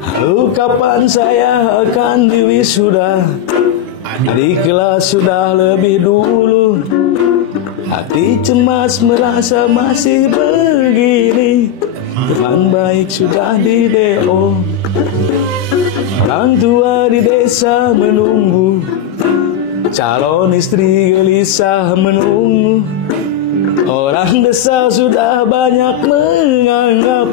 Lalu kapan saya akan diwisuda? Di kelas sudah lebih dulu. Hati cemas merasa masih begini. Teman baik sudah di DO. Orang tua di desa menunggu. Calon istri gelisah menunggu. Orang desa sudah banyak menganggap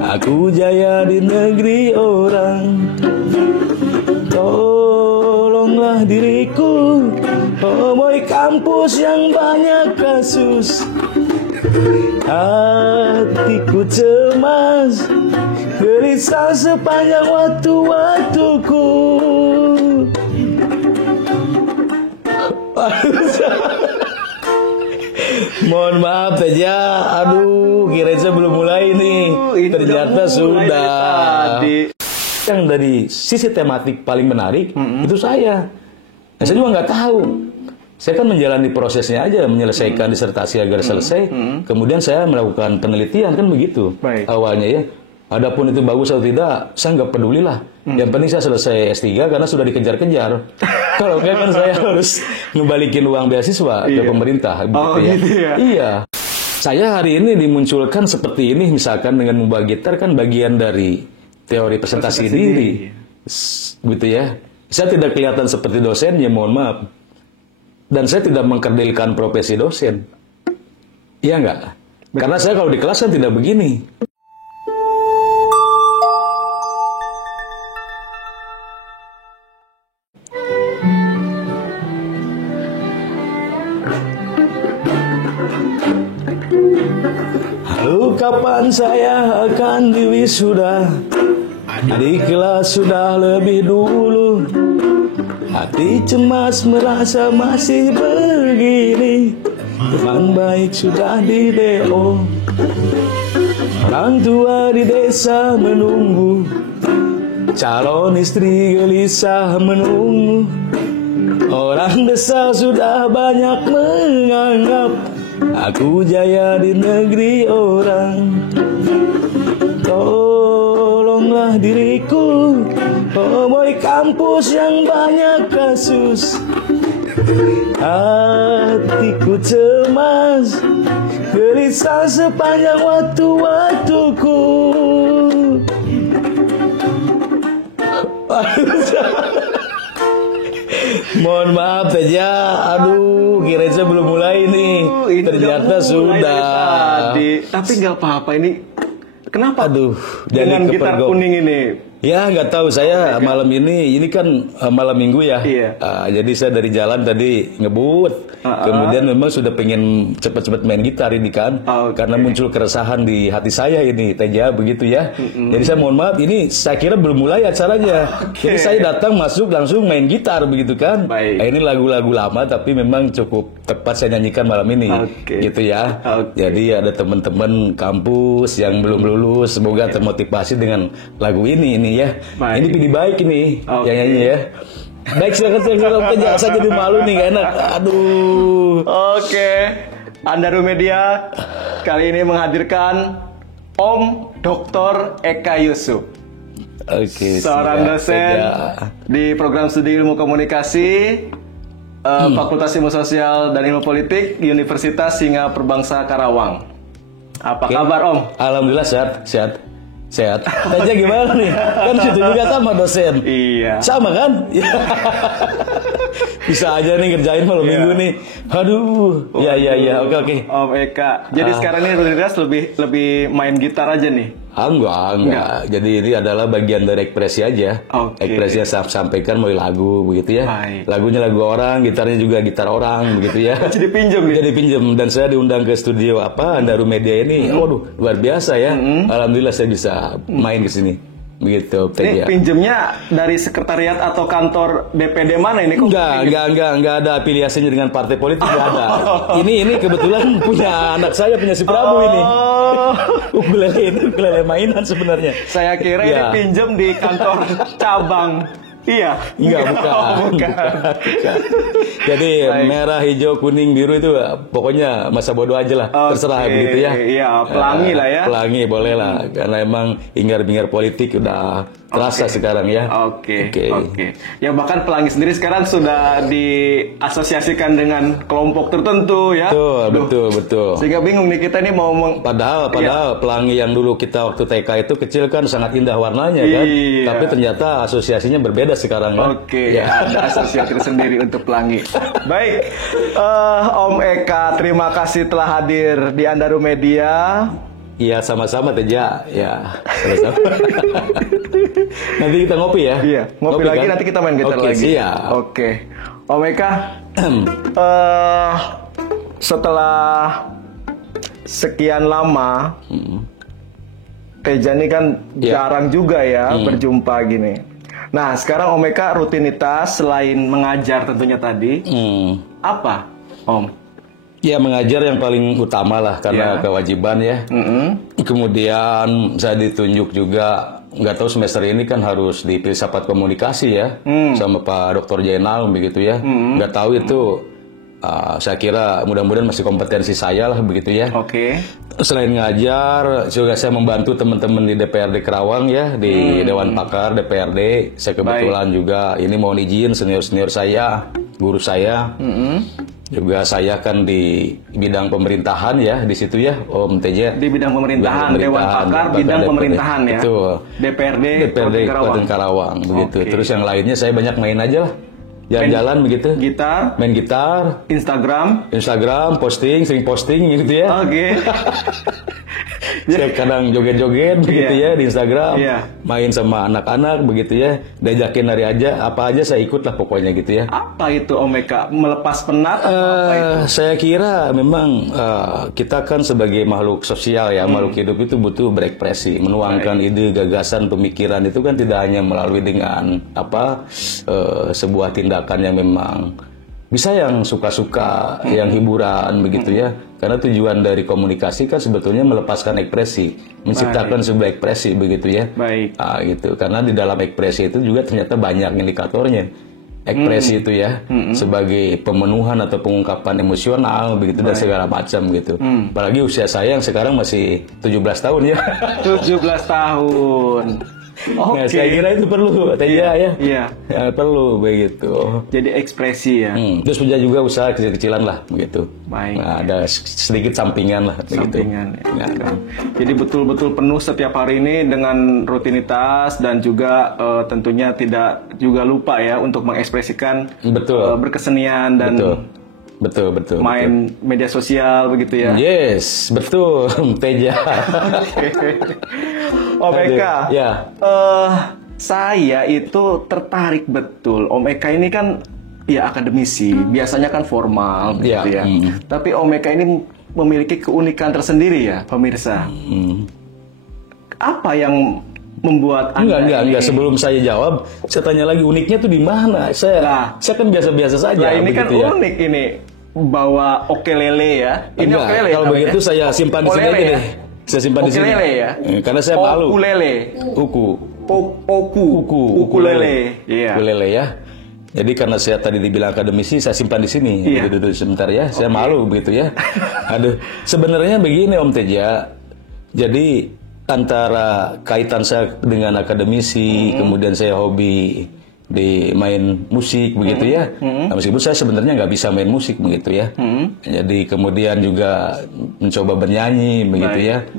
aku jaya di negeri orang. Tolonglah diriku, boy kampus yang banyak kasus. Hatiku cemas, gelisah sepanjang waktu-waktuku. Mohon maaf saja, kira saya belum mulai nih. Ternyata sudah. Yang dari sisi tematik paling menarik itu saya. Nah, saya juga nggak tahu. Saya kan menjalani prosesnya aja, menyelesaikan disertasi agar selesai. Kemudian saya melakukan penelitian, kan begitu. Awalnya ya. Adapun itu bagus atau tidak, saya nggak peduli lah. Yang penting saya selesai S3 karena sudah dikejar-kejar. Kalau enggak kan saya harus ngembalikin uang beasiswa ke pemerintah. Gitu ya. Iya. Saya hari ini dimunculkan seperti ini, misalkan dengan membawa gitar kan bagian dari teori presentasi diri. Gitu ya. Saya tidak kelihatan seperti dosen, ya mohon maaf. Dan saya tidak mengkerdilkan profesi dosen. Iya nggak? Karena saya kalau di kelas kan tidak begini. Lalu kapan saya akan diwisuda? Di kelas sudah lebih dulu. Hati cemas merasa masih begini. Teman baik sudah di DO. Orang tua di desa menunggu. Calon istri gelisah menunggu. Orang desa sudah banyak menganggap aku jaya di negeri orang. Tolonglah diriku, boy kampus yang banyak kasus. Hatiku cemas, gelisah sepanjang waktu-waktuku. Mohon maaf saja, kira saya belum mulai nih. Ternyata sudah. Tapi nggak apa-apa ini. Kenapa? Dengan gitar kuning ini. Ya nggak tahu, saya malam ini kan malam minggu ya. Iya. Jadi saya dari jalan tadi ngebut. Kemudian memang sudah pengen cepet-cepet main gitar ini kan. Karena muncul keresahan di hati saya ini, Teja, begitu ya. Jadi saya mohon maaf, ini saya kira belum mulai acaranya. Jadi saya datang masuk langsung main gitar begitu kan. Ini lagu-lagu lama tapi memang cukup tepat saya nyanyikan malam ini. Gitu ya. Jadi ada teman-teman kampus yang belum lulus, semoga termotivasi dengan lagu ini ya. Ini pilih baik ini yang nyanyi ya. Baik, silakan Teja, saya jadi malu nih, gak enak. Andaru Media kali ini menghadirkan Om Dr. Eka Yusuf. Seorang dosen di program studi ilmu komunikasi Fakultas Ilmu Sosial dan Ilmu Politik Universitas Singa Perbangsa Karawang. Apa kabar Om? Alhamdulillah sehat. Teja gimana nih? Kan situ juga sama dosen. Iya. Sama kan? Bisa aja nih kerjain malam minggu nih. Iya. Oke. Om Eka. Jadi sekarang ini rutinitas lebih main gitar aja nih. Enggak. Jadi ini adalah bagian dari ekspresi aja. Ekspresi yang saya sampaikan melalui lagu begitu ya. Lagunya lagu orang, gitarnya juga gitar orang begitu ya. Jadi pinjem. Dan saya diundang ke studio Andaru Media ini. Waduh, luar biasa ya. Alhamdulillah saya bisa main ke sini. Begitu, Teja. Ini pinjemnya dari sekretariat atau kantor DPD mana ini? Enggak ada afiliasinya dengan partai politik, enggak ada. Ini kebetulan punya anak saya, punya si Prabu ini. Ukulele mainan sebenarnya. Saya kira ini pinjem di kantor cabang Iya. Enggak, bukan. Jadi merah, hijau, kuning, biru itu pokoknya masa bodoh aja lah. Terserah begitu ya. Iya, pelangi lah ya. Pelangi boleh lah. Karena emang hingar-bingar politik udah terasa sekarang ya. Oke. Ya bahkan pelangi sendiri sekarang sudah diasosiasikan dengan kelompok tertentu ya. Betul. Sehingga bingung nih kita ini mau Padahal pelangi yang dulu kita waktu TK itu kecil kan sangat indah warnanya kan. Tapi ternyata asosiasinya berbeda sekarang kan. Ada asosiasi tersendiri untuk pelangi. Baik, Om Eka, terima kasih telah hadir di Andaru Media. Iya, sama-sama Teja. Ya, sama-sama. Nanti kita ngopi ya. Iya, ngopi lagi kan? Nanti kita main gitar lagi. Siap. Oke. Om Eka, setelah sekian lama, Teja ini kan jarang juga ya berjumpa gini. Nah, sekarang Om Eka rutinitas selain mengajar tentunya tadi, apa, Om? Ya, mengajar yang paling utama lah karena kewajiban ya. Kemudian saya ditunjuk juga, nggak tahu semester ini kan harus di filsafat komunikasi ya, sama Pak Dr. Jainal begitu ya. Nggak tahu itu, saya kira mudah-mudahan masih kompetensi saya lah begitu ya. Selain ngajar, juga saya membantu teman-teman di DPRD Karawang ya, di Dewan Pakar DPRD. Saya kebetulan juga ini mohon izin senior-senior saya, guru saya. Juga saya kan di bidang pemerintahan ya, di situ ya, Om Teja. Di bidang pemerintahan, Dewan Pakar, bidang pemerintahan ya. Betul. DPRD Kabupaten Karawang begitu. Terus yang lainnya saya banyak main aja lah. Jalan-jalan begitu. Main gitar. Instagram, sering posting gitu ya. Saya kadang joget-joget begitu ya di Instagram. Main sama anak-anak begitu ya. Diajakin hari aja, apa aja saya ikut lah pokoknya gitu ya. Apa itu Om Eka? Melepas penat atau apa itu? Saya kira memang kita kan sebagai makhluk sosial ya, makhluk hidup itu butuh berekspresi, menuangkan ide, gagasan, pemikiran itu kan tidak hanya melalui dengan sebuah tindakan yang memang bisa yang suka-suka, yang hiburan begitu ya. Karena tujuan dari komunikasi kan sebetulnya melepaskan ekspresi, menciptakan sebuah ekspresi begitu ya. Gitu. Karena di dalam ekspresi itu juga ternyata banyak indikatornya. Ekspresi itu ya, sebagai pemenuhan atau pengungkapan emosional begitu dan segala macam gitu. Apalagi usia saya yang sekarang masih 17 tahun ya. 17 tahun. Nah, saya kira itu perlu, Teja ya. Perlu begitu. Jadi ekspresi ya. Terus punya juga usaha kecil-kecilan lah begitu. Nah, ada sedikit sampingan lah begitu. Jadi betul-betul penuh setiap hari ini dengan rutinitas dan juga tentunya tidak juga lupa ya untuk mengekspresikan berkesenian dan Betul. Main media sosial begitu ya. Yes, betul, Teja. Om Eka, saya itu tertarik betul. Om Eka ini kan ya akademisi, biasanya kan formal gitu ya. Tapi Om Eka ini memiliki keunikan tersendiri ya, pemirsa. Apa yang membuat Anda enggak. Sebelum saya jawab, saya tanya lagi uniknya tuh di mana? Saya kan biasa-biasa saja. Nah, ini kan unik ini. Bawa ukulele ya. Ini ukulele. Kalau begitu saya simpan di sini aja deh. Saya simpan di sini. Ya. Karena saya malu. Ukulele. Ukulele. Iya. Ukulele ya. Jadi karena saya tadi dibilang akademisi, saya simpan di sini. Duduk sebentar ya. Saya malu begitu ya. Aduh, sebenarnya begini Om Teja. Jadi antara kaitan saya dengan akademisi, kemudian saya hobi di main musik begitu ya. Nah, meskipun saya sebenarnya nggak bisa main musik begitu ya. Jadi kemudian juga mencoba bernyanyi begitu ya.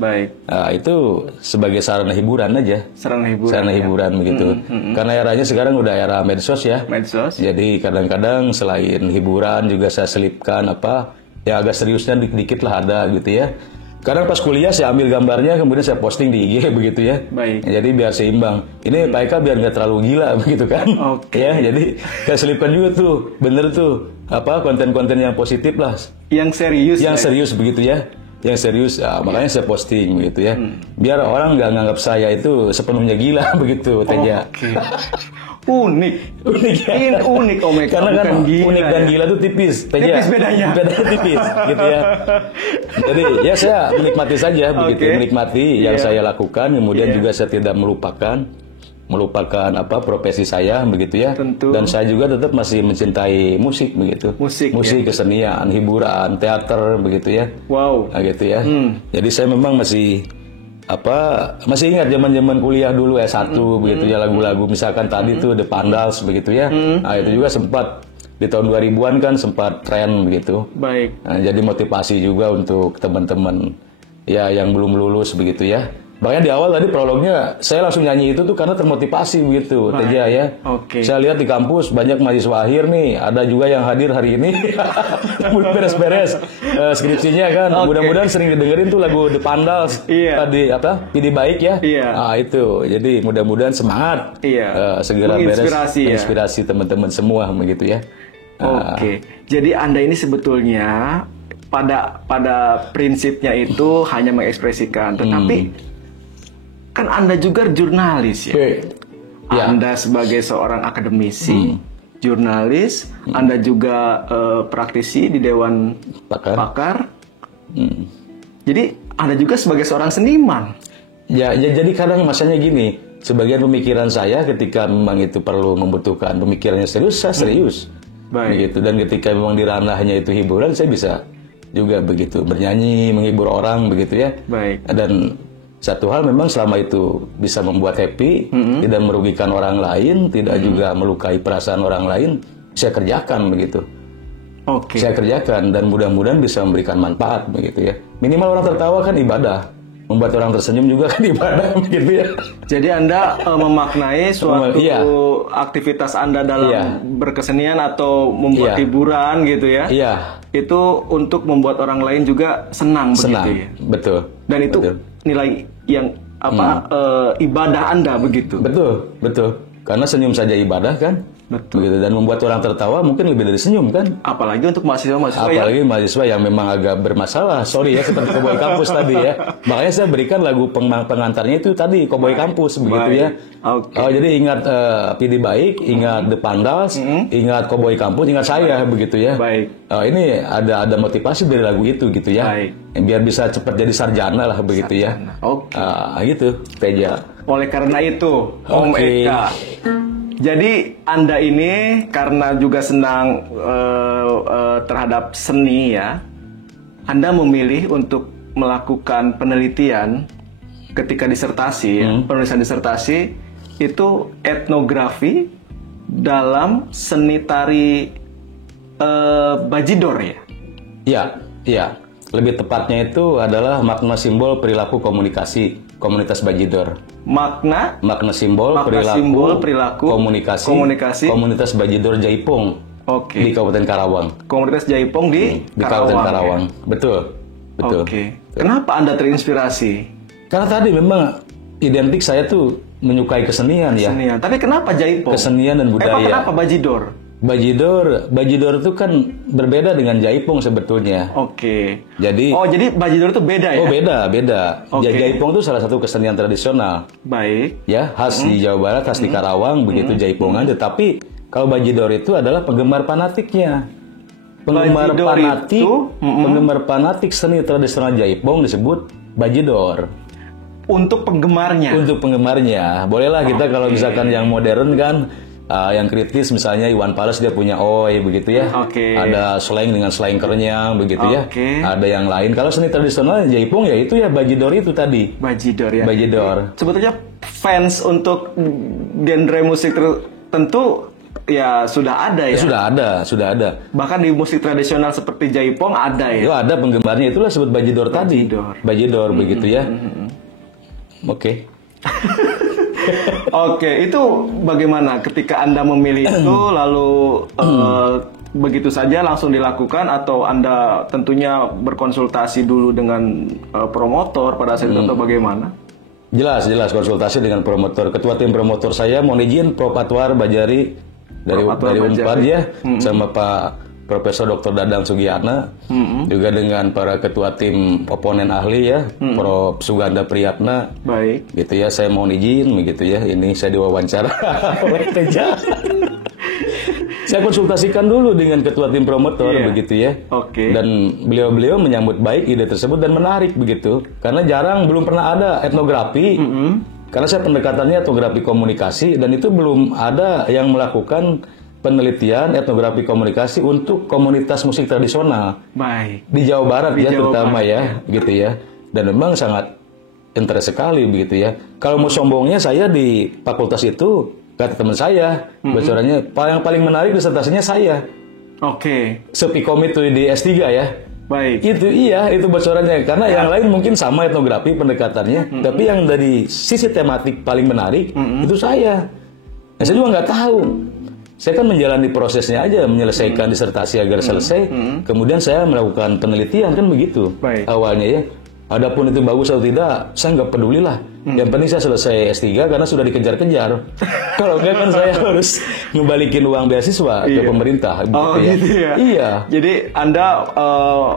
Nah, itu sebagai sarana hiburan aja. Sarana hiburan begitu. Karena eranya sekarang udah era medsos ya. Jadi kadang-kadang selain hiburan juga saya selipkan ya agak seriusnya dikit lah ada gitu ya. Karena pas kuliah saya ambil gambarnya, kemudian saya posting di IG begitu ya. Jadi biar seimbang. Ini Pak Eka biar nggak terlalu gila begitu kan. Ya, jadi saya selipkan juga tuh, bener tuh konten-konten yang positif lah. Yang serius begitu ya. Yang serius, makanya saya posting begitu ya. Biar orang nggak nganggap saya itu sepenuhnya gila begitu, Teja. Unik Om Eka. Karena kan unik dan gila itu tipis. Tipis bedanya. Bedanya tipis gitu ya. Jadi ya saya menikmati saja begitu, menikmati yang saya lakukan, kemudian juga saya tidak melupakan melupakan profesi saya begitu ya. Tentu. Dan saya juga tetap masih mencintai musik begitu. Musik kesenian, hiburan, teater begitu ya. Wow. Nah, gitu ya. Jadi saya memang masih ingat zaman-zaman kuliah dulu S1 begitu ya, lagu-lagu misalkan tadi tuh The Pandals begitu ya. Nah, itu juga sempat di tahun 2000-an kan sempat tren begitu. Baik. Nah, jadi motivasi juga untuk teman-teman ya yang belum lulus begitu ya. Makanya di awal tadi prolognya saya langsung nyanyi itu tuh karena termotivasi begitu, Teja ya. Oke. Saya lihat di kampus banyak mahasiswa akhir nih, ada juga yang hadir hari ini. Beres-beres skripsinya kan. Mudah-mudahan sering didengerin tuh lagu The Pandals. Tadi Pilih Baik ya. Nah, itu. Jadi mudah-mudahan semangat. Segera beres menginspirasi teman-teman semua begitu ya. Oke. Jadi Anda ini sebetulnya pada prinsipnya itu hanya mengekspresikan, tetapi kan Anda juga jurnalis ya. Anda sebagai seorang akademisi, jurnalis, Anda juga praktisi di Dewan Pakar. Jadi Anda juga sebagai seorang seniman. Ya, jadi kadang masanya gini, sebagian pemikiran saya ketika memang itu perlu membutuhkan pemikirannya serius, saya serius. Begitu. Dan ketika memang di ranahnya itu hiburan, saya bisa juga begitu bernyanyi, menghibur orang begitu ya. Baik. Dan satu hal memang selama itu bisa membuat happy, tidak merugikan orang lain, tidak juga melukai perasaan orang lain, saya kerjakan begitu. Saya kerjakan dan mudah-mudahan bisa memberikan manfaat begitu ya. Minimal orang tertawa kan ibadah. Membuat orang tersenyum juga kan ibadah begitu ya. Jadi Anda memaknai suatu aktivitas Anda dalam berkesenian atau membuat hiburan gitu ya. Itu untuk membuat orang lain juga senang. Begitu ya. Betul. Dan itu nilai yang ibadah Anda begitu. Betul. Karena senyum saja ibadah kan. Begitu. Dan membuat orang tertawa mungkin lebih dari senyum kan. Apalagi untuk mahasiswa-mahasiswa mahasiswa yang memang agak bermasalah. Sorry ya, seperti Cowboy Kampus tadi ya. Makanya saya berikan lagu pengantarnya itu tadi Cowboy Kampus begitu ya. Jadi ingat Pilih Baik, ingat The Pandals, ingat Cowboy Kampus, ingat saya begitu ya. Ini ada motivasi dari lagu itu gitu ya. Biar bisa cepat jadi sarjana lah begitu ya. Gitu, Teja. Oleh karena itu, Om Eka, jadi Anda ini karena juga senang terhadap seni ya, Anda memilih untuk melakukan penelitian ketika disertasi, penulisan disertasi itu etnografi dalam seni tari Bajidor ya? Iya. Lebih tepatnya itu adalah makna simbol perilaku komunitas Bajidor. Makna simbol perilaku komunikasi komunitas Bajidor Jaipong di Kabupaten Karawang. Komunitas Jaipong di Kabupaten Karawang. Ya? Betul. Kenapa Anda terinspirasi? Karena tadi memang identik saya tuh menyukai kesenian ya. Tapi kenapa Jaipong? Kesenian dan budaya. Kenapa Bajidor? Bajidor itu kan berbeda dengan Jaipong sebetulnya. Jadi Bajidor itu beda ya? Beda. Jaipong itu salah satu kesenian tradisional. Baik. Ya, khas di Jawa Barat, khas di Karawang, begitu Jaipongan. Tetapi kalau Bajidor itu adalah penggemar fanatiknya. Penggemar fanatik seni tradisional Jaipong disebut Bajidor. Untuk penggemarnya. Bolehlah kita kalau misalkan yang modern kan, yang kritis misalnya Iwan Fals dia punya Oi begitu ya. Ada slang dengan slankernya begitu ya. Ada yang lain. Kalau seni tradisional Jaipong ya itu ya Bajidor itu tadi. Bajidor. Sebetulnya fans untuk genre musik tertentu ya sudah ada ya. Sudah ada. Bahkan di musik tradisional seperti Jaipong ada ya. Ada penggemarnya, itulah sebut Bajidor tadi. Bajidor begitu ya. Itu bagaimana ketika Anda memilih itu lalu begitu saja langsung dilakukan atau Anda tentunya berkonsultasi dulu dengan promotor pada saat itu atau bagaimana? Jelas konsultasi dengan promotor. Ketua tim promotor saya mohon izin Prof. Atwar Bajari dari Unpad ya, sama Pak Profesor Dr. Dadang Sugiyana, juga dengan para ketua tim oponen ahli ya, Prof. Suganda Priyatna. Baik. Gitu ya, saya mohon izin begitu ya. Ini saya diwawancara oleh Teja. Saya konsultasikan dulu dengan ketua tim promotor begitu ya. Dan beliau-beliau menyambut baik ide tersebut dan menarik begitu. Karena belum pernah ada etnografi Karena saya pendekatannya etnografi komunikasi dan itu belum ada yang melakukan penelitian etnografi komunikasi untuk komunitas musik tradisional. Baik. Di Jawa Barat Di ya Jawa terutama Barat, ya, gitu ya. Dan memang sangat interest sekali begitu ya. Kalau mau sombongnya saya di fakultas itu kata teman saya, bocorannya yang paling menarik disertasinya saya. Oke. Sepikom itu di S3 ya. Baik. Itu iya, itu bocorannya. Karena yang lain mungkin sama etnografi pendekatannya, tapi yang dari sisi tematik paling menarik itu saya. Nah, saya juga nggak tahu. Saya kan menjalani prosesnya aja, menyelesaikan disertasi agar selesai. Kemudian saya melakukan penelitian kan begitu. Baik. Awalnya ya. Adapun itu bagus atau tidak, saya nggak peduli lah. Yang penting saya selesai S3 karena sudah dikejar-kejar. Kalau enggak kan saya harus ngembalikin uang beasiswa ke pemerintah. Oh gitu ya? Iya. Jadi Anda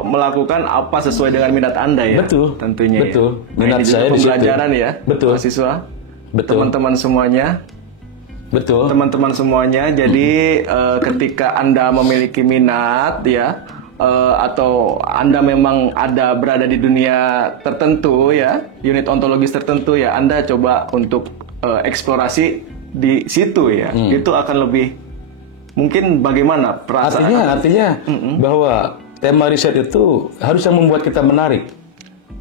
melakukan apa sesuai dengan minat Anda ya? Betul. Tentunya. Betul. Ya? Minat ini saya di situ. pembelajaran ya? Betul. Mahasiswa? Betul. Teman-teman semuanya? Betul. Teman-teman semuanya. Jadi ketika Anda memiliki minat ya, atau Anda memang berada di dunia tertentu ya, unit ontologis tertentu ya, Anda coba untuk eksplorasi di situ ya. Itu akan lebih mungkin bagaimana perasaan Artinya bahwa tema riset itu harus yang membuat kita menarik.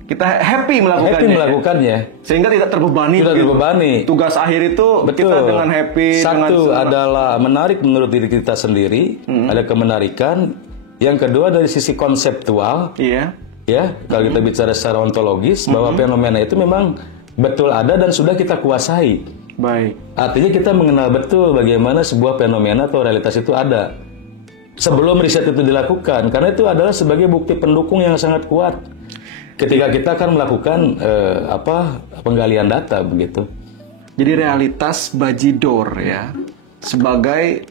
kita happy melakukannya. Sehingga tidak terbebani. Tidak terbebani. Tugas akhir itu kita dengan happy. Satu adalah menarik menurut diri kita sendiri, ada kemenarikan. Yang kedua dari sisi konseptual, iya. Ya, kalau kita bicara secara ontologis bahwa fenomena itu memang betul ada dan sudah kita kuasai. Baik. Artinya kita mengenal betul bagaimana sebuah fenomena atau realitas itu ada sebelum riset itu dilakukan, karena itu adalah sebagai bukti pendukung yang sangat kuat ketika kita akan melakukan penggalian data begitu. Jadi realitas Bajidor ya sebagai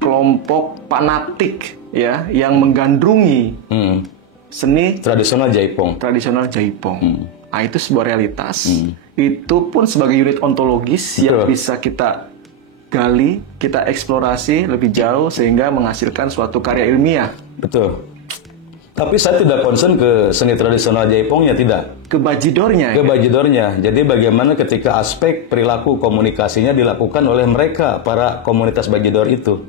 kelompok fanatik ya yang menggandrungi seni tradisional Jaipong. Nah, itu sebuah realitas. Itu pun sebagai unit ontologis yang bisa kita gali, kita eksplorasi lebih jauh sehingga menghasilkan suatu karya ilmiah. Betul. Tapi saya tidak concern ke seni tradisional Jaipongnya, tidak. Ke Bajidornya. Ke Bajidornya. Jadi bagaimana ketika aspek perilaku komunikasinya dilakukan oleh mereka, para komunitas Bajidor itu.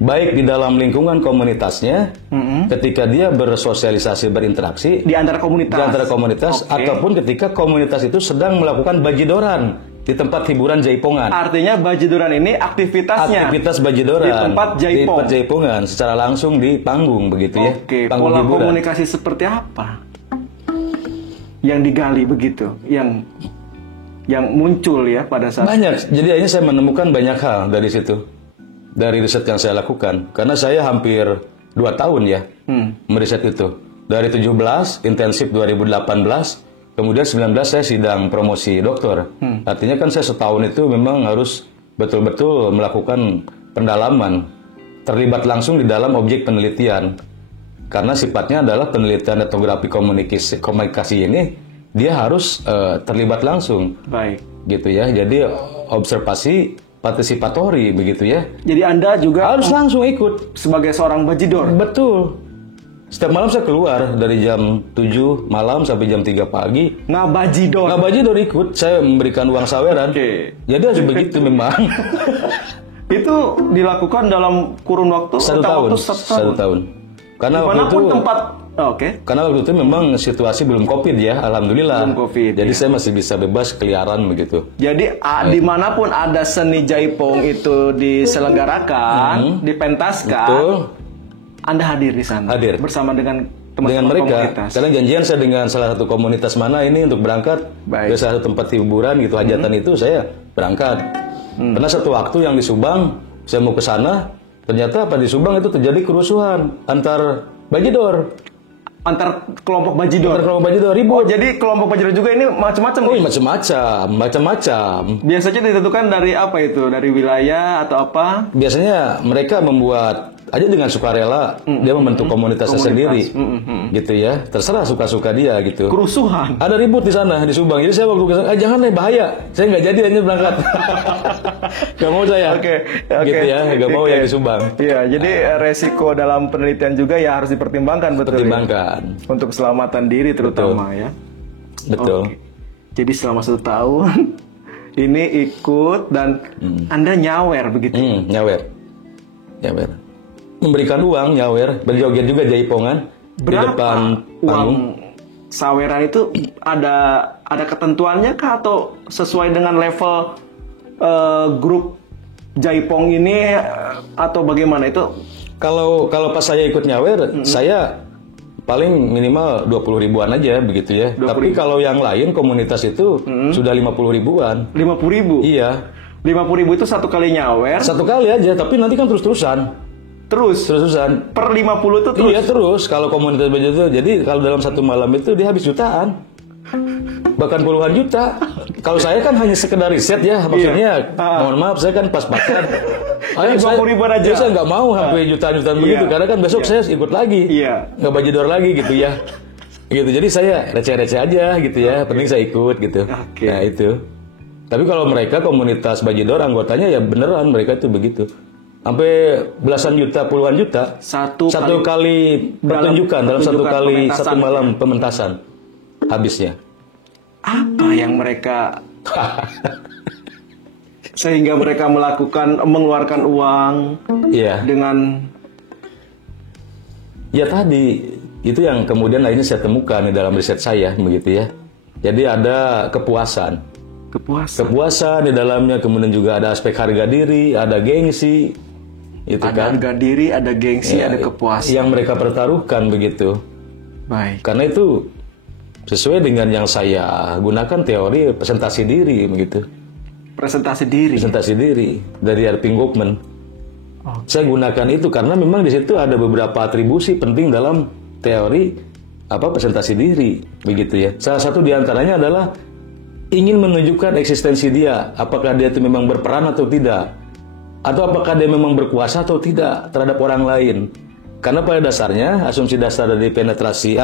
Baik di dalam lingkungan komunitasnya, ketika dia bersosialisasi, berinteraksi di antara komunitas, ataupun ketika komunitas itu sedang melakukan bajidoran di tempat hiburan Jaipongan. Artinya bajidoran ini aktivitas bajidoran di tempat Jaipong. Di tempat Jaipongan secara langsung di panggung begitu ya. Panggung pola hiburan. Komunikasi seperti apa yang digali begitu, yang muncul ya pada saat banyak. Jadi akhirnya saya menemukan banyak hal dari situ. Dari riset yang saya lakukan, karena saya hampir 2 tahun ya meriset itu. Dari 17 intensif 2018, kemudian 19 saya sidang promosi doktor. Artinya kan saya setahun itu memang harus betul-betul melakukan pendalaman, terlibat langsung di dalam objek penelitian. Karena sifatnya adalah penelitian etnografi komunikasi ini, dia harus terlibat langsung. Baik. Gitu ya. Jadi observasi partisipatori begitu ya. Jadi Anda juga harus langsung ikut sebagai seorang bajidor. Betul. Setiap malam saya keluar dari jam 7 malam sampai jam 3 pagi. Ngabajidor ikut. Saya memberikan uang saweran. Jadi harus begitu memang. Itu dilakukan dalam kurun waktu 1 tahun. Karena waktu itu karena waktu itu memang situasi belum COVID ya, alhamdulillah. Belum COVID. Jadi saya masih bisa bebas keliaran begitu. Jadi dimanapun ada seni Jaipong itu diselenggarakan, dipentaskan, betul. Anda hadir di sana. Hadir bersama dengan dengan mereka. Komunitas. Karena janjian saya dengan salah satu komunitas mana ini untuk berangkat ke salah satu tempat hiburan gitu, hajatan itu saya berangkat. Karena satu waktu yang di Subang saya mau ke sana, ternyata di Subang itu terjadi kerusuhan antar Bajidor. Antar kelompok Bajidor ribut. Jadi kelompok Bajidor juga ini macam-macam. Macam-macam. Biasanya ditentukan dari apa itu? Dari wilayah atau apa? Biasanya mereka membuat aja dengan sukarela, dia membentuk komunitasnya sendiri, gitu ya. Terserah suka-suka dia gitu. Kerusuhan. Ada ribut di sana di Subang. Jadi saya waktu kesana, jangan deh bahaya. Saya nggak jadi hanya berangkat. Gak mau saya. Gitu ya, gak mau yang di Subang. Iya, jadi resiko dalam penelitian juga ya harus dipertimbangkan betul. Pertimbangkan. Ya? Untuk keselamatan diri terutama ya. Betul. Jadi selama 1 tahun ini ikut dan Anda nyawer begitu? Nyawer. Memberikan uang, nyawer, berjoget juga jaipongan di depan uang saweran itu ada ketentuannya kah atau sesuai dengan level grup jaipong ini atau bagaimana itu? Kalau pas saya ikut nyawer, saya paling minimal 20 ribuan aja begitu ya. Tapi kalau yang lain komunitas itu sudah 50 ribuan. 50 ribu? Iya. 50 ribu itu satu kali nyawer? Satu kali aja, tapi nanti kan terus-terusan. Terusan? Per 50 itu terus? Iya terus, kalau komunitas baju itu. Jadi kalau dalam satu malam itu dia habis jutaan. Bahkan puluhan juta. Kalau saya kan hanya sekedar riset ya, maksudnya mohon maaf saya kan pas-pasan. 50 ribuan aja. Saya nggak mau sampai jutaan-jutaan begitu, karena kan besok saya ikut lagi. Nggak bajidor lagi gitu ya. Gitu, jadi saya receh-receh aja gitu ya, penting saya ikut gitu. Nah itu. Tapi kalau mereka komunitas bajidor, anggotanya ya beneran mereka tuh begitu. Sampai belasan juta, puluhan juta. Satu kali pertunjukan, dalam satu kali, satu malam pementasan. Habisnya. Apa yang mereka sehingga mereka mengeluarkan uang dengan ya tadi itu yang kemudian akhirnya saya temukan di dalam riset saya begitu ya. Jadi ada kepuasan di dalamnya, kemudian juga ada aspek harga diri, ada gengsi, itu ada harga diri, ada gengsi, ada kepuasan yang mereka pertaruhkan begitu. Baik. Karena itu sesuai dengan yang saya gunakan teori presentasi diri begitu. Presentasi diri dari Erving Goffman. Saya gunakan itu karena memang di situ ada beberapa atribusi penting dalam teori presentasi diri begitu ya. Salah satu diantaranya adalah ingin menunjukkan eksistensi dia, apakah dia itu memang berperan atau tidak, atau apakah dia memang berkuasa atau tidak terhadap orang lain. Karena pada dasarnya asumsi dasar dari penetrasi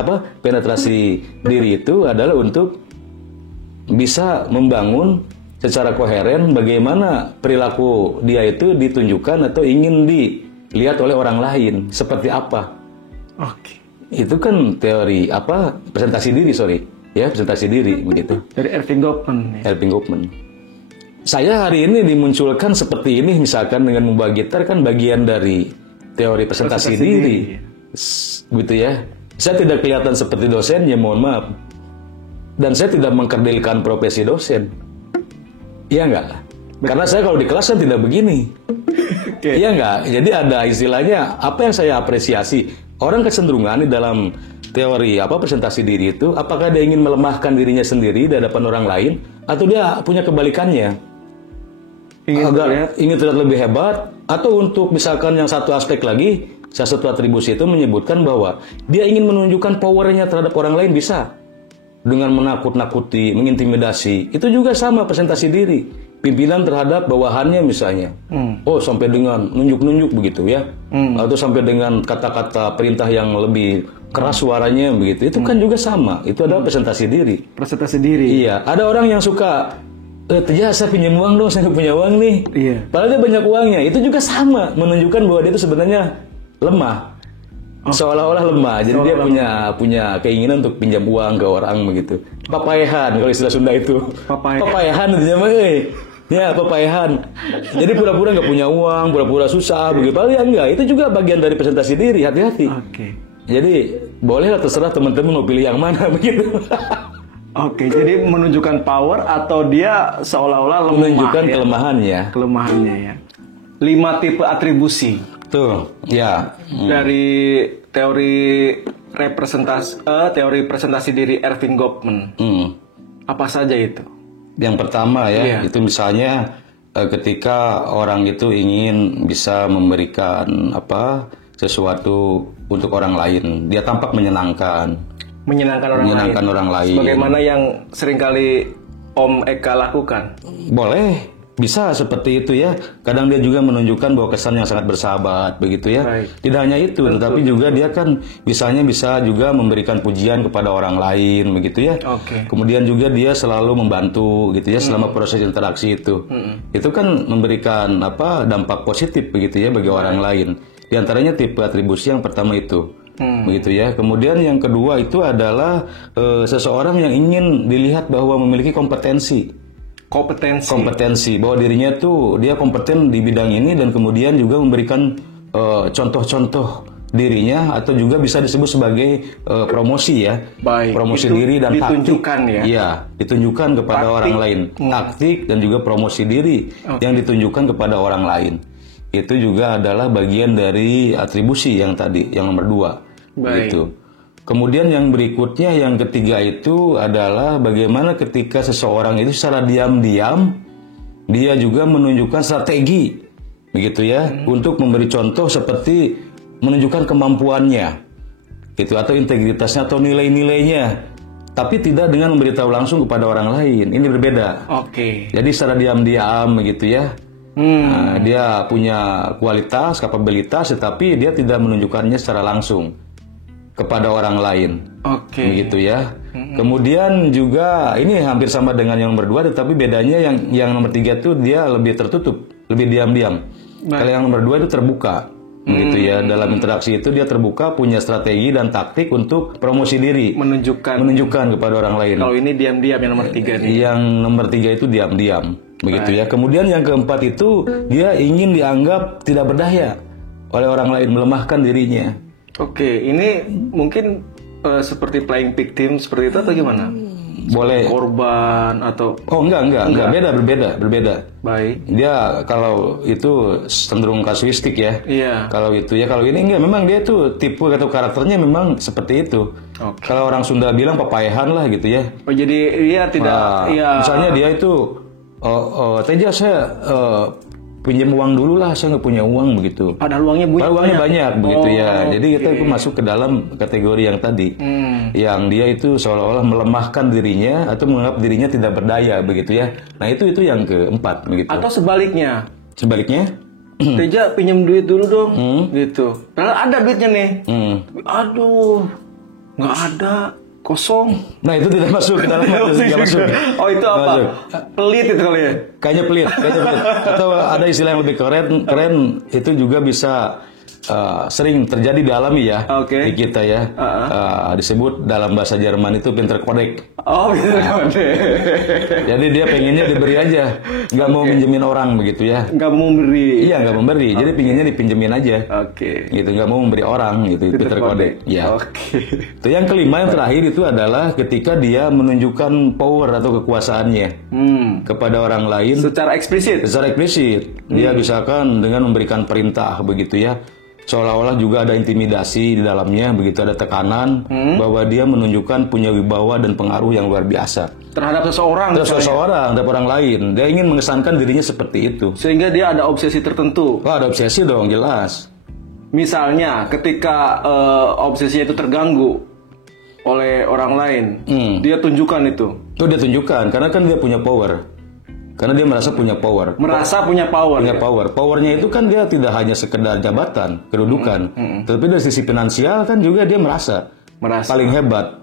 diri itu adalah untuk bisa membangun secara koheren bagaimana perilaku dia itu ditunjukkan atau ingin dilihat oleh orang lain seperti apa. Itu kan teori presentasi diri, presentasi diri begitu. Dari Erving Goffman. Saya hari ini dimunculkan seperti ini misalkan dengan membawa gitar kan bagian dari teori presentasi diri. Gitu ya. Saya tidak kelihatan seperti dosen, ya mohon maaf. Dan saya tidak mengkerdilkan profesi dosen. Iya enggak? Karena saya kalau di kelas kan tidak begini. Iya enggak? Jadi ada istilahnya apa yang saya apresiasi. Orang kecenderungan di dalam teori presentasi diri itu, apakah dia ingin melemahkan dirinya sendiri di hadapan orang lain, atau dia punya kebalikannya, ingin terlihat lebih hebat, atau untuk misalkan yang satu aspek lagi, salah satu atribusi itu menyebutkan bahwa dia ingin menunjukkan powernya terhadap orang lain bisa dengan menakut-nakuti, mengintimidasi. Itu juga sama presentasi diri. Pimpinan terhadap bawahannya misalnya. Sampai dengan nunjuk-nunjuk begitu ya. Atau sampai dengan kata-kata perintah yang lebih keras suaranya begitu. Itu kan juga sama. Itu adalah presentasi diri. Presentasi diri. Iya. Ada orang yang suka, saya pinjam uang dong, saya nggak punya uang nih. Iya. Padahal dia banyak uangnya. Itu juga sama. Menunjukkan bahwa dia itu sebenarnya lemah. Seolah-olah lemah. Jadi dia punya keinginan untuk pinjam uang ke orang begitu. Papayahan kalau istilah Sunda itu. Papayahan itu namanya. Ya, papayahan. Jadi pura-pura nggak punya uang, pura-pura susah, begitu. Padahal enggak. Itu juga bagian dari presentasi diri. Hati-hati. Jadi bolehlah terserah teman-teman mau pilih yang mana begitu. Jadi menunjukkan power atau dia seolah-olah lemah. Menunjukkan kelemahannya. Kelemahannya ya. 5 tipe atribusi. Tuh, ya. Dari teori presentasi diri Erving Goffman. Apa saja itu? Yang pertama ya, itu misalnya ketika orang itu ingin bisa memberikan sesuatu untuk orang lain, dia tampak menyenangkan orang lain. Bagaimana yang seringkali Om Eka lakukan? Boleh. Bisa seperti itu ya. Kadang dia juga menunjukkan bahwa kesan yang sangat bersahabat begitu ya. Tidak hanya itu, tetapi juga dia kan bisa juga memberikan pujian kepada orang lain begitu ya. Kemudian juga dia selalu membantu gitu ya selama proses interaksi itu. Itu kan memberikan dampak positif begitu ya bagi orang lain. Di antaranya tipe atribusi yang pertama itu. begitu ya. Kemudian yang kedua itu adalah seseorang yang ingin dilihat bahwa memiliki kompetensi bahwa dirinya tuh dia kompeten di bidang ini, dan kemudian juga memberikan contoh-contoh dirinya, atau juga bisa disebut sebagai promosi ya. Baik, promosi diri dan ditunjukkan taktik. ya. Iya, ditunjukkan kepada orang lain. Taktik dan juga promosi diri yang ditunjukkan kepada orang lain. Itu juga adalah bagian dari atribusi yang tadi, yang nomor 2. Baik. Gitu. Kemudian yang berikutnya, yang ketiga itu adalah bagaimana ketika seseorang itu secara diam-diam dia juga menunjukkan strategi, begitu ya, untuk memberi contoh seperti menunjukkan kemampuannya, gitu, atau integritasnya atau nilai-nilainya, tapi tidak dengan memberitahu langsung kepada orang lain. Ini berbeda. Oke. Jadi secara diam-diam, begitu ya. Nah, dia punya kualitas, kapabilitas, tetapi dia tidak menunjukkannya secara langsung kepada orang lain. Oke. Begitu ya. Kemudian juga ini hampir sama dengan yang nomor 2, tetapi bedanya yang nomor 3 itu dia lebih tertutup, lebih diam-diam. Kalau yang nomor 2 itu terbuka. Begitu ya. Dalam interaksi itu dia terbuka, punya strategi dan taktik untuk promosi diri, menunjukkan kepada orang lain. Kalau ini diam-diam yang nomor 3 nih. Yang nomor 3 itu diam-diam. Begitu ya. Kemudian yang keempat itu dia ingin dianggap tidak berdaya oleh orang lain, melemahkan dirinya. Oke, ini mungkin seperti playing victim seperti itu atau gimana? Boleh. Korban atau? Oh enggak. Berbeda. Baik. Dia kalau itu cenderung kasuistik ya. Iya. Kalau itu ya, kalau ini enggak, memang dia tuh tipe atau karakternya memang seperti itu. Oke. Kalau orang Sunda bilang papayahan lah gitu ya. Oh, jadi dia tidak. Misalnya dia itu, Teja saya pinjam uang dulu lah, saya nggak punya uang begitu. Padahal uangnya banyak begitu ya. Jadi kita itu masuk ke dalam kategori yang tadi, yang dia itu seolah-olah melemahkan dirinya atau menganggap dirinya tidak berdaya begitu ya. Nah itu yang keempat begitu. Atau sebaliknya? Teja pinjam duit dulu dong, gitu. Padahal ada duitnya nih. Aduh, nggak ada. Kosong. Nah itu tidak masuk ke dalam. Tidak masuk. Oh itu apa? Masuk. Pelit itu kali ya? Kayaknya pelit. Atau ada istilah yang lebih keren itu juga bisa sering terjadi dialami ya di kita ya. Disebut dalam bahasa Jerman itu Pinterkodek. Oh, Pinterkodek. Jadi dia pengennya diberi aja, nggak mau minjemin orang begitu ya. Nggak mau memberi. Iya, nggak memberi. Jadi pinginnya dipinjemin aja. Oke. Gitu, nggak mau memberi orang gitu. Pinterkodek. Ya. Oke. Itu yang kelima, yang terakhir itu adalah ketika dia menunjukkan power atau kekuasaannya kepada orang lain. Secara eksplisit. Dia misalkan dengan memberikan perintah begitu ya. Seolah-olah juga ada intimidasi di dalamnya, begitu ada tekanan bahwa dia menunjukkan punya wibawa dan pengaruh yang luar biasa terhadap seseorang, terhadap orang lain. Dia ingin mengesankan dirinya seperti itu. Sehingga dia ada obsesi tertentu. Oh, ada obsesi dong, jelas. Misalnya ketika obsesinya itu terganggu oleh orang lain, dia tunjukkan itu. Dia tunjukkan karena kan dia punya power. Karena dia merasa punya power. Punya power. Powernya itu kan dia tidak hanya sekedar jabatan, kedudukan. Tapi dari sisi finansial kan juga dia merasa paling hebat,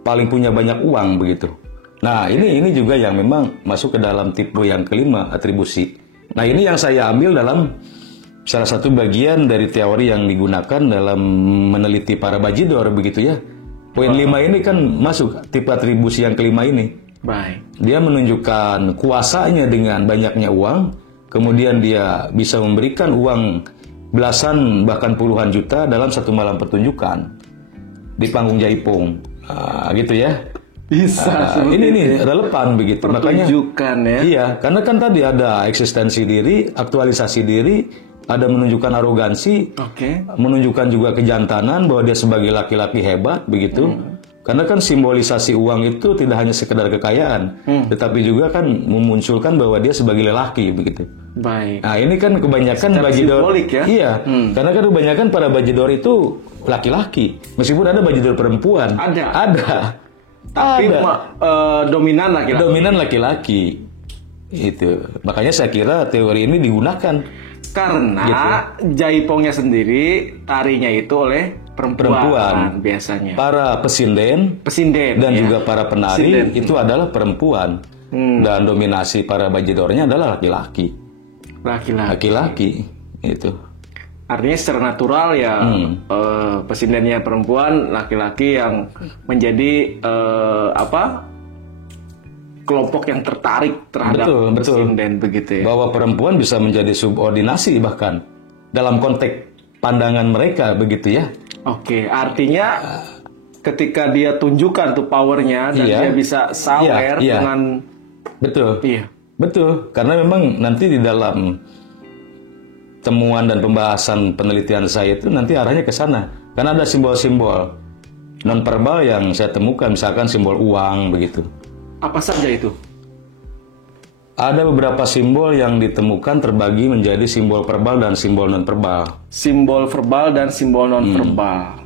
paling punya banyak uang begitu. Nah, ini juga yang memang masuk ke dalam tipe yang kelima, atribusi. Nah, ini yang saya ambil dalam salah satu bagian dari teori yang digunakan dalam meneliti para bajidor begitu ya. Poin 5 ini kan masuk tipe atribusi yang kelima ini. Baik. Dia menunjukkan kuasanya dengan banyaknya uang, kemudian dia bisa memberikan uang belasan bahkan puluhan juta dalam satu malam pertunjukan di panggung Jaipong, gitu ya. Bisa. Ini relevan begitu. Makanya ya. Iya, karena kan tadi ada eksistensi diri, aktualisasi diri, ada menunjukkan arogansi, menunjukkan juga kejantanan bahwa dia sebagai laki-laki hebat begitu. Karena kan simbolisasi uang itu tidak hanya sekedar kekayaan, tetapi juga kan memunculkan bahwa dia sebagai lelaki begitu. Baik. Nah ini kan kebanyakan bajidor, ya? Iya, karena kan kebanyakan para bajidor itu laki-laki, meskipun ada bajidor perempuan. Ada. Tapi dominan laki-laki. Dominan laki-laki. Itu. Makanya saya kira teori ini digunakan. Karena Jaipongnya sendiri tarinya itu oleh perempuan biasanya. Para pesinden dan juga para penari itu adalah perempuan. Dan dominasi para bajidornya adalah laki-laki. Laki-laki itu. Artinya secara natural ya presidenya perempuan, laki-laki yang menjadi kelompok yang tertarik terhadap presiden begitu ya. Bahwa perempuan bisa menjadi subordinasi bahkan dalam konteks pandangan mereka begitu ya. Oke, artinya ketika dia tunjukkan tuh powernya dan dia bisa sawer dengan betul, karena memang nanti di dalam temuan dan pembahasan penelitian saya itu nanti arahnya ke sana. Karena ada simbol-simbol nonverbal yang saya temukan, misalkan simbol uang begitu. Apa saja itu? Ada beberapa simbol yang ditemukan terbagi menjadi simbol verbal dan simbol nonverbal. Simbol verbal dan simbol nonverbal.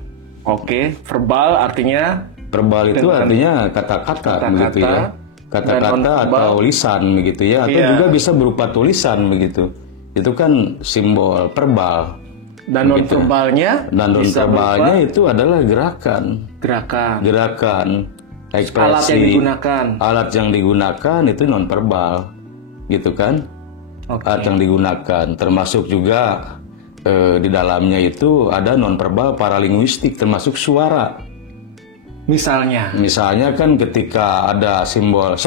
Oke, verbal artinya? Verbal itu artinya kata-kata begitu ya. Kata-kata atau lisan begitu ya, atau juga bisa berupa tulisan begitu. Itu kan simbol verbal. Dan nonverbalnya? Dan nonverbalnya itu adalah gerakan, ekspresi. Alat yang digunakan itu nonverbal, gitu kan? Alat yang digunakan, termasuk juga di dalamnya itu ada nonverbal paralinguistik, termasuk suara. Misalnya kan ketika ada simbol,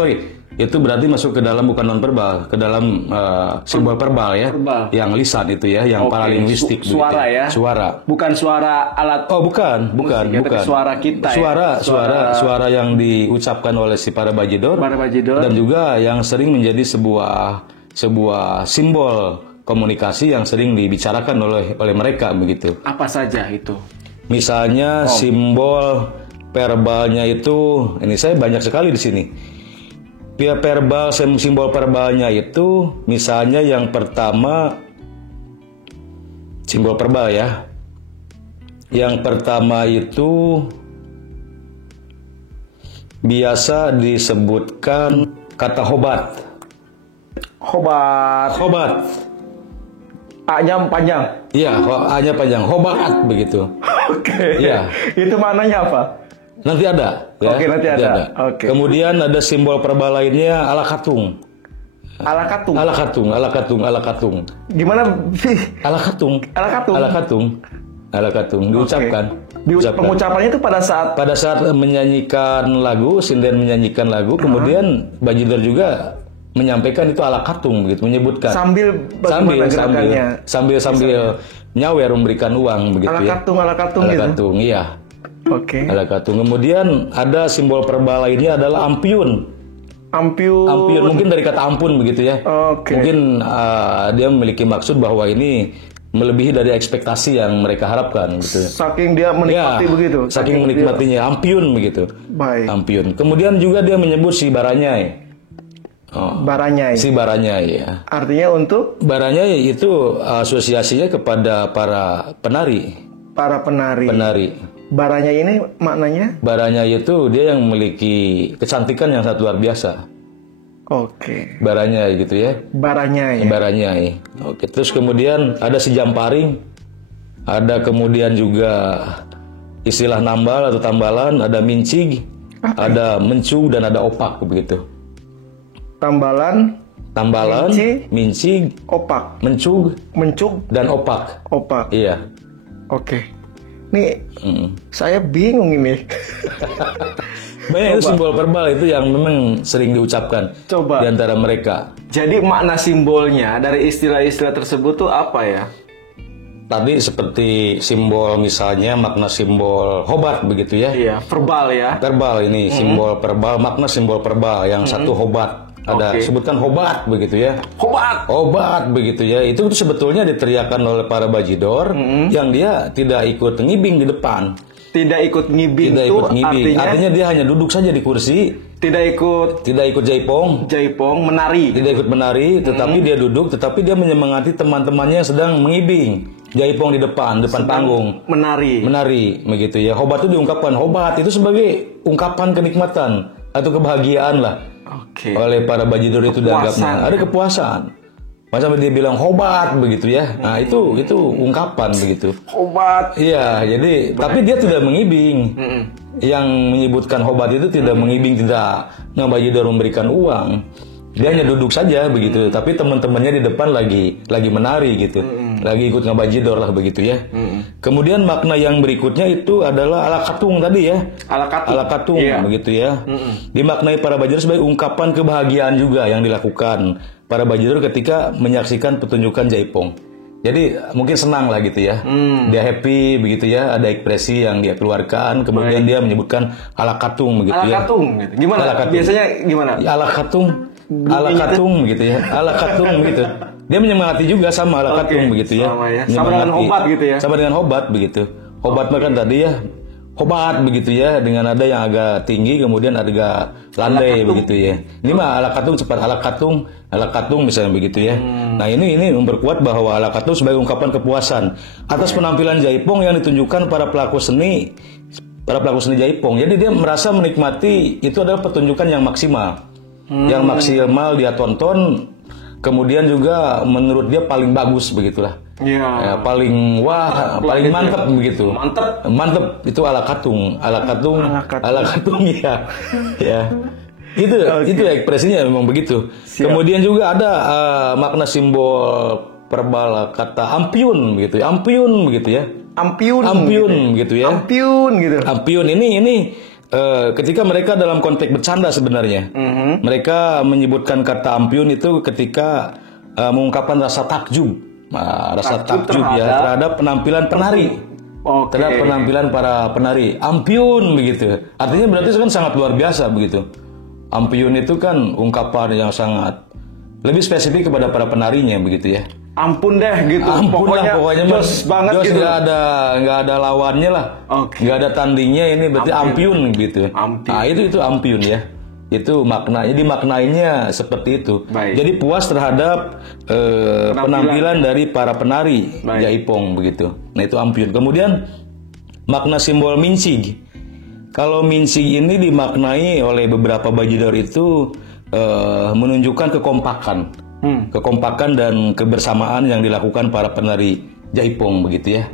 itu berarti masuk ke dalam bukan nonverbal, ke dalam simbol verbal ya, yang lisan itu ya, yang paralinguistik. Suara ya. Suara. Bukan suara alat. Oh bukan. Suara kita. Suara yang diucapkan oleh si para bajidor. Dan juga yang sering menjadi sebuah simbol komunikasi yang sering dibicarakan oleh mereka begitu. Apa saja itu? Misalnya simbol verbalnya itu, ini saya banyak sekali di sini. Simbol verbalnya itu, misalnya yang pertama, simbol verbal ya. Yang pertama itu biasa disebutkan kata hobat. A-nya panjang. Iya, A-nya panjang. Hobat begitu. Oke. Iya. Itu maknanya apa? Nanti ada. Ya? Oke, nanti ada. Oke. Kemudian ada simbol verbal lainnya alakatung. Alakatung. Gimana? Alakatung. Diucapkan. Pengucapannya itu pada saat menyanyikan lagu, sinden menyanyikan lagu, kemudian bajidor juga menyampaikan itu alakatung begitu, menyebutkan. Sambil nyawer memberikan uang begitu alakatung ya. Alakatung, iya. Oke. Alakatung. Kemudian ada simbol verbal lainnya adalah ampiun. Mungkin dari kata ampun begitu ya. Mungkin dia memiliki maksud bahwa ini melebihi dari ekspektasi yang mereka harapkan gitu. Saking dia menikmati begitu. Saking menikmatinya ampiun begitu. Baik. Ampiun. Kemudian juga dia menyebut si baranyai. Si baranyai ya. Artinya untuk? Baranyai itu asosiasinya kepada para penari. Baranyai ini maknanya? Baranyai itu dia yang memiliki kecantikan yang sangat luar biasa. Oke. Baranyai gitu ya. Baranyai. Oke. Terus kemudian ada si jamparing. Ada kemudian juga istilah nambal atau tambalan. Ada mincig. Ada mencug dan ada opak begitu. Tambalan, mincig, opak, mencug, dan opak. Iya. Oke. Nih, saya bingung ini. Banyak itu simbol verbal itu yang memang sering diucapkan di antara mereka. Jadi makna simbolnya dari istilah-istilah tersebut tuh apa ya? Tadi seperti simbol misalnya makna simbol hobat begitu ya. Iya, verbal ya. Verbal ini simbol verbal, makna simbol verbal yang satu hobat. Ada sebutkan hobat begitu ya. Hobat begitu ya. Itu sebetulnya diteriakan oleh para bajidor yang dia tidak ikut ngibing di depan. Tidak ikut ngibing. Artinya dia hanya duduk saja di kursi. Tidak ikut jaipong, menari. Tidak ikut menari, tetapi dia duduk, tetapi dia menyemangati teman-temannya yang sedang mengibing. Jaipong di depan panggung. Menari begitu ya. Hobat itu diungkapkan. Hobat itu sebagai ungkapan kenikmatan atau kebahagiaan lah. Oleh para bajidor itu dianggapnya ada kepuasan. Masa dia bilang hobat begitu ya. Nah, itu ungkapan begitu. Hobat. Iya, jadi tapi dia tidak mengibing. Yang menyebutkan hobat itu tidak mengibing, tidak bajidor memberikan uang. Dia hanya duduk saja begitu, tapi teman-temannya di depan lagi menari gitu. lagi ikut ngabajidor lah begitu ya. Kemudian makna yang berikutnya itu adalah ala katung tadi ya. Ala katung begitu ya. Dimaknai para bajidor sebagai ungkapan kebahagiaan juga yang dilakukan para bajidor ketika menyaksikan pertunjukan jaipong. Jadi mungkin senang lah gitu ya. Dia happy begitu ya, ada ekspresi yang dia keluarkan, kemudian dia menyebutkan ala katung begitu ya. Ala katung gitu. Gimana? Ala katung. Biasanya gimana? Ala katung gitu ya. Ala katung gitu. Dia menyemangati juga sama ala katung begitu ya. Sama dengan obat gitu ya. Sama dengan obat begitu. Obat makan tadi ya. Obat begitu ya, dengan nada yang agak tinggi kemudian agak landai begitu ya. Ini mah ala katung cepat, ala katung misalnya begitu ya. Nah ini memperkuat bahwa ala katung sebagai ungkapan kepuasan atas penampilan jaipong yang ditunjukkan para pelaku seni jaipong. Jadi dia merasa menikmati itu adalah pertunjukan yang maksimal. Yang maksimal dia tonton, kemudian juga menurut dia paling bagus begitulah. Paling paling mantap begitu. Mantap itu ala katung ya. Ya. Itu ekspresinya memang begitu. Kemudian juga ada makna simbol verbal kata ampiun begitu ya. Ampiun begitu ya. Ampiun gitu ya. Ampiun ini ketika mereka dalam konteks bercanda sebenarnya. Mereka menyebutkan kata ampiun itu ketika mengungkapkan rasa takjub. Rasa takjub ya terhadap penampilan penari. Terhadap penampilan para penari. Ampiun begitu. Artinya berarti kan sangat luar biasa begitu. Ampiun itu kan ungkapan yang sangat lebih spesifik kepada para penarinya begitu ya. Ampun deh gitu. Pokoknya jos banget jos gitu. Nggak ada lawannya lah. Nggak ada tandingnya, ini berarti ampiun gitu. Nah itu ampiun ya. Itu maknanya, dimaknainya seperti itu. Jadi puas terhadap penampilan dari para penari jaipong begitu. Nah itu ampiun. Kemudian makna simbol mincig. Kalau mincig ini dimaknai oleh beberapa bajidor itu menunjukkan kekompakan dan kebersamaan yang dilakukan para penari jaipong begitu ya.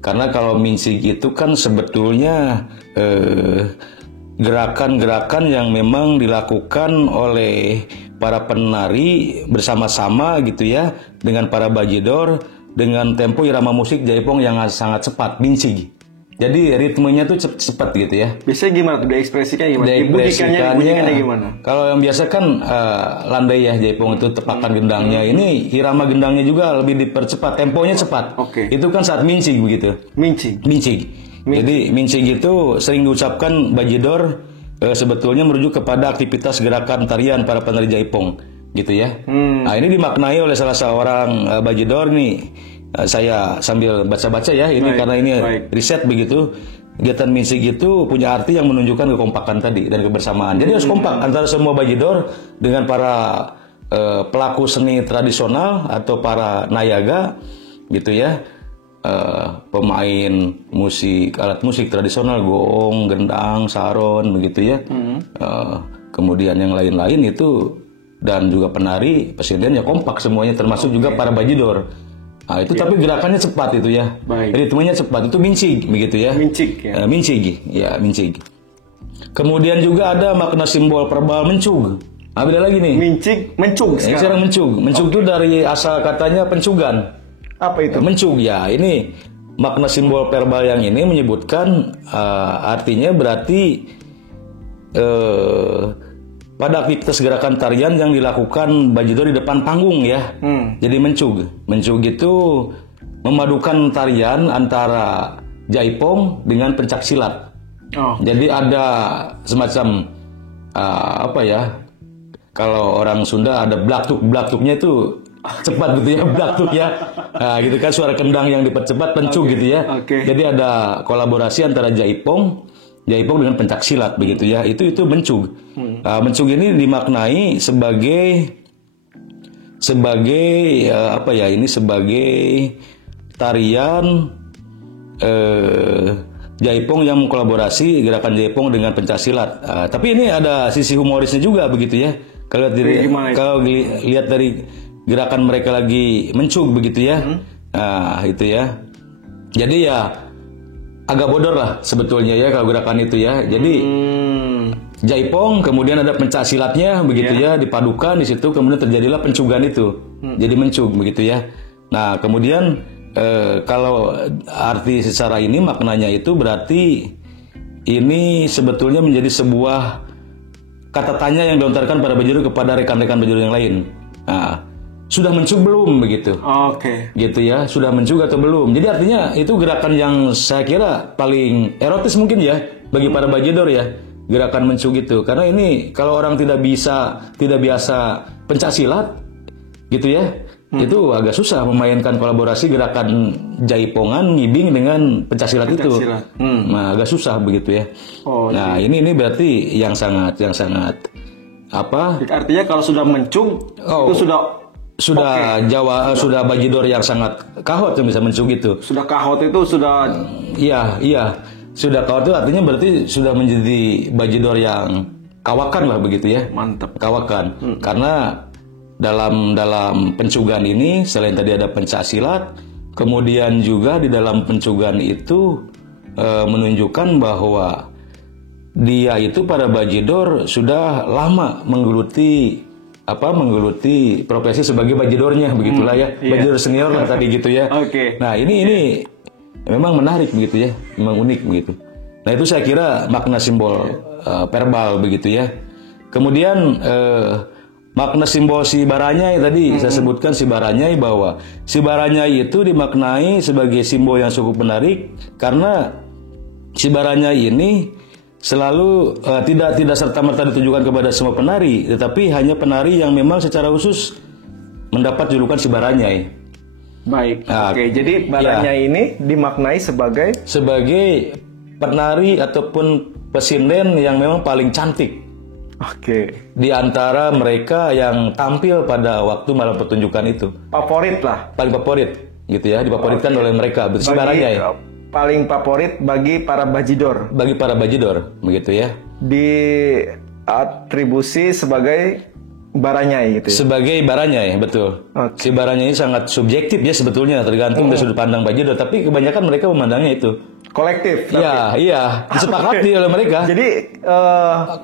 Karena kalau mincig itu kan sebetulnya gerakan-gerakan yang memang dilakukan oleh para penari bersama-sama gitu ya, dengan para bajidor dengan tempo irama musik jaipong yang sangat cepat, mincig. Jadi ritmenya tuh cepat gitu ya. Biasanya gimana tuh diekspresikan gimana? Dibunyikannya gimana? Kalau yang biasa kan landai ya jaipong itu tepakan gendangnya. Ini irama gendangnya juga lebih dipercepat, temponya cepat. Itu kan saat mincig begitu. Mincig. Jadi mincig itu sering diucapkan bajidor sebetulnya merujuk kepada aktivitas gerakan tarian para penari jaipong gitu ya. Nah ini dimaknai oleh salah seorang bajidor nih. Saya sambil baca-baca ya ini karena ini riset begitu. Kegiatan mincig itu punya arti yang menunjukkan kekompakan tadi dan kebersamaan. Jadi harus kompak antara semua bajidor dengan para pelaku seni tradisional atau para nayaga gitu ya. Pemain musik, alat musik tradisional, gong, gendang, saron, begitu ya. Kemudian yang lain-lain itu dan juga penari, presiden ya kompak semuanya, termasuk juga para bajidor. Nah itu tapi gerakannya cepat itu ya. Ritmenya cepat, itu mincig begitu ya. Mincig. Kemudian juga ada makna simbol verbal mencug. Beda lagi nih. Mencug sekarang. Mencug itu dari asal katanya pencugan. Apa itu? Mencug ya, ini makna simbol verbal yang ini menyebutkan artinya berarti pada aktivitas gerakan tarian yang dilakukan bajidor di depan panggung ya. Jadi mencug itu memadukan tarian antara jaipong dengan pencak silat. Jadi ada semacam apa ya? Kalau orang Sunda ada blaktuknya itu cepat gitu ya, blaktuk ya. Nah, gitu kan suara kendang yang dipercepat pencug gitu ya. Jadi ada kolaborasi antara jaipong dengan pencak silat begitu ya. Itu mencug. Mencug ini dimaknai sebagai apa ya? Ini sebagai tarian jaipong yang mengkolaborasi gerakan jaipong dengan pencak silat. Tapi ini ada sisi humorisnya juga begitu ya. Kalau lihat dari gerakan mereka lagi mencug begitu ya. Nah, itu ya. Jadi ya agak bodor lah sebetulnya ya kalau gerakan itu ya. Jadi jaipong kemudian ada pencak silatnya begitu ya, dipadukan di situ kemudian terjadilah pencugan itu. Jadi mencug begitu ya. Nah, kemudian kalau arti secara ini maknanya itu berarti ini sebetulnya menjadi sebuah kata tanya yang dilontarkan para bajidor kepada rekan-rekan bajidor yang lain. Nah, sudah mencuk belum begitu? Oke. Gitu ya, sudah mencuk atau belum? Jadi artinya itu gerakan yang saya kira paling erotis mungkin ya bagi para bajidor ya, gerakan mencuk itu. Karena ini kalau orang tidak biasa pencak silat, gitu ya, itu agak susah memainkan kolaborasi gerakan jaipongan ngibing dengan pencak silat itu. Nah, agak susah begitu ya. Nah, ini berarti yang sangat apa? Artinya kalau sudah mencung itu sudah Jawa, sudah bajidor yang sangat kahot yang bisa mencung itu. Sudah kahot itu sudah. Iya. Sudah kahot itu artinya berarti sudah menjadi bajidor yang kawakan lah begitu ya. Mantap. Kawakan. Karena dalam pencugan ini selain tadi ada pencak silat, kemudian juga di dalam pencugan itu menunjukkan bahwa dia itu para bajidor sudah lama menggeluti profesi sebagai bajidornya begitulah ya. Bajidor senior lah tadi gitu ya. Nah, ini memang menarik begitu ya, memang unik begitu. Nah, itu saya kira makna simbol verbal begitu ya. Kemudian makna simbol si Baranyai tadi saya sebutkan si Baranyai, bahwa si Baranyai itu dimaknai sebagai simbol yang cukup menarik karena si Baranyai ini selalu tidak serta-merta ditujukan kepada semua penari, tetapi hanya penari yang memang secara khusus mendapat julukan si Baranyai. Baik. Jadi Baranyai ini dimaknai sebagai penari ataupun pesinden yang memang paling cantik. Di antara mereka yang tampil pada waktu malam pertunjukan itu. Favorit lah. Paling favorit, gitu ya, difavoritkan oleh mereka. Si Baranyai. Paling favorit bagi para bajidor. Bagi para bajidor, begitu ya. Diatribusi sebagai Baranyai gitu ya? Sebagai Baranyai, betul. Si Baranyai ini sangat subjektif ya sebetulnya, tergantung dari sudut pandang bajidor. Tapi kebanyakan mereka memandangnya itu kolektif. Iya, disepakati oleh mereka. Jadi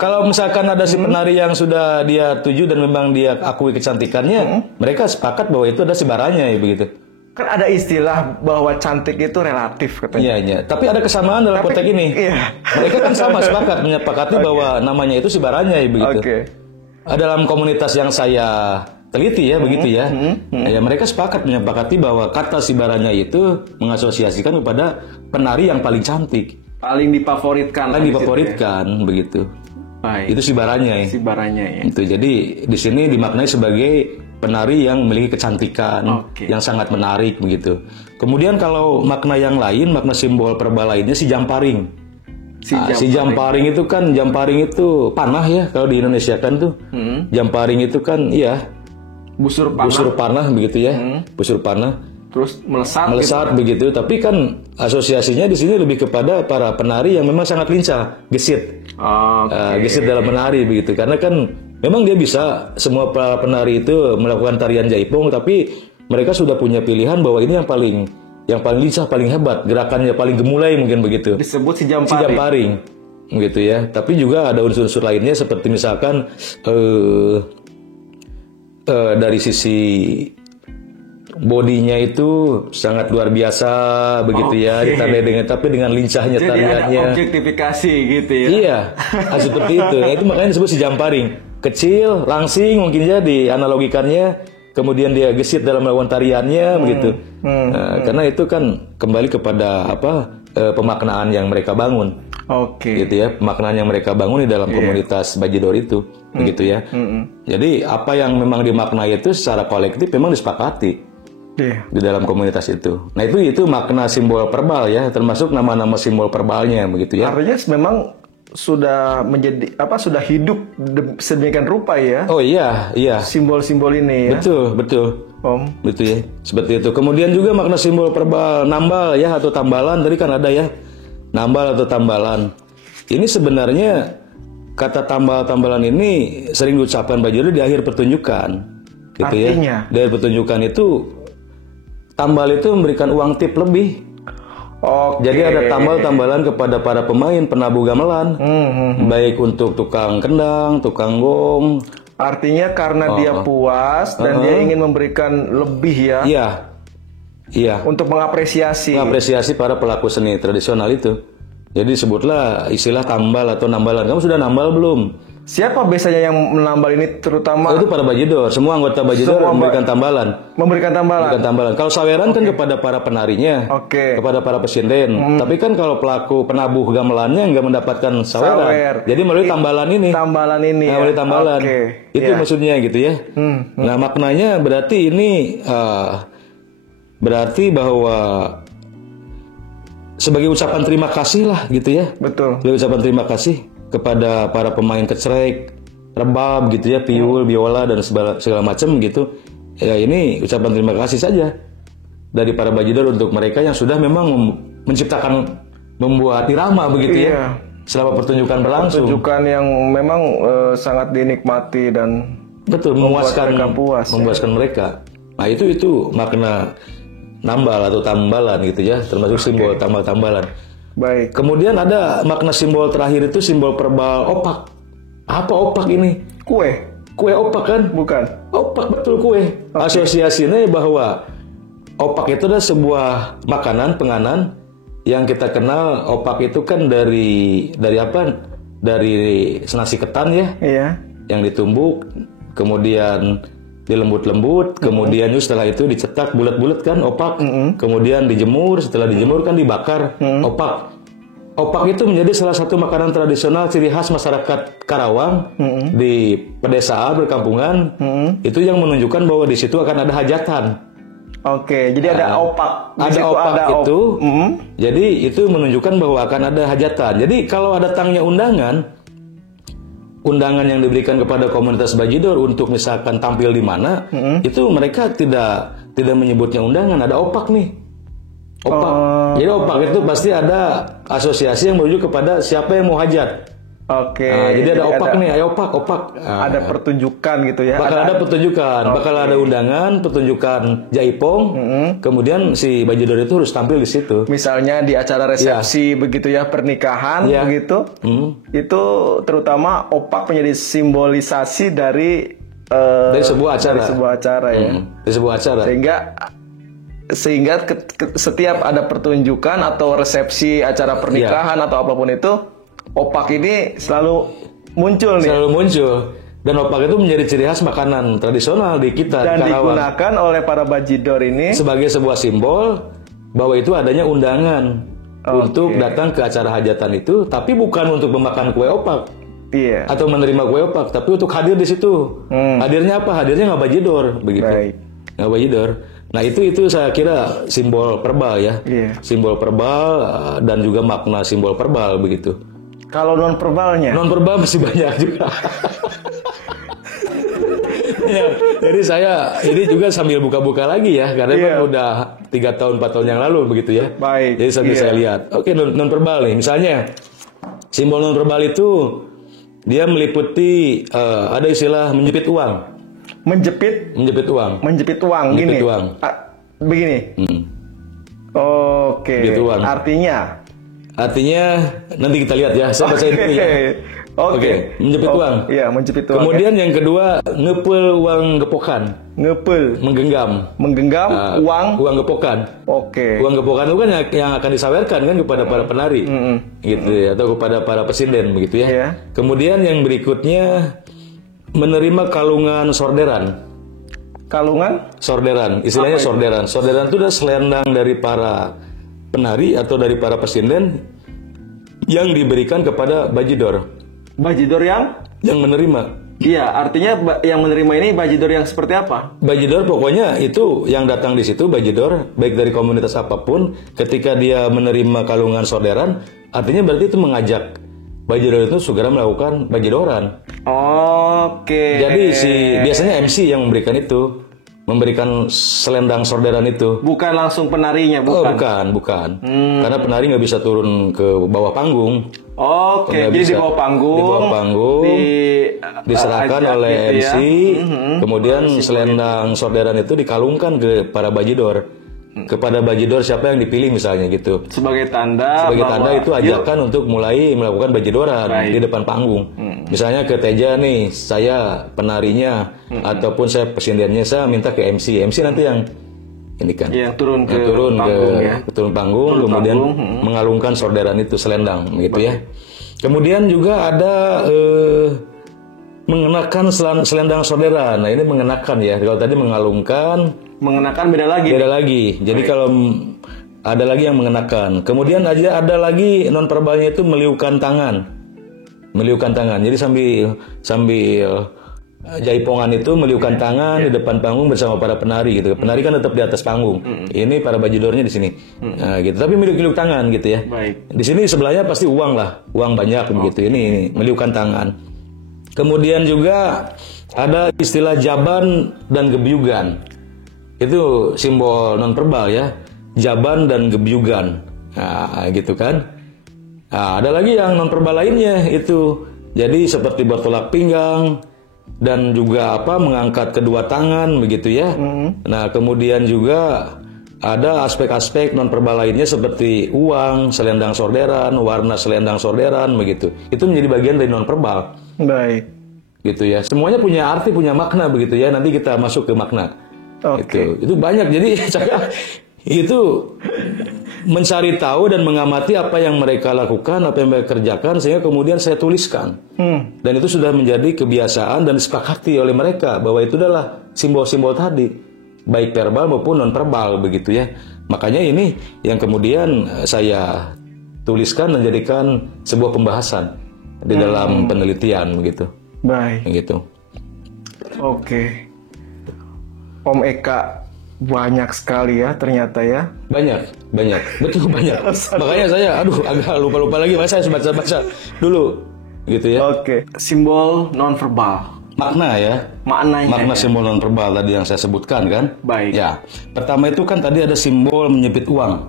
kalau misalkan ada si penari yang sudah dia tuju dan memang dia akui kecantikannya, mereka sepakat bahwa itu ada si Baranyai begitu. Kan ada istilah bahwa cantik itu relatif katanya. Iya. Tapi ada kesamaan dalam konteks ini. Iya. Mereka kan sama sepakat menyepakati bahwa namanya itu si Baranyai begitu. Dalam komunitas yang saya teliti ya begitu ya. Ya mereka sepakat menyepakati bahwa kata si Baranyai itu mengasosiasikan kepada penari yang paling cantik, paling difavoritkan begitu. Baik. Itu si Baranyai. Itu jadi di sini dimaknai sebagai penari yang memiliki kecantikan yang sangat menarik begitu. Kemudian kalau makna yang lain, makna simbol verbal lainnya si Jamparing. Si Jamparing itu kan, Jamparing itu panah ya kalau di Indonesia kan tuh. Jamparing itu kan busur panah begitu ya. Busur panah. Terus melesat gitu. Begitu. Tapi kan asosiasinya di sini lebih kepada para penari yang memang sangat lincah, gesit. Gesit dalam menari begitu. Karena kan memang dia bisa, semua para penari itu melakukan tarian jaipong, tapi mereka sudah punya pilihan bahwa ini yang paling lincah, paling hebat, gerakannya paling gemulai mungkin begitu. Disebut si Jamparing. Si Jamparing, gitu ya. Tapi juga ada unsur-unsur lainnya seperti misalkan dari sisi bodinya itu sangat luar biasa begitu ya, ditandai dengan lincahnya tariannya. Jadi ada objektifikasi gitu ya. Iya, seperti itu. Itu makanya disebut si Jamparing. Kecil, langsing mungkin ya dianalogikannya, kemudian dia gesit dalam melakukan tariannya begitu. Karena itu kan kembali kepada pemaknaan yang mereka bangun. Gitu ya, pemaknaan yang mereka bangun di dalam komunitas bajidor itu, begitu ya. Jadi apa yang memang dimaknai itu secara kolektif memang disepakati. Di dalam komunitas itu. Nah itu makna simbol verbal ya, termasuk nama-nama simbol verbalnya begitu ya. Artinya memang sudah menjadi sudah hidup sedemikian rupa ya. Oh iya. Simbol-simbol ini ya. Betul. Betul ya. Seperti itu. Kemudian juga makna simbol verbal nambal ya atau tambalan tadi kan ada ya. Nambal atau tambalan. Ini sebenarnya kata tambal-tambalan ini sering diucapkan bajidor di akhir pertunjukan. Gitu. Artinya? Ya. Di akhir pertunjukan itu tambal itu memberikan uang tip lebih. Jadi ada tambal-tambalan kepada para pemain penabuh gamelan, baik untuk tukang kendang, tukang gong. Artinya karena dia puas dan dia ingin memberikan lebih ya. Iya, Iya. Untuk mengapresiasi para pelaku seni tradisional itu. Jadi sebutlah istilah tambal atau nambalan. Kamu sudah nambal belum? Siapa biasanya yang menambal ini terutama? Itu para bajidor. Semua anggota bajidor memberikan tambalan. Memberikan tambalan. Kalau saweran kan kepada para penarinya, kepada para pesinden. Tapi kan kalau pelaku penabuh gamelannya nggak mendapatkan saweran. Jadi melalui tambalan ini. Melalui tambalan. Itu maksudnya gitu ya. Nah maknanya berarti ini berarti bahwa sebagai ucapan terima kasih lah gitu ya. Betul. Sebagai ucapan terima kasih kepada para pemain kecrek, rebab gitu ya, piul, biola dan segala macam gitu. Ya ini ucapan terima kasih saja dari para bajidor untuk mereka yang sudah memang menciptakan, membuat irama begitu ya. Selama pertunjukan berlangsung. Pertunjukan yang memang sangat dinikmati dan betul memuaskan mereka. Nah itu makna nambal atau tambalan gitu ya, termasuk simbol tambal-tambalan. Baik. Kemudian ada makna simbol terakhir itu simbol perbal opak. Apa opak ini? Kue opak kan? Bukan. Opak betul kue. Asosiasinya bahwa opak itu adalah sebuah makanan penganan yang kita kenal. Opak itu kan dari apa? Dari senasi ketan ya. Iya. Yang ditumbuk, kemudian dilembut-lembut, kemudian setelah itu dicetak bulat-bulat kan opak, kemudian dijemur, setelah dijemur kan dibakar opak. Opak itu menjadi salah satu makanan tradisional ciri khas masyarakat Karawang di pedesaan perkampungan. Itu yang menunjukkan bahwa di situ akan ada hajatan. Oke, jadi ada opak. Ada opak itu. Jadi itu menunjukkan bahwa akan ada hajatan. Jadi kalau datangnya undangan yang diberikan kepada komunitas bajidor untuk misalkan tampil di mana, itu mereka tidak menyebutnya undangan, ada opak nih. Opak. Jadi opak itu pasti ada asosiasi yang merujuk kepada siapa yang mau hajat. Oke. Nah, jadi ada opak nih, ayo opak. Ada pertunjukan gitu ya. Bakal ada pertunjukan, bakal ada undangan, pertunjukan jaipong. Kemudian si bajidor itu harus tampil di situ. Misalnya di acara resepsi begitu ya, pernikahan begitu. Itu terutama opak menjadi simbolisasi dari sebuah acara. Ya. Dari sebuah acara. Sehingga setiap ada pertunjukan atau resepsi acara pernikahan atau apapun itu, opak ini selalu muncul nih. Selalu muncul. Dan opak itu menjadi ciri khas makanan tradisional di kita. Dan digunakan oleh para bajidor ini sebagai sebuah simbol bahwa itu adanya undangan untuk datang ke acara hajatan itu, tapi bukan untuk memakan kue opak. Atau menerima kue opak, tapi untuk hadir di situ. Hadirnya apa? Hadirnya nggak bajidor, begitu. Nggak bajidor. Nah itu saya kira simbol perbal ya. Simbol perbal dan juga makna simbol perbal begitu. Kalau non perbalnya? Non perbal masih banyak juga. Ya, jadi saya ini juga sambil buka-buka lagi ya, karena kan udah 3 tahun 4 tahun yang lalu begitu ya. Baik. Jadi sambil saya lihat. Oke, non perbal nih. Misalnya simbol non perbal itu dia meliputi ada istilah menjepit uang. Menjepit uang. Gini. Begini. Oke. Artinya nanti kita lihat ya. Saya bacain dulu ya. Oke. Menjepit uang. Iya, menjepit uang. Kemudian yang kedua, ngepel uang gepokan. Menggenggam uang gepokan. Oke. Uang gepokan itu kan yang akan disawerkan kan kepada para penari. Gitu ya, atau kepada para pesinden begitu ya. Kemudian yang berikutnya menerima kalungan sorderan. Sorderan, istilahnya sorderan. Sorderan itu adalah selendang dari para penari atau dari para pesinden yang diberikan kepada bajidor. Bajidor yang menerima. Iya, artinya yang menerima ini bajidor yang seperti apa? Bajidor pokoknya itu yang datang di situ bajidor, baik dari komunitas apapun, ketika dia menerima kalungan sorderan, artinya berarti itu mengajak bajidor itu segera melakukan bajidoran. Oke. Jadi biasanya MC yang memberikan selendang sorderan itu. Bukan langsung penarinya, bukan. Bukan. Karena penari nggak bisa turun ke bawah panggung. Oke. Jadi di bawah panggung. Diserahkan oleh gitu MC. Kemudian selendang sorderan itu dikalungkan ke para bajidor. Kepada bajidor siapa yang dipilih misalnya gitu. Sebagai tanda itu ajakan untuk mulai melakukan bajidoran di depan panggung. Misalnya ke Teja nih, saya penarinya ataupun saya pesindennya, saya minta ke MC. MC nanti ini kan. Yang turun ke panggung ya. Turun panggung, kemudian mengalungkan sorderan itu selendang gitu ya. Kemudian juga ada mengenakan selendang sorderan. Nah, ini mengenakan ya. Kalau tadi mengenakan beda lagi. Jadi kalau ada lagi yang mengenakan. Kemudian ada lagi non verbalnya itu meliukan tangan. Jadi sambil jaipongan itu meliukan tangan di depan panggung bersama para penari gitu. Penari kan tetap di atas panggung. Ini para bajidornya di sini. Nah, gitu. Tapi meliuk-liuk tangan gitu ya. Baik. Di sini sebelahnya pasti uang lah, uang banyak begitu. Ini meliukan tangan. Kemudian juga ada istilah jaban dan gebyugan. Itu simbol non verbal ya. Jaban dan gebyugan. Nah, gitu kan. Nah, ada lagi yang non verbal lainnya itu. Jadi seperti bertolak pinggang dan juga mengangkat kedua tangan begitu ya. Nah, kemudian juga ada aspek-aspek non verbal lainnya seperti uang, selendang sorderan, warna selendang sorderan begitu. Itu menjadi bagian dari non verbal. Baik. Gitu ya. Semuanya punya arti, punya makna begitu ya. Nanti kita masuk ke makna. Oke. Itu banyak. Jadi saya itu mencari tahu dan mengamati apa yang mereka lakukan, apa yang mereka kerjakan, sehingga kemudian saya tuliskan. Dan itu sudah menjadi kebiasaan dan disepakati oleh mereka bahwa itu adalah simbol-simbol tadi, baik verbal maupun non verbal begitu ya. Makanya ini yang kemudian saya tuliskan dan jadikan sebuah pembahasan di dalam penelitian begitu. Baik. Gitu. Oke. Om Eka banyak sekali ya ternyata ya. Banyak. Betul banyak. Makanya saya agak lupa lagi, masa saya baca dulu gitu ya. Oke. Simbol non verbal. Makna ya. Maknanya. Makna simbol non verbal tadi yang saya sebutkan kan. Baik. Ya. Pertama itu kan tadi ada simbol menjepit uang.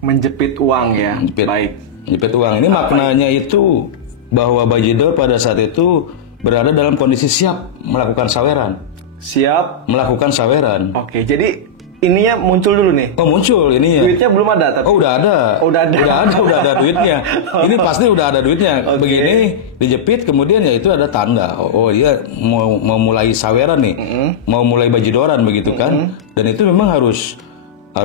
Menjepit uang ya. Baik. Menjepit uang. Ini maknanya itu bahwa bajidor pada saat itu berada dalam kondisi siap melakukan saweran. Siap melakukan saweran. Oke, jadi ininya muncul dulu nih. Oh, muncul ininya. Duitnya belum ada tapi. Oh, udah ada. Udah ada duitnya. Ini pasti udah ada duitnya. Okay. Begini dijepit, kemudian ya itu ada tanda. Oh, dia mau mulai saweran nih. Mau mulai bajidoran begitu kan. Dan itu memang harus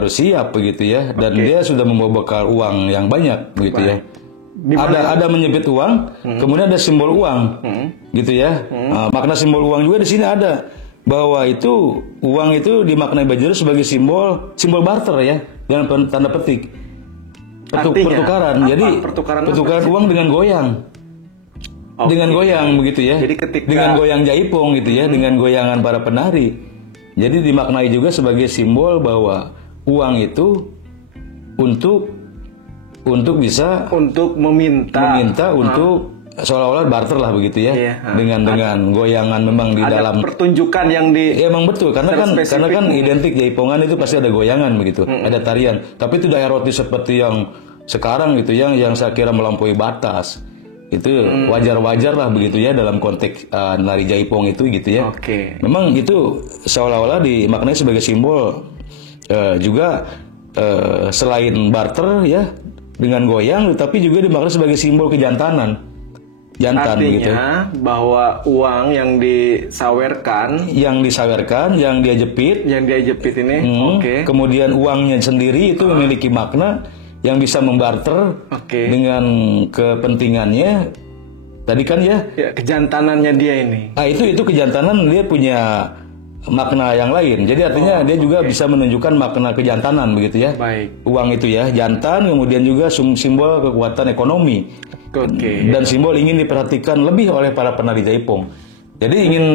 siap begitu ya. Dan dia sudah membawa bekal uang yang banyak begitu ya. Ada menyebut uang, kemudian ada simbol uang, gitu ya. Makna simbol uang juga di sini ada, bahwa itu uang itu dimaknai bajidor sebagai simbol barter ya, dengan tanda petik. Pertukaran. Jadi pertukaran uang dengan goyang. Dengan goyang begitu ya. Jadi ketika dengan goyang jaipong gitu ya, dengan goyangan para penari. Jadi dimaknai juga sebagai simbol bahwa uang itu untuk bisa meminta untuk seolah-olah barter lah begitu ya. Dengan goyangan memang di dalam pertunjukan yang ya, emang betul karena kan identik jaipongan itu pasti ada goyangan begitu, ada tarian. Tapi tidak erotis seperti yang sekarang gitu yang saya kira melampaui batas. Itu wajar-wajar lah begitu ya dalam konteks nari jaipong itu gitu ya. Memang itu seolah-olah dimaknai sebagai simbol juga selain barter ya dengan goyang, tapi juga dimaknai sebagai simbol kejantanan. Jantan. Artinya gitu. Bahwa uang yang disawerkan, yang dia jepit ini, kemudian uangnya sendiri itu memiliki makna yang bisa membarter dengan kepentingannya. Tadi kan ya kejantanannya dia ini. Itu kejantanan dia punya makna yang lain. Jadi artinya dia juga bisa menunjukkan makna kejantanan begitu ya. Uang itu ya jantan, kemudian juga simbol kekuatan ekonomi. Dan simbol ingin diperhatikan lebih oleh para penari jaipong. Jadi ingin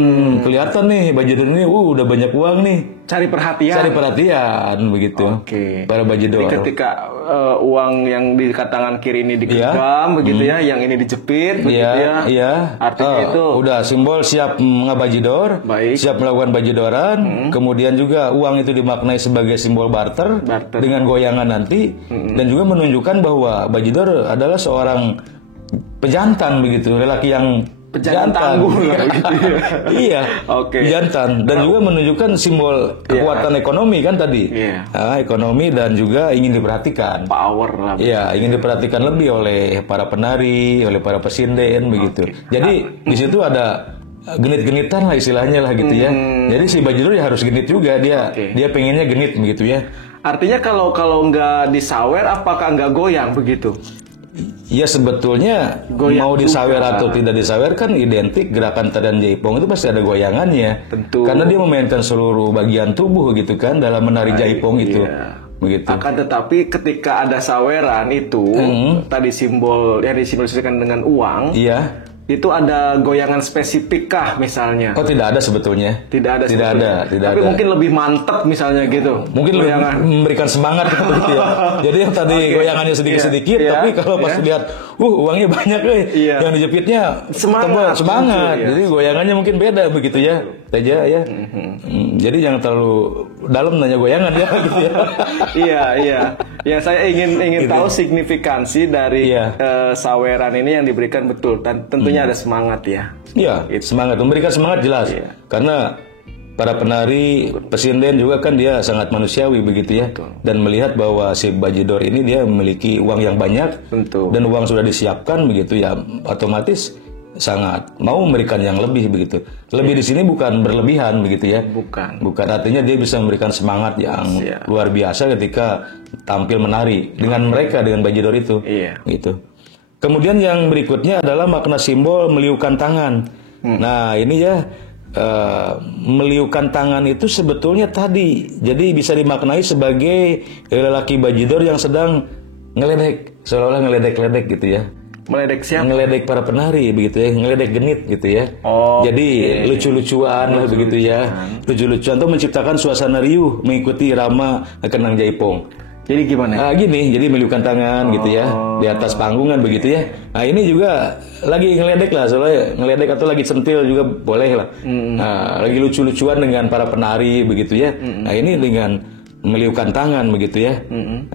kelihatan nih bajidor ini udah banyak uang nih. Cari perhatian begitu. Para bajidor. Jadi ketika uang yang di tangan kiri ini digenggam begitu ya, yang ini dijepit begitu ya. Artinya itu udah simbol siap ngabajidor, siap melakukan bajidoran. Kemudian juga uang itu dimaknai sebagai simbol barter. Dengan goyangan nanti dan juga menunjukkan bahwa bajidor adalah seorang pejantan begitu, lelaki yang jantan gitu ya. Jantan dan juga menunjukkan simbol kekuatan ekonomi kan tadi. Ekonomi dan juga ingin diperhatikan. Power lah. Ingin diperhatikan lebih oleh para penari, oleh para pesinden begitu. Jadi di situ ada genit-genitan lah istilahnya lah gitu ya. Jadi si bajidor ya harus genit juga, dia pengennya genit begitu ya. Artinya kalau nggak disawer, apakah nggak goyang begitu? Ya sebetulnya Goyang mau disawer juga. atau tidak disawer kan identik, gerakan tarian jaipong itu pasti ada goyangannya. Tentu. Karena dia memainkan seluruh bagian tubuh gitu kan dalam menari jaipong itu. Iya. Begitu. Akan tetapi ketika ada saweran itu, tadi simbol yang disimbolisasikan dengan uang, Iya. itu ada goyangan spesifik kah misalnya? Oh tidak ada sebetulnya. Tidak ada. Tidak sebetulnya. ada. Tidak Tapi ada. mungkin lebih mantep misalnya gitu. Mungkin lebih memberikan semangat gitu ya. Jadi yang tadi goyangannya sedikit-sedikit, Iya. tapi kalau pas Iya. lihat, uangnya banyak Iya. yang dijepitnya Semangat. semangat. Betul, ya. Jadi goyangannya mungkin beda begitu ya, Teja ya. Jadi jangan terlalu dalam nanya goyangan ya, gitu ya. Iya. Yang saya ingin tahu signifikansi dari Iya. saweran ini yang diberikan betul, dan tentunya ada semangat ya. Iya, semangat, memberikan semangat jelas. Iya. Karena para penari pesinden juga kan dia sangat manusiawi begitu ya. Dan melihat bahwa si bajidor ini dia memiliki uang yang banyak. Tentu. Dan uang sudah disiapkan begitu ya, otomatis sangat mau memberikan yang lebih begitu. Lebih di sini bukan berlebihan begitu ya. Bukan. Artinya dia bisa memberikan semangat yang luar biasa ketika tampil menari dengan mereka, dengan bajidor itu. Iya. Gitu. Kemudian yang berikutnya adalah makna simbol meliukan tangan. Nah ini ya, meliukan tangan itu sebetulnya tadi, jadi bisa dimaknai sebagai lelaki bajidor yang sedang ngeledek, seolah-olah ngeledek-ledek gitu ya. Meledek siapa? Ngeledek para penari begitu ya, ngeledek genit gitu ya. Jadi lucu-lucuan lah begitu ya. Lucu-lucuan tuh menciptakan suasana riuh mengikuti irama kenang jaipong. Jadi gimana? Gini, jadi meliukan tangan gitu ya di atas panggungan begitu ya. Nah ini juga lagi ngeledek lah, soalnya ngeledek atau lagi centil juga boleh lah. Nah, lagi lucu-lucuan dengan para penari begitu ya. Nah ini dengan meliukan tangan begitu ya.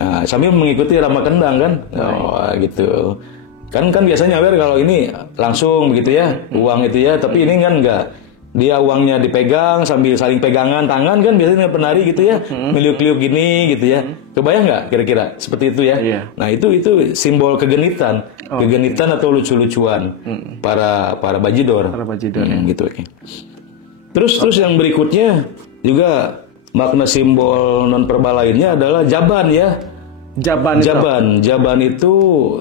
Nah, sambil mengikuti irama kendang kan. Oh gitu. Kan biasanya kalau ini langsung begitu ya, uang itu ya, tapi ini kan enggak. Dia uangnya dipegang sambil saling pegangan tangan kan biasanya penari gitu ya, meliuk-liuk gini gitu ya. Kebayang nggak kira-kira seperti itu ya? Iya. Nah itu simbol kegenitan, kegenitan atau lucu-lucuan para bajidor. Para bajidor, gitu. Oke. Terus yang berikutnya juga makna simbol non verbal lainnya adalah jaban ya. Jaban itu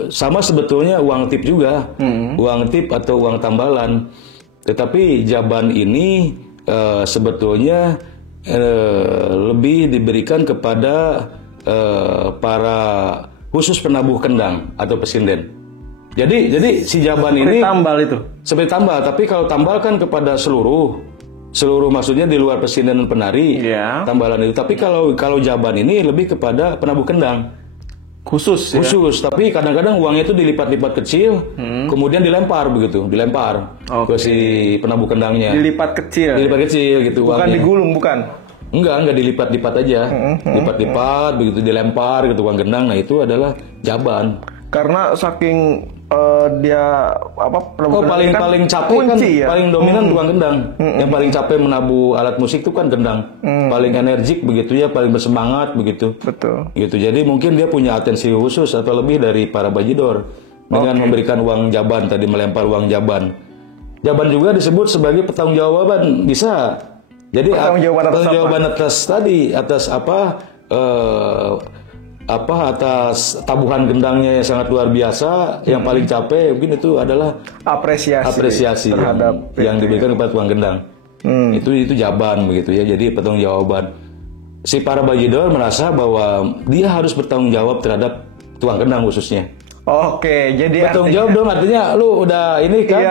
sama sebetulnya uang tip juga, uang tip atau uang tambalan. Tetapi jaban ini sebetulnya lebih diberikan kepada para khusus penabuh kendang atau pesinden. Jadi si jaban ini seperti tambal, tapi kalau tambal kan kepada seluruh maksudnya di luar pesinden dan penari, tambalan itu. Tapi kalau jaban ini lebih kepada penabuh kendang. Khusus, tapi kadang-kadang uangnya itu dilipat-lipat kecil, kemudian dilempar ke si penabuh kendangnya. Dilipat kecil gitu. Bukan uangnya. digulung, bukan? Enggak dilipat-lipat aja, lipat-lipat begitu dilempar gitu uang kendang. Nah itu adalah jaban. Karena saking dia paling capek kan, paling dominan tukang kendang. Yang paling capek menabuh alat musik itu kan kendang. Paling energik begitu ya, paling bersemangat begitu. Betul. Gitu. Jadi mungkin dia punya atensi khusus atau lebih dari para bajidor dengan memberikan uang jaban tadi, melempar uang jaban. Jaban juga disebut sebagai pertanggungjawaban, bisa. Jadi pertanggungjawaban atas tadi, atas atas tabuhan gendangnya yang sangat luar biasa, yang paling capek mungkin itu adalah apresiasi terhadap yang diberikan kepada tukang gendang. Itu jaban begitu ya. Jadi pertanggungjawaban. Si para bajidor merasa bahwa dia harus bertanggung jawab terhadap tukang gendang khususnya. Oke, jadi bertanggung jawab dong, artinya lu udah ini kan,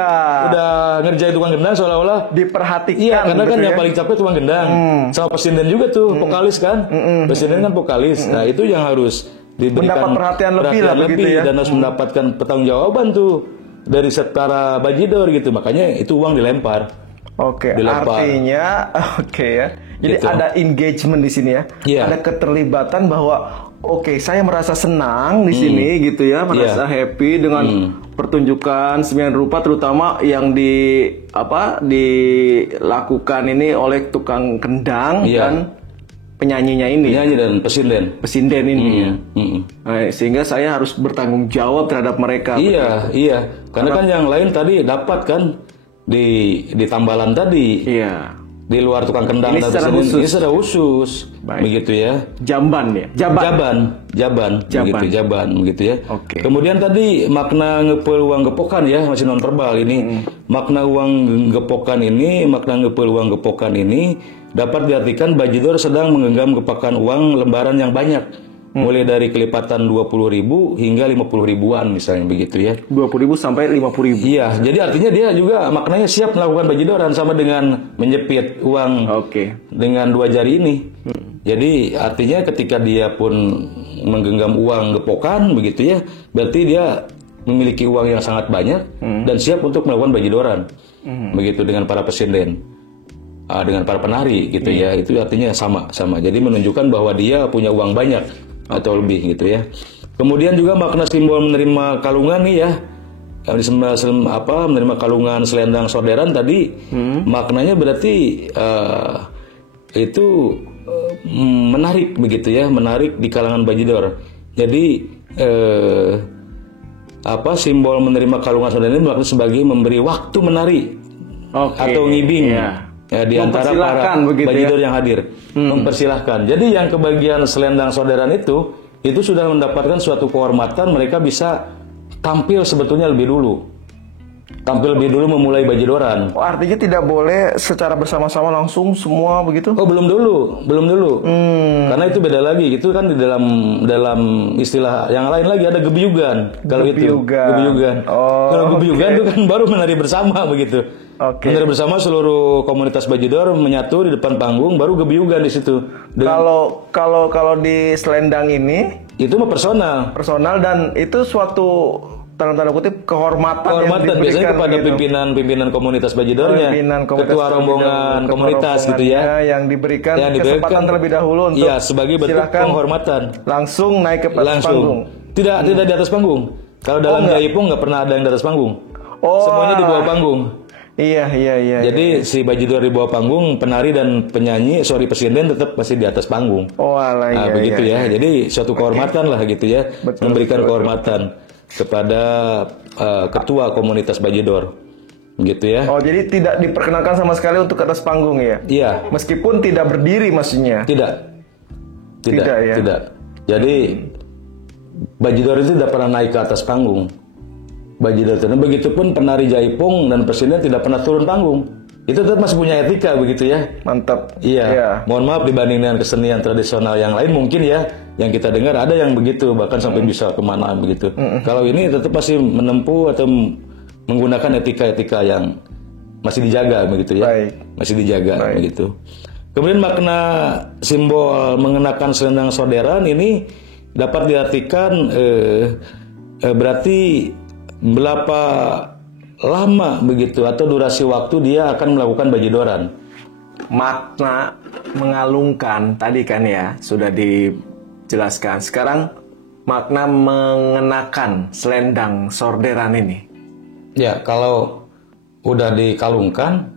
udah ngerjain tukang gendang seolah-olah diperhatikan. Iya, karena kan yang paling capek tukang gendang. Sama pesinden juga tuh, vokalis kan. Pesinden kan vokalis. Nah, itu yang harus diberikan mendapat perhatian lebih ya. Dan harus mendapatkan pertanggungjawaban tuh dari setara bajidor gitu. Makanya itu uang dilempar. Oke, artinya ya. Jadi gitu. Ada engagement di sini ya. Ada keterlibatan bahwa saya merasa senang di sini gitu ya, merasa happy dengan pertunjukan sembilan rupa, terutama yang dilakukan ini oleh tukang kendang dan penyanyi dan pesinden ini ya. Nah, sehingga saya harus bertanggung jawab terhadap mereka. Iya. Karena kan yang lain tadi dapat kan di Tambalan tadi. Iya. Di luar tukang kendang Ini dan secara Pesinen, khusus. ini secara khusus. Baik. Begitu ya. Jamban ya? Jaban, begitu Jaban, begitu ya. Oke. Kemudian tadi makna ngepel uang gepokan ya, masih non verbal ini. Makna uang gepokan ini, makna ngepel uang gepokan ini dapat diartikan bajidor sedang menggenggam gepakan uang lembaran yang banyak. Mulai dari kelipatan 20.000 hingga 50.000-an misalnya begitu ya. 20.000 sampai 50.000. Iya, jadi artinya dia juga maknanya siap melakukan bajidoran sama dengan menjepit uang Oke. dengan dua jari ini. Jadi artinya ketika dia pun menggenggam uang gepokan begitu ya, berarti dia memiliki uang yang sangat banyak dan siap untuk melakukan bajidoran. Begitu dengan para pesinden, dengan para penari gitu ya. Itu artinya sama. Jadi menunjukkan bahwa dia punya uang banyak atau lebih gitu ya. Kemudian juga makna simbol menerima kalungan nih ya. Menerima kalungan selendang sorderan tadi maknanya berarti itu menarik begitu ya, menarik di kalangan bajidor. Jadi simbol menerima kalungan sorderan ini berarti sebagai memberi waktu menari atau ngibing ya, di antara para bajidor yang hadir. Mempersilahkan. Jadi yang kebagian selendang sorderan itu sudah mendapatkan suatu kehormatan, mereka bisa tampil sebetulnya lebih dulu. Tampil lebih dulu memulai bajidoran. Oh, artinya tidak boleh secara bersama-sama langsung semua begitu? Oh, belum dulu. Karena itu beda lagi. Itu kan di dalam istilah yang lain lagi ada gebyugan. Kalau itu gebyugan. Kalau gebyugan itu kan baru menari bersama begitu. Menari bersama seluruh komunitas bajidor menyatu di depan panggung, baru gebyugan di situ. Kalau di selendang ini itu mah personal dan itu suatu tanda kutip kehormatan yang diberikan biasanya kepada pimpinan komunitas bajidornya, ketua rombongan komunitas gitu ya, yang diberikan kesempatan terlebih dahulu untuk sebagai bentuk penghormatan langsung naik ke atas panggung. Tidak di atas panggung. Kalau dalam jaipong nggak pernah ada yang di atas panggung. Semuanya di bawah panggung. Iya. Jadi si bajidor di bawah panggung, penari dan presiden tetap masih di atas panggung. Begitu ya. Jadi suatu kehormatan lah gitu ya, memberikan kehormatan kepada ketua komunitas bajidor, gitu ya. Jadi tidak diperkenankan sama sekali untuk ke atas panggung ya? Iya. Meskipun tidak berdiri maksudnya? Tidak. Ya? Tidak. Jadi bajidor itu tidak pernah naik ke atas panggung. Bajidor itu, begitupun penari jaipong dan presiden tidak pernah turun panggung. Itu tetap masih punya etika begitu ya. Mantap. Iya. Mohon maaf dibanding dengan kesenian tradisional yang lain mungkin ya, yang kita dengar ada yang begitu bahkan sampai bisa kemana begitu. Kalau ini tetap masih menempuh atau menggunakan etika-etika yang masih dijaga begitu ya. Masih dijaga begitu. Kemudian makna simbol mengenakan selendang sorderan ini dapat diartikan berarti berapa lama begitu atau durasi waktu dia akan melakukan bajidoran. Makna mengalungkan tadi kan ya sudah dijelaskan. Sekarang makna mengenakan selendang sorderan ini. Ya, kalau udah dikalungkan,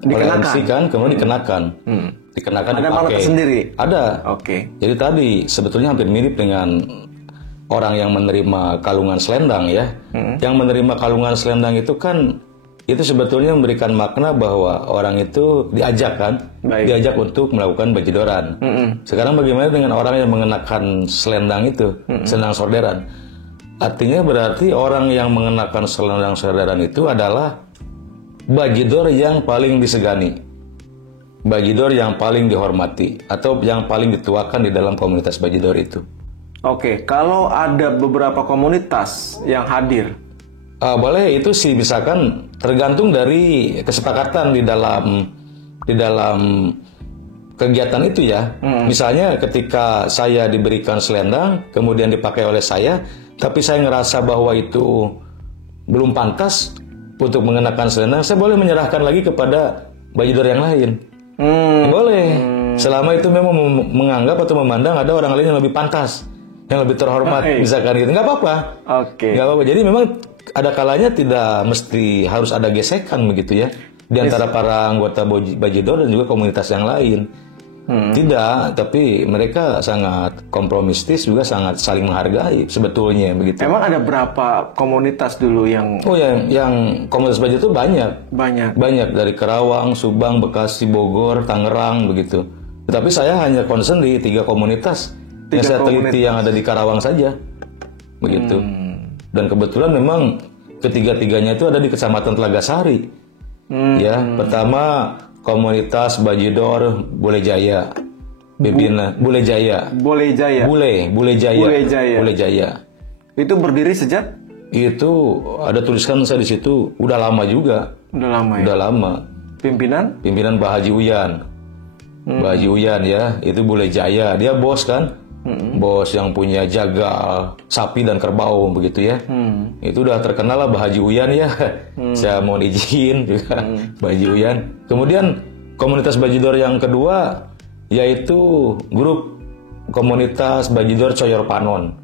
dikenakan, kemudian dikenakan. Dikenakan ada makna sendiri? Ada. Jadi tadi sebetulnya hampir mirip dengan orang yang menerima kalungan selendang ya. Yang menerima kalungan selendang itu kan itu sebetulnya memberikan makna bahwa orang itu diajak untuk melakukan bajidoran. Sekarang bagaimana dengan orang yang mengenakan selendang itu, selendang sorderan? Artinya berarti orang yang mengenakan selendang sorderan itu adalah bajidor yang paling disegani, bajidor yang paling dihormati, atau yang paling dituakan di dalam komunitas bajidor itu. Kalau ada beberapa komunitas yang hadir, boleh itu sih misalkan tergantung dari kesepakatan di dalam kegiatan itu ya. Misalnya ketika saya diberikan selendang kemudian dipakai oleh saya, tapi saya ngerasa bahwa itu belum pantas untuk mengenakan selendang, saya boleh menyerahkan lagi kepada bajidor yang lain. Boleh, selama itu memang menganggap atau memandang ada orang lain yang lebih pantas, yang lebih terhormat, misalkan gitu, nggak apa-apa. Nggak apa-apa. Jadi memang ada kalanya tidak mesti harus ada gesekan begitu ya di antara para anggota bajidor dan juga komunitas yang lain. Tidak, tapi mereka sangat kompromistis, juga sangat saling menghargai sebetulnya begitu. Emang ada berapa komunitas dulu yang? Oh, yang komunitas baju itu banyak. Banyak dari Karawang, Subang, Bekasi, Bogor, Tangerang begitu. Tetapi saya hanya concern di 3 komunitas yang saya teliti yang ada di Karawang saja, begitu. Dan kebetulan memang ketiga-tiganya itu ada di Kecamatan Telagasari. Ya, pertama komunitas Bajidor Bule Jaya, pimpinan Bule Jaya. Bule Jaya. Itu berdiri sejak? Itu ada tuliskan saya di situ. Udah lama juga. Udah lama. Pimpinan Pak Haji Uyan. Pak Haji Uyan ya, itu Bule Jaya. Dia bos kan? Bos yang punya jagal, sapi dan kerbau begitu ya. Itu udah terkenal lah Pak Haji Uyan ya. Saya mohon izin juga Pak Haji Uyan. Kemudian komunitas Bajidor yang kedua yaitu grup komunitas Bajidor Coyor Panon.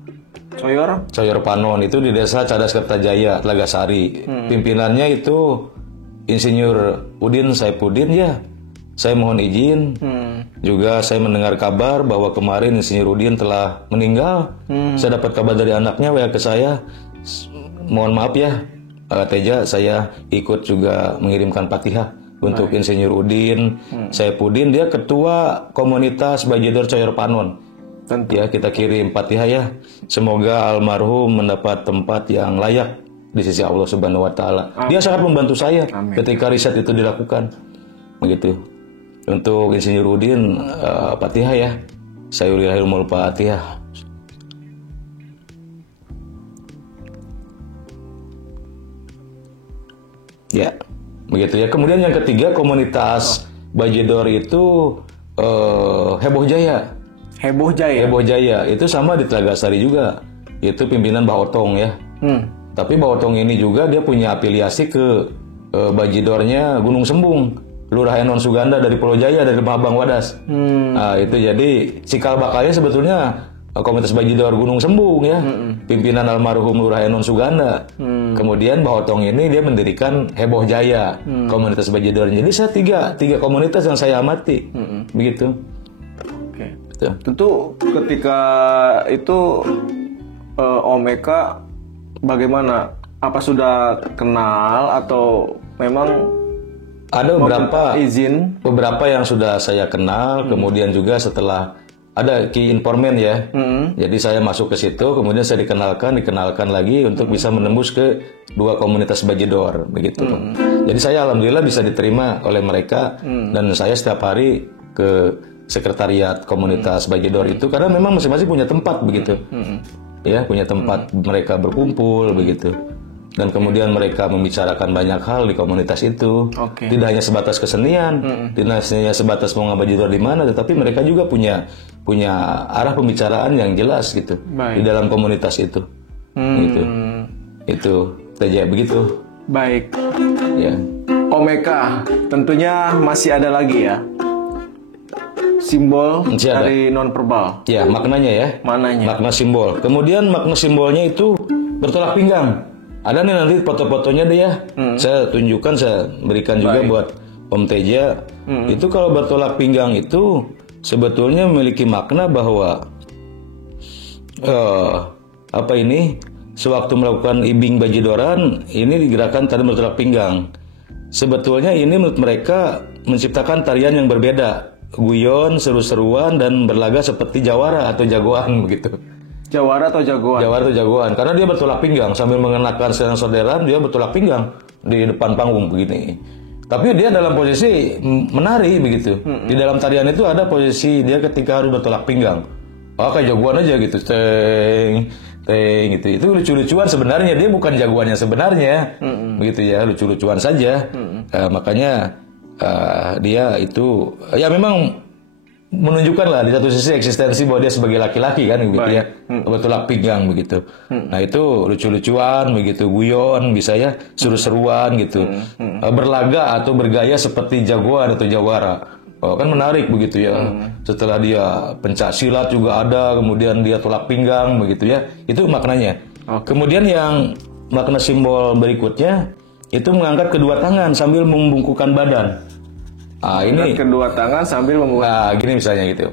Coyor Panon itu di Desa Cadas Kertajaya, Telagasari. Pimpinannya itu Insinyur Udin Saipudin ya. Saya mohon izin. Juga saya mendengar kabar bahwa kemarin Insinyur Udin telah meninggal. Saya dapat kabar dari anaknya WA ke saya. Mohon maaf ya, Teja, saya ikut juga mengirimkan Fatihah untuk Insinyur Udin Saipudin. Dia ketua komunitas Bajidor Coyor Panon. Ya, kita kirim Fatihah ya. Semoga almarhum mendapat tempat yang layak di sisi Allah Subhanahu wa taala. Dia sangat membantu saya ketika riset itu dilakukan. Begitu. Untuk Insinyur Udin, Fatihah ya. Sayurillahirrahmanirrahim, Fatihah. Ya, begitu ya. Kemudian yang ketiga komunitas Bajidor itu Heboh Jaya. Heboh Jaya itu sama di Telagasari juga. Itu pimpinan Mbah Otong ya. Tapi Mbah Otong ini juga dia punya afiliasi ke Bajidornya Gunung Sembung. Lurah Enon Suganda dari Pulau Jaya, dari Abang Wadas. Nah, itu jadi cikal bakalnya sebetulnya komunitas Bajidor Gunung Sembung ya. Pimpinan almarhum Lurah Enon Suganda. Kemudian Mbah Otong ini dia mendirikan Heboh Jaya, komunitas Bajidor. Jadi saya tiga komunitas yang saya amati. Begitu. Oke. Tentu ketika itu Om Eka bagaimana? Apa sudah kenal atau memang ada beberapa yang sudah saya kenal, kemudian juga setelah ada key informant ya. Jadi saya masuk ke situ, kemudian saya dikenalkan lagi untuk bisa menembus ke 2 komunitas Bajidor begitu. Jadi saya alhamdulillah bisa diterima oleh mereka dan saya setiap hari ke sekretariat komunitas Bajidor itu karena memang masing-masing punya tempat begitu. Ya, punya tempat mereka berkumpul begitu. Dan kemudian mereka membicarakan banyak hal di komunitas itu. Tidak hanya sebatas kesenian, tidak hanya sebatas mau Bajidor di mana, tetapi mereka juga punya arah pembicaraan yang jelas gitu di dalam komunitas itu. Itu saja begitu. Baik. Ya. Om Eka, tentunya masih ada lagi ya simbol dari non-verbal. Ya, maknanya ya. Makna simbol. Kemudian makna simbolnya itu bertolak pinggang. Ada nih nanti foto-fotonya deh ya. Saya tunjukkan, saya berikan juga buat Om Teja. Itu kalau bertolak pinggang itu sebetulnya memiliki makna bahwa sewaktu melakukan ibing Bajidoran ini digerakkan tarian bertolak pinggang. Sebetulnya ini menurut mereka menciptakan tarian yang berbeda, guyon, seru-seruan dan berlaga seperti jawara atau jagoan begitu. Jawara atau jagoan? Karena dia bertolak pinggang sambil mengenakan selendang sorderan, dia bertolak pinggang di depan panggung begini. Tapi dia dalam posisi menari begitu. Di dalam tarian itu ada posisi dia ketika harus bertolak pinggang. Kayak jagoan aja gitu, teng gitu. Itu lucu-lucuan sebenarnya, dia bukan jagoannya sebenarnya. Begitu ya, lucu-lucuan saja. Makanya dia itu ya memang menunjukkan lah di satu sisi eksistensi bahwa dia sebagai laki-laki kan gitu ya, bertolak pinggang begitu. Nah itu lucu-lucuan begitu, guyon bisa ya, seru-seruan gitu, berlaga atau bergaya seperti jagoan atau jawara. Kan menarik begitu ya. Setelah dia pencak silat juga ada, kemudian dia tolak pinggang begitu ya. Itu maknanya. Kemudian yang makna simbol berikutnya itu mengangkat kedua tangan sambil membungkukkan badan. Ini kedua tangan sambil membuka. Gini misalnya gitu.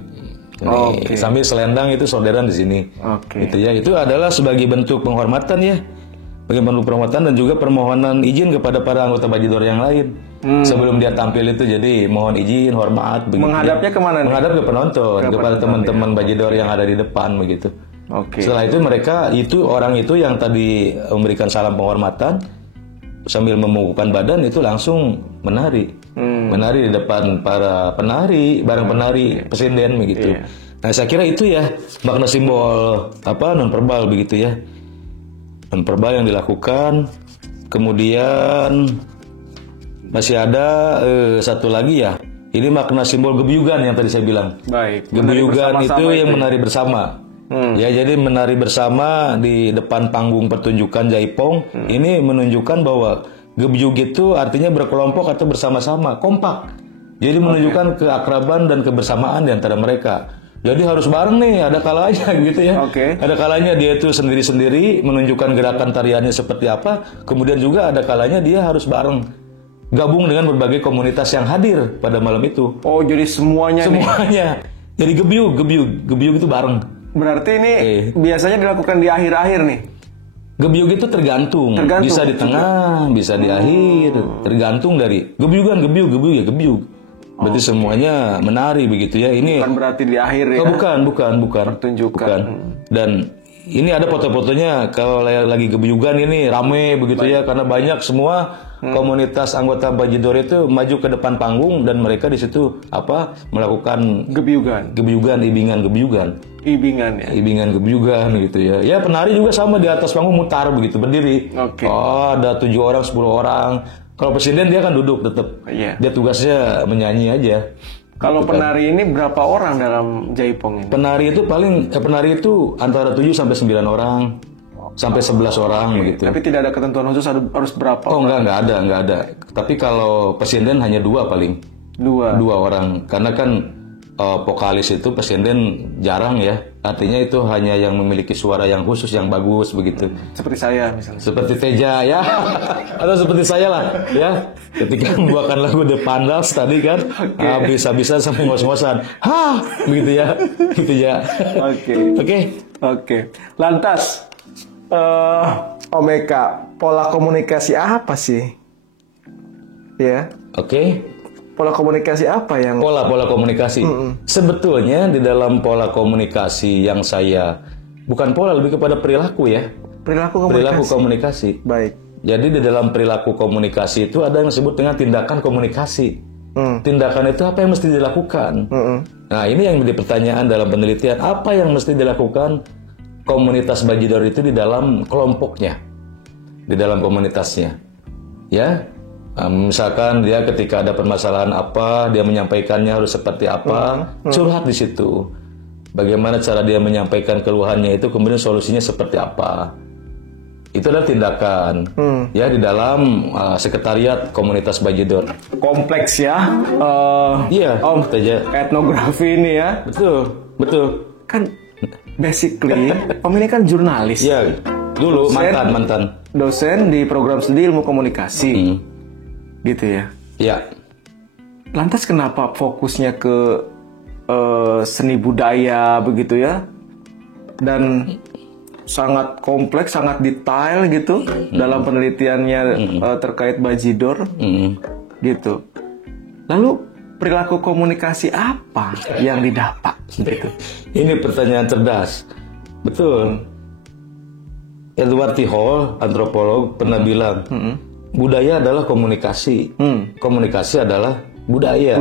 Ini, sambil selendang itu sorderan di sini. Gitu ya. Itu adalah sebagai bentuk penghormatan ya. Bagi bentuk penghormatan dan juga permohonan izin kepada para anggota Bajidor yang lain. Sebelum dia tampil itu, jadi mohon izin, hormat. Begitu, menghadapnya kemana? Menghadap ke penonton, kepada teman-teman Bajidor yang ada di depan begitu. Setelah itu orang itu yang tadi memberikan salam penghormatan sambil memukulkan badan itu langsung menari. Menari di depan para penari, bareng penari presiden begitu. Nah, saya kira itu ya makna simbol non verbal begitu ya. Non verbal yang dilakukan. Kemudian masih ada satu lagi ya. Ini makna simbol gebyugan yang tadi saya bilang. Baik. Gebyugan itu yang menari bersama. Ya, jadi menari bersama di depan panggung pertunjukan Jaipong ini menunjukkan bahwa gebyug itu artinya berkelompok atau bersama-sama, kompak. Jadi menunjukkan keakraban dan kebersamaan di antara mereka. Jadi harus bareng nih, ada kalanya gitu ya. Ada kalanya dia itu sendiri-sendiri menunjukkan gerakan tariannya seperti apa. Kemudian juga ada kalanya dia harus bareng, gabung dengan berbagai komunitas yang hadir pada malam itu. Oh, jadi semuanya. Jadi gebyug itu bareng. Berarti ini biasanya dilakukan di akhir-akhir nih. Gebyug itu tergantung. Bisa di tengah, bisa di akhir, tergantung dari gebyugan, gebyug. Berarti semuanya menari begitu ya. Ini bukan berarti di akhir ya. Bukan. Pertunjukan. Dan ini ada foto-fotonya kalau lagi gebyugan ini rame begitu ya, karena banyak semua komunitas anggota Bajidor itu maju ke depan panggung dan mereka di situ melakukan gebyugan, ibingan gebyugan. Ibingan gebyugan gitu ya. Ya, penari juga sama di atas panggung mutar begitu berdiri. Ada 7 orang, 10 orang. Kalau presiden dia kan duduk tetap. Dia tugasnya menyanyi aja. Kalau penari ini berapa orang dalam Jaipong ini? Penari itu antara 7 sampai 9 orang. Sampai 11 orang begitu. Tapi tidak ada ketentuan khusus harus berapa? Enggak ada. Tapi kalau presiden hanya 2 paling. 2 orang. Karena kan vokalis itu presiden jarang ya. Artinya itu hanya yang memiliki suara yang khusus, yang bagus begitu. Seperti saya misalnya. Seperti Teja ya. Atau seperti saya lah ya. Ketika membawakan lagu The Pandas tadi kan, bisa-bisa sampai ngos-ngosan. Begitu ya. Gitu ya. Oke. Lantas Om Eka, pola komunikasi apa sih? Ya. Pola komunikasi apa yang... Pola komunikasi. Sebetulnya di dalam pola komunikasi yang saya... Bukan pola, lebih kepada perilaku ya. Perilaku komunikasi. Baik. Jadi di dalam perilaku komunikasi itu ada yang disebut dengan tindakan komunikasi. Tindakan itu apa yang mesti dilakukan? Nah, ini yang menjadi pertanyaan dalam penelitian. Apa yang mesti dilakukan komunitas Bajidor itu di dalam kelompoknya? Di dalam komunitasnya. Ya. Misalkan dia ketika ada permasalahan apa, dia menyampaikannya harus seperti apa, curhat di situ. Bagaimana cara dia menyampaikan keluhannya itu, kemudian solusinya seperti apa. Itu adalah tindakan ya di dalam sekretariat komunitas Bajidor. Kompleks ya. Om saja. Etnografi ini ya. Betul. Kan basically Om ini kan jurnalis. Iya. Dulu mantan. Dosen di program studi ilmu komunikasi. Gitu ya. Iya. Lantas kenapa fokusnya ke seni budaya begitu ya? Dan sangat kompleks, sangat detail gitu dalam penelitiannya terkait Bajidor gitu. Lalu perilaku komunikasi apa yang didapat? Gitu. Ini pertanyaan cerdas. Betul. Edward T. Hall, antropolog, pernah bilang budaya adalah komunikasi. Komunikasi adalah budaya.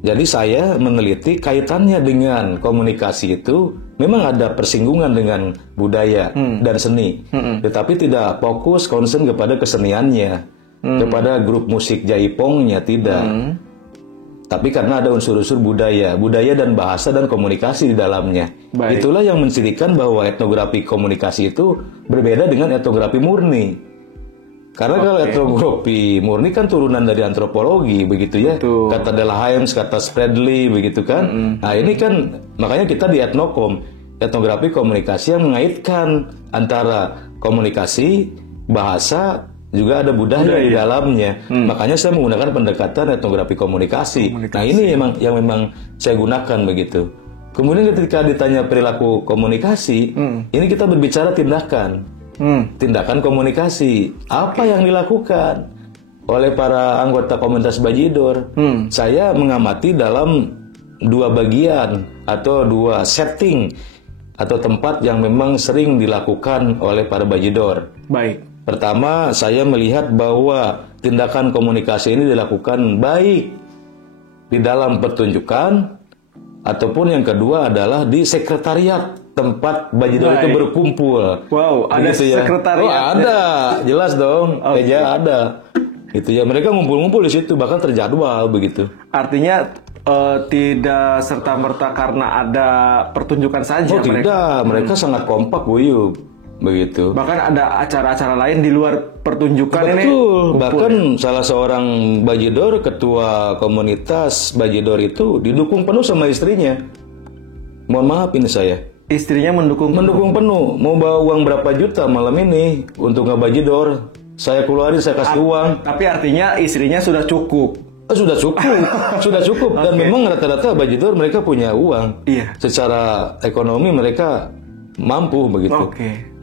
Jadi saya meneliti kaitannya dengan komunikasi itu memang ada persinggungan dengan budaya dan seni. Tetapi tidak fokus concern kepada keseniannya, kepada grup musik Jaipongnya tidak. Tapi karena ada unsur-unsur budaya dan bahasa dan komunikasi di dalamnya. Baik. Itulah yang mencirikan bahwa etnografi komunikasi itu berbeda dengan etnografi murni. Karena kalau etnografi murni kan turunan dari antropologi begitu ya. Kata Delaheims, kata Spradley begitu kan. Nah, ini kan makanya kita di etnokom, etnografi komunikasi yang mengaitkan antara komunikasi, bahasa juga ada budaya di dalamnya. Makanya saya menggunakan pendekatan etnografi komunikasi. Nah, ini yang memang saya gunakan begitu. Kemudian ketika ditanya perilaku komunikasi, ini kita berbicara tindakan. Tindakan komunikasi. Apa yang dilakukan oleh para anggota komunitas Bajidor? Saya mengamati dalam dua bagian atau dua setting atau tempat yang memang sering dilakukan oleh para Bajidor. Baik. Pertama, saya melihat bahwa tindakan komunikasi ini dilakukan baik di dalam pertunjukan, ataupun yang kedua adalah di sekretariat tempat Bajidor itu berkumpul. Wow, ada sekretariat. Oh, ada, jelas dong. Meja ada. Gitu ya, mereka ngumpul-ngumpul di situ, bahkan terjadwal begitu. Artinya tidak serta-merta karena ada pertunjukan saja. Oh, tidak, mereka sangat kompak, guyup. Begitu. Bahkan ada acara-acara lain di luar pertunjukan. Betul. Ini. Bahkan salah seorang Bajidor, ketua komunitas Bajidor itu didukung penuh sama istrinya. Mohon maaf ini saya. Istrinya mendukung penuh. Mau bawa uang berapa juta malam ini untuk nge-Bajidor. Saya keluarin, saya kasih uang. Tapi artinya istrinya sudah cukup. Sudah cukup. Sudah cukup. Dan memang rata-rata Bajidor mereka punya uang. Iya. Secara ekonomi mereka mampu begitu.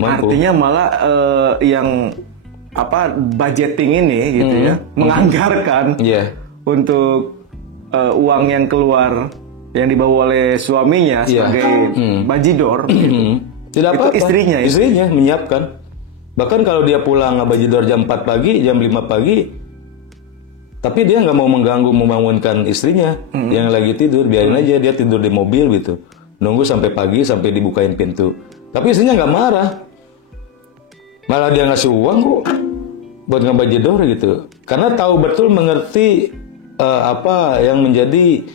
Mampu. Artinya malah yang budgeting ini gitu ya, menganggarkan untuk uang yang keluar yang dibawa oleh suaminya sebagai Bajidor. Tidak apa-apa. Istrinya menyiapkan. Bahkan kalau dia pulang Bajidor jam 4 pagi, jam 5 pagi, tapi dia nggak mau mengganggu, membangunkan istrinya yang lagi tidur, biarin aja dia tidur di mobil gitu. Nunggu sampai pagi, sampai dibukain pintu. Tapi istrinya nggak marah. Malah dia ngasih uang kok buat nge-Bajidor gitu. Karena tahu betul, mengerti apa yang menjadi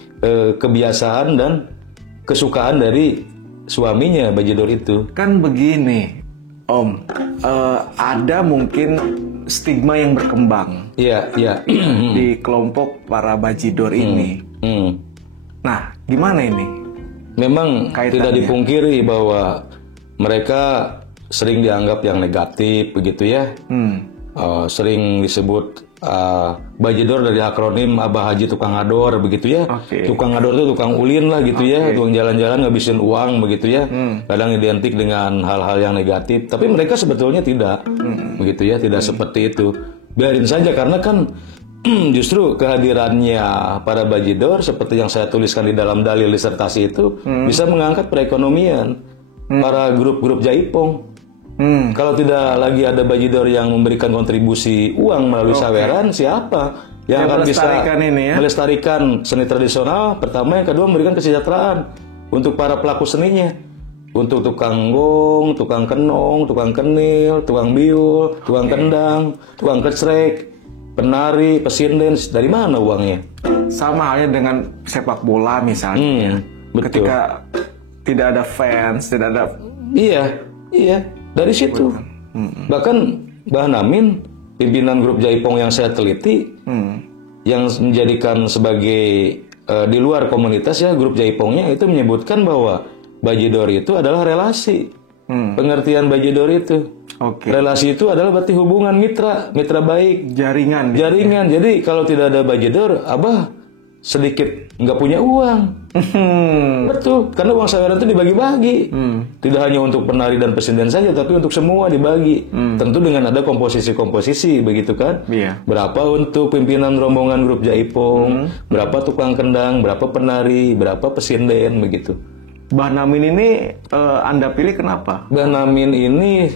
kebiasaan dan kesukaan dari suaminya Bajidor itu. Kan begini, Om. Ada mungkin stigma yang berkembang. Iya. Di kelompok para Bajidor ini. Nah, gimana ini? Memang tidak dipungkiri bahwa mereka sering dianggap yang negatif begitu ya. Sering disebut Bajidor dari akronim Abah Haji Tukang Ador begitu ya. Tukang Ador itu tukang ulin lah gitu ya, tukang jalan-jalan ngabisin uang begitu ya. Kadang identik dengan hal-hal yang negatif, tapi mereka sebetulnya tidak begitu ya, tidak seperti itu. Biarin saja, karena kan justru kehadirannya para Bajidor seperti yang saya tuliskan di dalam dalil disertasi itu bisa mengangkat perekonomian para grup-grup Jaipong. Kalau tidak lagi ada Bajidor yang memberikan kontribusi uang melalui saweran, siapa yang akan bisa melestarikan seni tradisional? Pertama, yang kedua memberikan kesejahteraan untuk para pelaku seninya, untuk tukang gong, tukang kenong, tukang kenil, tukang biul, tukang kendang, tukang kecrek, penari, pesinden. Dari mana uangnya? Sama halnya dengan sepak bola misalnya. Betul. Ketika tidak ada fans, tidak ada. Iya. Dari situ. Bahkan Mbah Namin, pimpinan grup Jaipong yang saya teliti, yang menjadikan sebagai di luar komunitas ya, grup Jaipongnya itu menyebutkan bahwa Bajidor itu adalah relasi. Pengertian Bajidor itu. Relasi itu adalah berarti hubungan mitra baik. Jaringan. Jadi kalau tidak ada Bajidor, Abah sedikit nggak punya uang. Betul, karena uang saweran itu dibagi-bagi. Tidak hanya untuk penari dan pesinden saja, tapi untuk semua dibagi. Tentu dengan ada komposisi-komposisi, begitu kan? Berapa untuk pimpinan rombongan grup Jaipong, berapa tukang kendang, berapa penari, berapa pesinden, begitu. Mbah Namin ini Anda pilih kenapa? Mbah Namin ini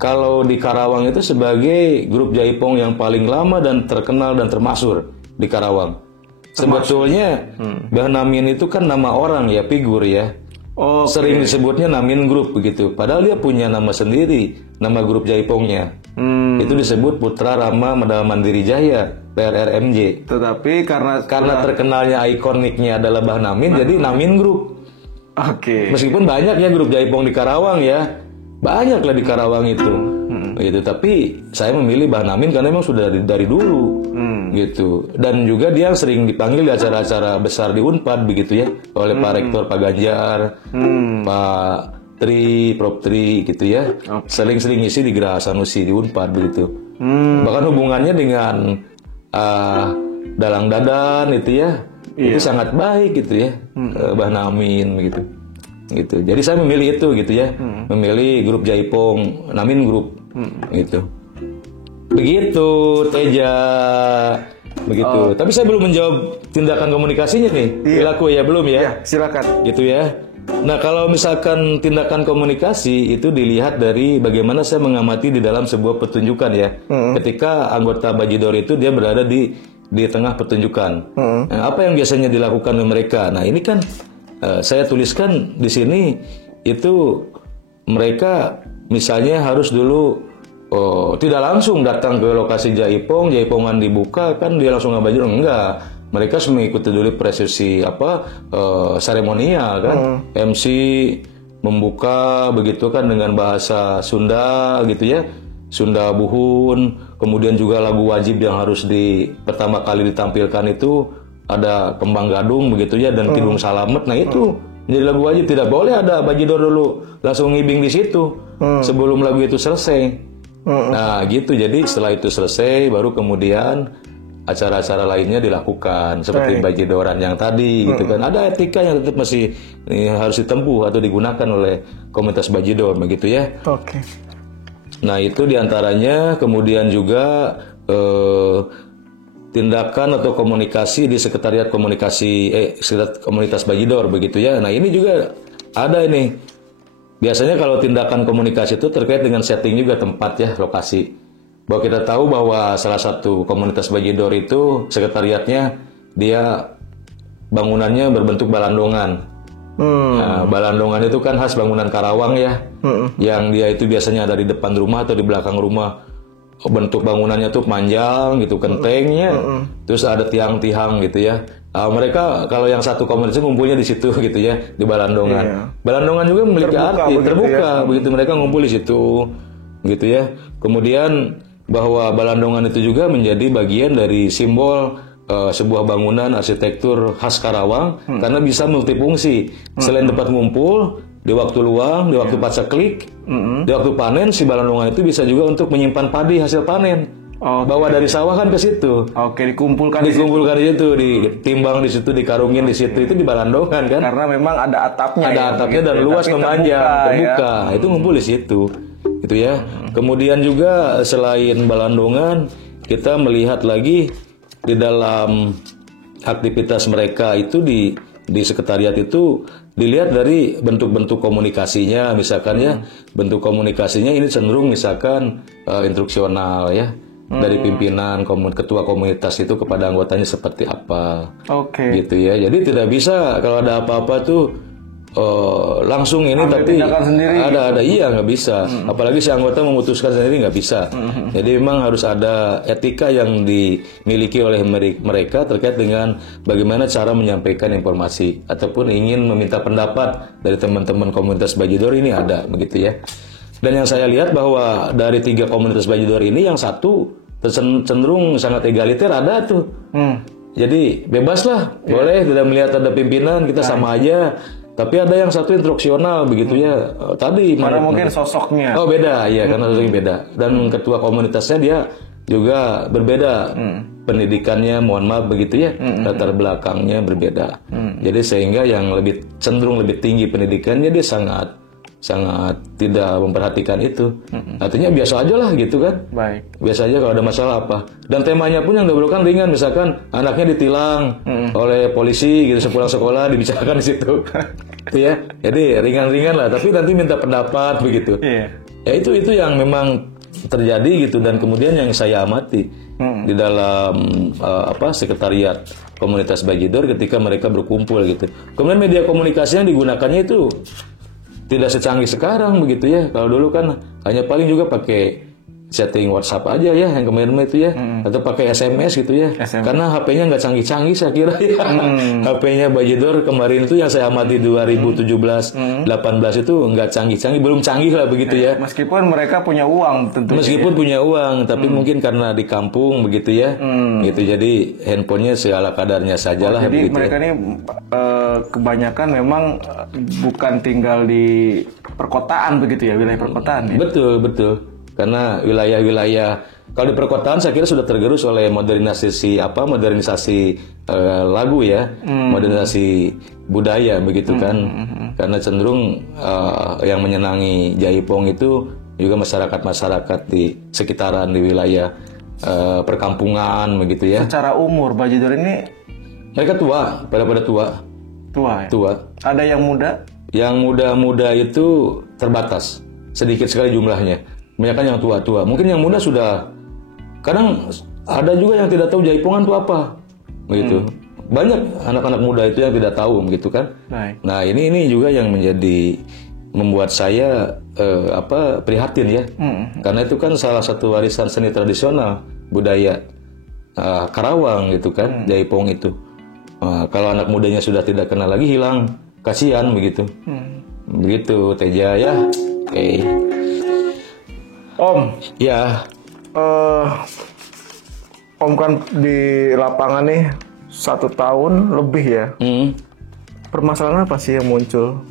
kalau di Karawang itu sebagai grup Jaipong yang paling lama dan terkenal dan termasyhur di Karawang. Sebetulnya Mbah Namin itu kan nama orang ya, figur ya. Sering disebutnya Namin Group begitu. Padahal dia punya nama sendiri, nama grup Jaipongnya. Itu disebut Putra Rama Medal Mandiri Jaya, PRRMJ. Tetapi karena terkenalnya ikoniknya adalah Mbah Namin, jadi Namin Group. Meskipun banyak ya grup Jaipong di Karawang ya. Banyak lah di Karawang itu. Gitu. Tapi saya memilih Mbah Namin karena memang sudah dari dulu. Gitu. Dan juga dia sering dipanggil di acara-acara besar di Unpad begitu ya, oleh Pak Rektor, Pak Ganjar, Pak Tri, Prof Tri gitu ya. Sering-sering isi di Geraha Sanusi di Unpad begitu. Bahkan hubungannya dengan Dalang Dadan itu ya, itu sangat baik gitu ya, Bah Namin gitu. Gitu. Jadi saya memilih itu gitu ya, memilih grup Jaipong, Namin Group, gitu. Begitu, Teja, begitu. Tapi saya belum menjawab tindakan komunikasinya nih, perilaku ya belum ya? Ya, silakan. Gitu ya. Nah kalau misalkan tindakan komunikasi itu dilihat dari bagaimana saya mengamati di dalam sebuah pertunjukan ya. Ketika anggota Bajidor itu dia berada di tengah pertunjukan. Nah, apa yang biasanya dilakukan oleh mereka? Nah ini kan saya tuliskan di sini itu mereka misalnya harus dulu tidak langsung datang ke lokasi Jaipong, Jaipongan dibuka kan dia langsung ngabajur, enggak. Mereka mengikuti dulu prosesi seremonial kan, MC membuka begitu kan dengan bahasa Sunda gitu ya, Sunda Buhun, kemudian juga lagu wajib yang harus pertama kali ditampilkan itu ada Kembang Gadung begitu ya dan Kidung Salamet. Nah itu menjadi lagu wajib, tidak boleh ada Bajidor dulu langsung ngibing di situ sebelum lagu itu selesai. Nah gitu, jadi setelah itu selesai baru kemudian acara-acara lainnya dilakukan seperti Bajidoran yang tadi gitu kan. Ada etika yang tetap masih harus ditempuh atau digunakan oleh komunitas Bajidor begitu ya. Oke. Nah itu diantaranya, kemudian juga tindakan atau komunikasi di sekretariat sekretariat komunitas Bajidor begitu ya. Nah ini juga ada ini. Biasanya kalau tindakan komunikasi itu terkait dengan setting juga tempat ya, lokasi. Bahwa kita tahu bahwa salah satu komunitas Bajidor itu sekretariatnya dia bangunannya berbentuk balandongan. Nah, balandongan itu kan khas bangunan Karawang ya, yang dia itu biasanya ada di depan rumah atau di belakang rumah. Bentuk bangunannya tuh panjang gitu, kentengnya, terus ada tiang-tiang gitu ya. Mereka kalau yang satu komunitas ngumpulnya di situ gitu ya, di Balandongan. Balandongan juga memiliki arti terbuka begitu, mereka ngumpul di situ gitu ya. Kemudian bahwa Balandongan itu juga menjadi bagian dari simbol sebuah bangunan arsitektur khas Karawang karena bisa multifungsi. Selain tempat ngumpul, di waktu luang, di waktu paceklik, di waktu panen, si Balandongan itu bisa juga untuk menyimpan padi hasil panen. Bawa dari sawah kan ke situ. Dikumpulkan di situ, ditimbang di situ, dikarungin di situ, itu di Balandongan kan. Karena memang ada atapnya. Ada atapnya dan luas memanjang, terbuka. Itu ngumpul di situ. Gitu ya. Kemudian juga selain Balandongan, kita melihat lagi di dalam aktivitas mereka itu di sekretariat itu dilihat dari bentuk-bentuk komunikasinya, misalkan ya, bentuk komunikasinya ini cenderung misalkan instruksional ya, dari pimpinan ketua komunitas itu kepada anggotanya seperti apa, gitu ya. Jadi tidak bisa kalau ada apa-apa tuh langsung ini tapi ada iya nggak bisa. Apalagi si anggota memutuskan sendiri nggak bisa. Jadi memang harus ada etika yang dimiliki oleh mereka terkait dengan bagaimana cara menyampaikan informasi ataupun ingin meminta pendapat dari teman-teman komunitas Bajidor ini ada begitu ya. Dan yang saya lihat bahwa dari 3 komunitas Bajidor ini yang satu cenderung sangat egaliter ada tuh. Jadi bebas lah, boleh tidak melihat ada pimpinan, kita sama aja. Tapi ada yang satu instruksional begitu ya. Tadi karena mungkin sosoknya. Beda ya, karena sosoknya beda. Dan ketua komunitasnya dia juga berbeda. Pendidikannya, mohon maaf begitu ya, latar belakangnya berbeda. Jadi sehingga yang cenderung lebih tinggi pendidikannya dia sangat tidak memperhatikan itu. Artinya biasa aja lah gitu kan. Baik. Biasa aja kalau ada masalah apa. Dan temanya pun yang diobrolkan ringan, misalkan anaknya ditilang oleh polisi gitu sepulang sekolah dibicarakan di situ. Ya. Jadi ringan-ringan lah, tapi nanti minta pendapat begitu. Ya itu yang memang terjadi gitu, dan kemudian yang saya amati di dalam sekretariat komunitas Bajidor ketika mereka berkumpul gitu. Kemudian media komunikasi yang digunakannya itu tidak secanggih sekarang begitu ya. Kalau dulu kan hanya paling juga pakai setting WhatsApp aja ya, yang kemarin itu ya, atau pakai SMS gitu ya. Karena HP-nya nggak canggih-canggih saya kira ya. HP-nya Bajidor kemarin itu yang saya amati 2017-18 itu nggak canggih-canggih, belum canggih lah begitu ya. Meskipun mereka punya uang tentu. Meskipun punya uang, tapi mungkin karena di kampung begitu ya, gitu. Jadi handphonenya segala kadarnya sajalah. Jadi begitu mereka ini kebanyakan memang bukan tinggal di perkotaan begitu ya, wilayah perkotaan. Ya? Betul. Karena wilayah-wilayah Kalau di perkotaan saya kira sudah tergerus oleh modernisasi lagu ya, modernisasi budaya begitu kan. Karena cenderung yang menyenangi Jaipong itu juga masyarakat di sekitaran di wilayah perkampungan begitu ya. Secara umur Bajidor ini mereka tua, pada tua. Tua ya? Tua. Ada yang muda? Yang muda-muda itu terbatas, sedikit sekali jumlahnya. Banyak yang tua-tua. Mungkin yang muda sudah, kadang ada juga yang tidak tahu Jaipongan itu apa, begitu. Banyak anak-anak muda itu yang tidak tahu, begitu kan. Baik. Nah ini juga yang membuat saya prihatin ya, karena itu kan salah satu warisan seni tradisional budaya Karawang gitu kan, Jaipong itu. Kalau anak mudanya sudah tidak kenal lagi, hilang, kasihan begitu. Begitu Teja ya. Oke. Om. Ya. Om kan di lapangan nih 1 tahun lebih ya. Permasalahan apa sih yang muncul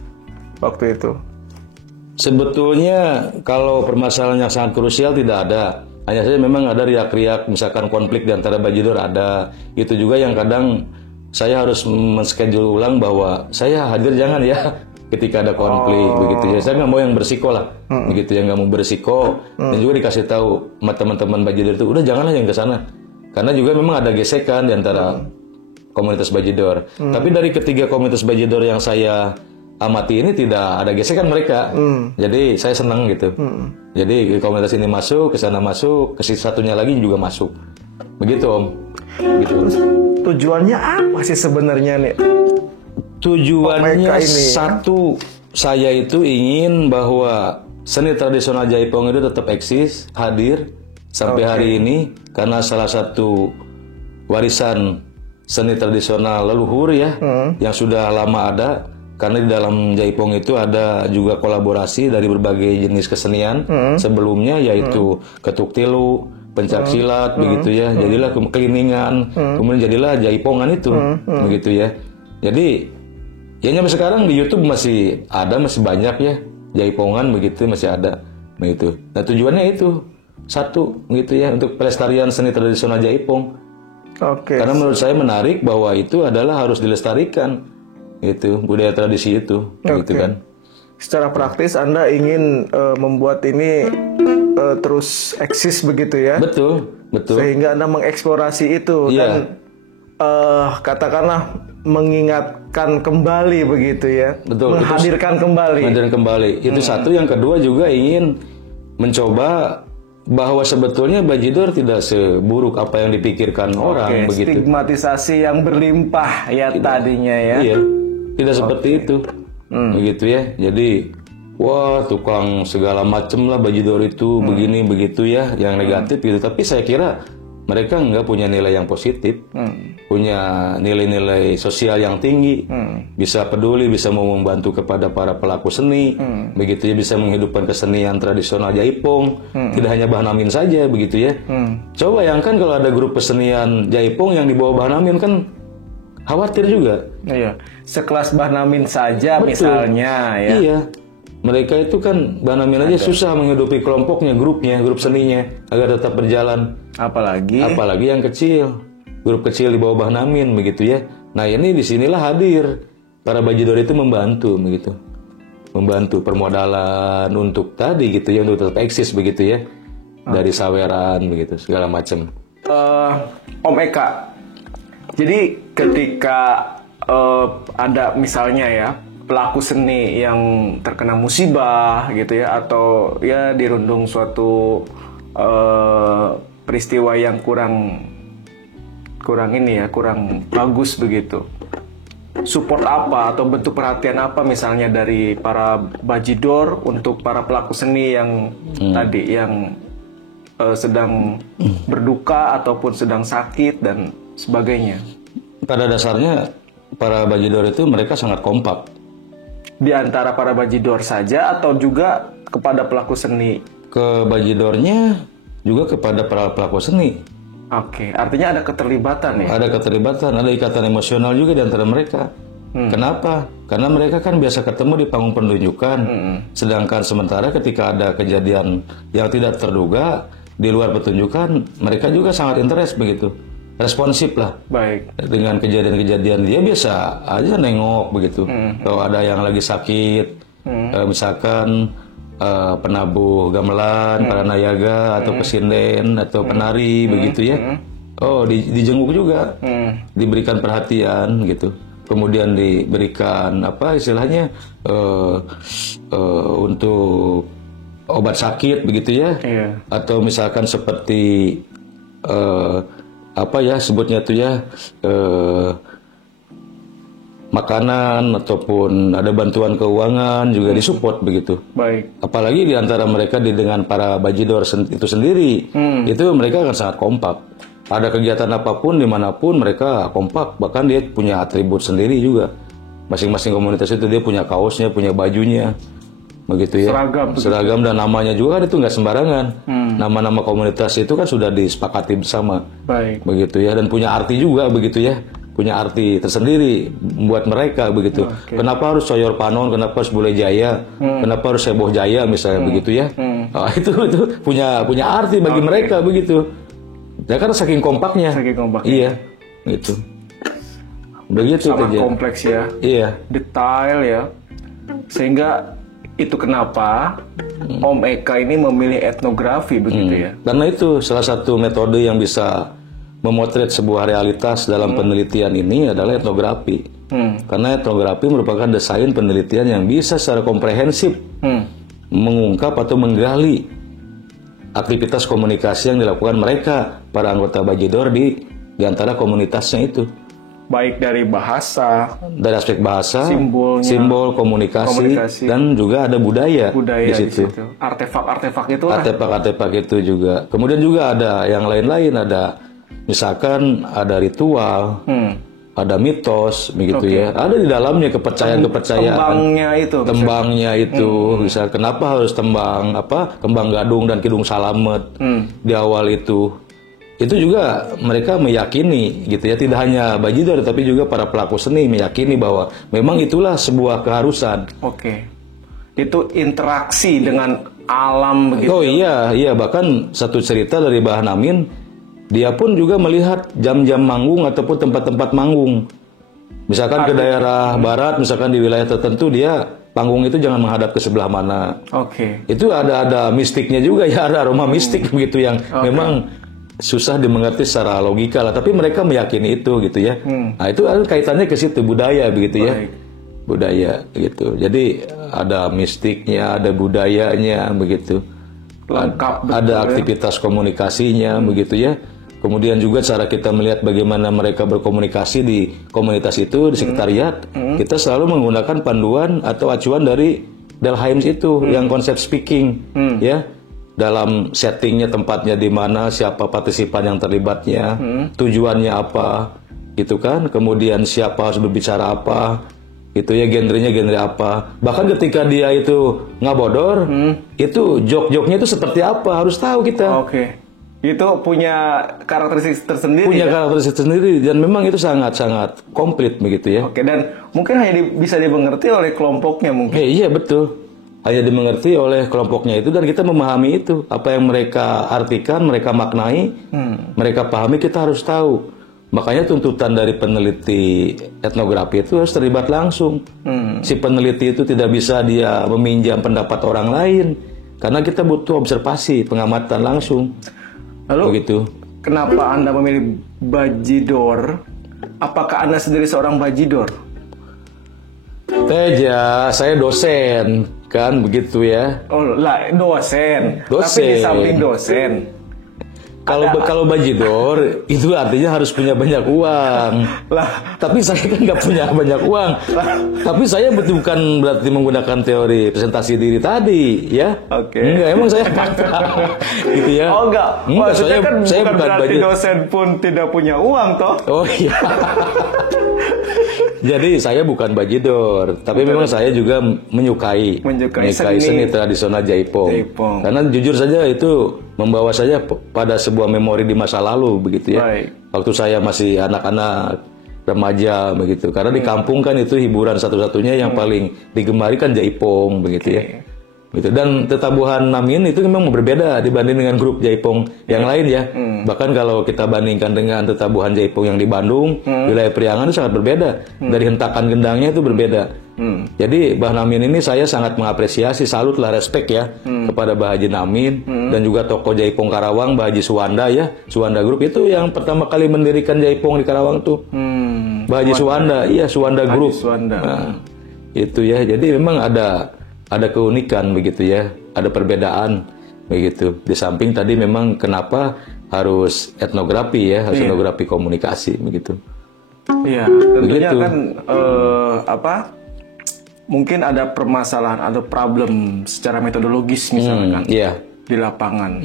waktu itu? Sebetulnya kalau permasalahan yang sangat krusial tidak ada. Hanya saja memang ada riak-riak, misalkan konflik di antara Bajidor ada. Itu juga yang kadang saya harus men-schedule ulang bahwa saya hadir jangan ya ketika ada konflik begitu ya. Saya nggak mau yang bersiko lah, begitu ya, nggak mau bersiko. Dan juga dikasih tahu sama teman-teman Bajidor itu udah janganlah yang ke sana. Karena juga memang ada gesekan di antara komunitas Bajidor. Tapi dari ketiga komunitas Bajidor yang saya amati ini tidak ada gesekan mereka. Jadi saya senang gitu. Jadi komunitas ini masuk, ke sana masuk, ke satunya lagi juga masuk. Begitu Om. Gitu. Terus tujuannya apa sih sebenarnya nih? Tujuannya satu, saya itu ingin bahwa seni tradisional Jaipong itu tetap eksis, hadir sampai hari ini, karena salah satu warisan seni tradisional leluhur ya, yang sudah lama ada. Karena di dalam Jaipong itu ada juga kolaborasi dari berbagai jenis kesenian sebelumnya, yaitu ketuk tilu, pencak silat, begitu ya. Jadilah keliningan, kemudian jadilah Jaipongan itu, begitu ya. Jadi, ya nyampe sekarang di YouTube masih ada, masih banyak ya Jaipongan begitu, masih ada, begitu. Nah tujuannya itu satu, begitu ya, untuk pelestarian seni tradisional Jaipong. Karena menurut saya menarik bahwa itu adalah harus dilestarikan, itu budaya tradisi itu, gitu kan. Secara praktis Anda ingin membuat ini terus eksis begitu ya? Betul. Sehingga Anda mengeksplorasi itu dan katakanlah mengingatkan kembali begitu ya? Betul. Menghadirkan kembali. Itu satu. Yang kedua juga ingin mencoba bahwa sebetulnya Bajidor tidak seburuk apa yang dipikirkan orang begitu. Stigmatisasi yang berlimpah ya tadinya ya. Iya. Tidak seperti itu. Begitu ya. Jadi wah tukang segala macem lah Bajidor itu begini begitu ya, yang negatif gitu. Tapi saya kira mereka nggak punya nilai yang positif, punya nilai-nilai sosial yang tinggi, bisa peduli, bisa mau membantu kepada para pelaku seni, begitu ya, bisa menghidupkan kesenian tradisional Jaipong, tidak hanya Bahnamin saja, begitu ya. Coba bayangkan kalau ada grup kesenian Jaipong yang dibawa Bahnamin, kan khawatir juga. Iya, sekelas Bahnamin saja misalnya ya. Iya. Mereka itu kan Bahnamin aja susah menghidupi kelompoknya, grup seninya agar tetap berjalan. Apalagi yang kecil, grup kecil di bawah Bahnamin begitu ya. Nah ini disinilah hadir para Bajidor itu membantu begitu, membantu permodalan untuk tadi gitu ya, untuk tetap eksis begitu ya, dari saweran begitu segala macam. Om Eka, jadi ketika ada misalnya ya pelaku seni yang terkena musibah gitu ya, atau ya dirundung suatu peristiwa yang kurang bagus begitu, support apa atau bentuk perhatian apa misalnya dari para Bajidor untuk para pelaku seni yang tadi yang sedang berduka ataupun sedang sakit dan sebagainya? Pada dasarnya para Bajidor itu mereka sangat kompak. Di antara para Bajidor saja atau juga kepada pelaku seni? Ke Bajidornya juga kepada para pelaku seni. Oke, artinya ada keterlibatan ya? Ada keterlibatan, ada ikatan emosional juga di antara mereka. Kenapa? Karena mereka kan biasa ketemu di panggung penunjukan. Sedangkan sementara ketika ada kejadian yang tidak terduga, di luar pertunjukan mereka juga sangat interest begitu, responsif lah. Baik. Dengan kejadian-kejadian dia biasa aja nengok begitu. Kalau ada yang lagi sakit, misalkan penabuh gamelan, paranayaga atau pesinden atau penari begitu ya. Oh, dijenguk juga, diberikan perhatian gitu. Kemudian diberikan apa istilahnya untuk obat sakit begitu ya. Iya. Atau misalkan seperti apa ya sebutnya tuh ya makanan ataupun ada bantuan keuangan juga disupport begitu. Baik. Apalagi di antara mereka dengan para bajidor itu sendiri, itu mereka akan sangat kompak. Ada kegiatan apapun dimanapun mereka kompak, bahkan dia punya atribut sendiri juga. Masing-masing komunitas itu dia punya kaosnya, punya bajunya, begitu ya. Seragam dan namanya juga kan itu nggak sembarangan. Nama-nama komunitas itu kan sudah disepakati bersama. Baik. Begitu ya, dan punya arti juga begitu ya. Punya arti tersendiri buat mereka begitu. Kenapa harus Soyor Panon, kenapa harus Bule Jaya, kenapa harus Heboh Jaya misalnya begitu ya. Itu punya arti bagi mereka begitu. Ya kan saking kompaknya. Iya, gitu. Begitu sangat kompleks ya. Iya. Detail ya. Sehingga itu kenapa Om Eka ini memilih etnografi begitu ya. Karena itu salah satu metode yang bisa memotret sebuah realitas dalam penelitian ini adalah etnografi. Karena etnografi merupakan desain penelitian yang bisa secara komprehensif mengungkap atau menggali aktivitas komunikasi yang dilakukan mereka, para anggota Bajidor di antara komunitasnya itu. Baik dari bahasa, dari aspek bahasa, simbol, komunikasi, dan juga ada budaya di situ. Artefak-artefak itu. Artefak-artefak itu juga. Kemudian juga ada yang lain-lain, ada misalkan ada ritual, ada mitos, begitu ya. Ada di dalamnya kepercayaan-kepercayaan. Tembangnya itu. Misal kenapa harus kembang gadung dan kidung salamet di awal itu. Itu juga mereka meyakini gitu ya, tidak hanya Bajidor tapi juga para pelaku seni meyakini bahwa memang itulah sebuah keharusan. Oke. Itu interaksi dengan alam begitu. Oh iya, bahkan satu cerita dari Bah Namin, dia pun juga melihat jam-jam manggung ataupun tempat-tempat manggung. Misalkan ke daerah barat, misalkan di wilayah tertentu dia panggung itu jangan menghadap ke sebelah mana. Oke. Itu ada mistiknya juga ya, ada aroma mistik begitu yang memang susah dimengerti secara logika lah, tapi mereka meyakini itu gitu ya. Nah itu kaitannya ke situ, budaya begitu ya. Budaya gitu. Jadi ada mistiknya, ada budayanya begitu. Lengkap, ada aktivitas komunikasinya begitu ya. Kemudian juga cara kita melihat bagaimana mereka berkomunikasi di komunitas itu, di sekretariat, kita selalu menggunakan panduan atau acuan dari Delhaims itu yang konsep speaking ya. Dalam settingnya, tempatnya di mana, siapa partisipan yang terlibatnya, tujuannya apa, gitu kan? Kemudian siapa harus berbicara apa, gitu ya, genrenya genre apa. Bahkan ketika dia itu ngabodor, itu jok-joknya itu seperti apa, harus tahu kita. Oke. Itu punya karakteristik tersendiri. Punya karakteristik tersendiri dan memang itu sangat-sangat komplit begitu ya. Oke, dan mungkin hanya bisa dimengerti oleh kelompoknya mungkin. Iya betul. Hanya dimengerti oleh kelompoknya itu dan kita memahami itu. Apa yang mereka artikan, mereka maknai, mereka pahami, kita harus tahu. Makanya tuntutan dari peneliti etnografi itu harus terlibat langsung. Si peneliti itu tidak bisa dia meminjam pendapat orang lain. Karena kita butuh observasi, pengamatan langsung. Lalu, begitu. Kenapa Anda memilih Bajidor? Apakah Anda sendiri seorang Bajidor? Teja, saya dosen. Kan begitu ya. Oh lah, dosen. Tapi di samping dosen, kalau Bajidor itu artinya harus punya banyak uang. Lah, tapi saya kan nggak punya banyak uang. Tapi saya bukan berarti menggunakan teori presentasi diri tadi, ya. Oke. Enggak, emang saya fakta. Gitu ya. Oh enggak. Maksudnya kan saya bukan berarti dosen pun tidak punya uang toh. Oh iya. Jadi saya bukan Bajidor, tapi memang saya juga menyukai seni tradisional Jaipong. Karena jujur saja itu membawa saya pada sebuah memori di masa lalu begitu ya. Baik. Waktu saya masih anak-anak remaja begitu. Karena di kampung kan itu hiburan satu-satunya yang paling digemari kan Jaipong begitu ya. Gitu. Dan Tetabuhan Namin itu memang berbeda dibanding dengan grup Jaipong yang lain ya. Bahkan kalau kita bandingkan dengan Tetabuhan Jaipong yang di Bandung, wilayah Priangan itu sangat berbeda. Dari hentakan gendangnya itu berbeda. Jadi Bah Namin ini saya sangat mengapresiasi, salut lah, respect ya kepada Bah Haji Namin dan juga tokoh Jaipong Karawang, Bah Haji Suwanda ya. Suwanda Group itu yang pertama kali mendirikan Jaipong di Karawang tuh. Bah Haji Suwanda, iya Suwanda Group. Nah, itu ya. Jadi memang ada keunikan begitu ya, ada perbedaan begitu. Di samping tadi memang kenapa harus etnografi ya, harus etnografi komunikasi begitu. Iya, tentunya begitu. Kan mungkin ada permasalahan atau problem secara metodologis misalkan di lapangan.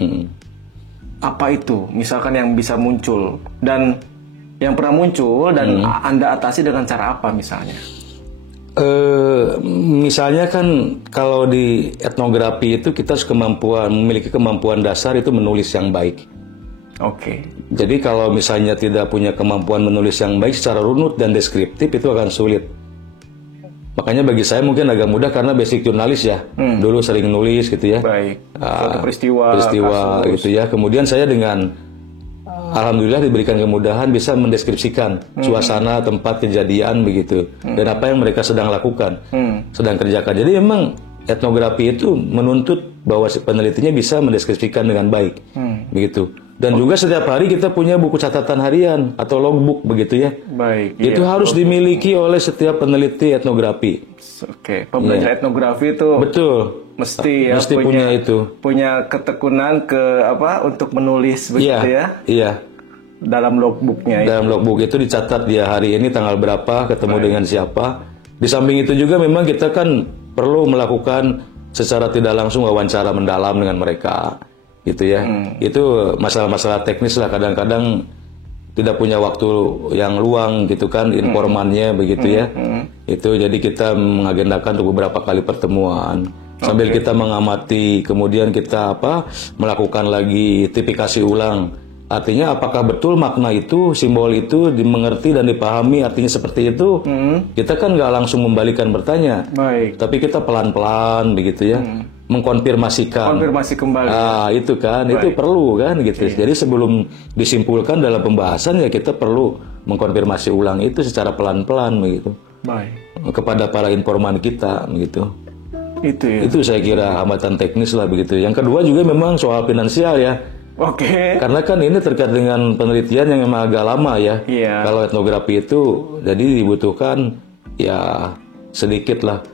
Apa itu? Misalkan yang bisa muncul dan yang pernah muncul dan Anda atasi dengan cara apa misalnya? Misalnya kan kalau di etnografi itu kita harus memiliki kemampuan dasar itu menulis yang baik. Oke. Jadi kalau misalnya tidak punya kemampuan menulis yang baik secara runut dan deskriptif itu akan sulit. Makanya bagi saya mungkin agak mudah karena basic jurnalis ya. Dulu sering nulis gitu ya. Baik. Suatu peristiwa gitu ya. Kemudian saya dengan alhamdulillah diberikan kemudahan bisa mendeskripsikan suasana, tempat kejadian begitu, dan apa yang mereka sedang lakukan, sedang kerjakan. Jadi memang etnografi itu menuntut bahwa penelitinya bisa mendeskripsikan dengan baik, begitu. Dan juga setiap hari kita punya buku catatan harian atau logbook begitu ya. Baik. Itu harus dimiliki oleh setiap peneliti etnografi. Oke, pembelajar etnografi itu betul. Mesti punya itu. Punya ketekunan untuk menulis begitu ya. Iya. Dalam logbooknya. Dalam logbook itu dicatat dia hari ini tanggal berapa, ketemu dengan siapa. Di samping itu juga memang kita kan perlu melakukan secara tidak langsung wawancara mendalam dengan mereka. Gitu ya. Itu masalah-masalah teknis lah, kadang-kadang tidak punya waktu yang luang gitu kan, informannya begitu ya. Itu jadi kita mengagendakan untuk beberapa kali pertemuan. Sambil kita mengamati, kemudian kita melakukan lagi tipifikasi ulang. Artinya apakah betul makna itu, simbol itu dimengerti dan dipahami artinya seperti itu? Kita kan nggak langsung membalikan bertanya, tapi kita pelan-pelan begitu ya, mengkonfirmasikan. Konfirmasi kembali. Itu kan, itu perlu kan gitu. Jadi sebelum disimpulkan dalam pembahasan ya kita perlu mengkonfirmasi ulang itu secara pelan-pelan begitu. Kepada para informan kita begitu. Itu saya kira hambatan teknis lah begitu. Yang kedua juga memang soal finansial ya. Karena kan ini terkait dengan penelitian yang memang agak lama ya. Kalau etnografi itu jadi dibutuhkan ya sedikit lah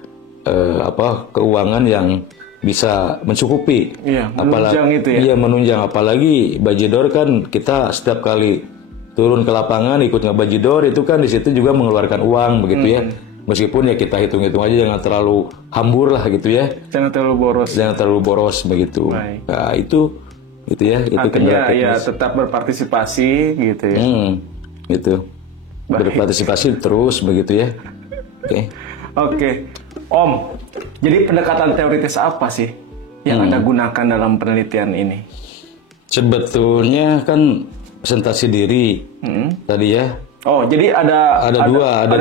keuangan yang bisa mencukupi. Menunjang itu ya. Iya, menunjang, apalagi bajidor kan kita setiap kali turun ke lapangan ikut ngebajidor itu kan di situ juga mengeluarkan uang begitu ya. Meskipun ya kita hitung-hitung aja jangan terlalu hambur lah gitu ya. Jangan terlalu boros begitu. Nah, itu ya, itu artinya ya tetap berpartisipasi gitu ya. Gitu. Berpartisipasi terus begitu ya. Oke. Om, jadi pendekatan teoritis apa sih yang Anda gunakan dalam penelitian ini? Sebetulnya kan presentasi diri tadi ya. Jadi ada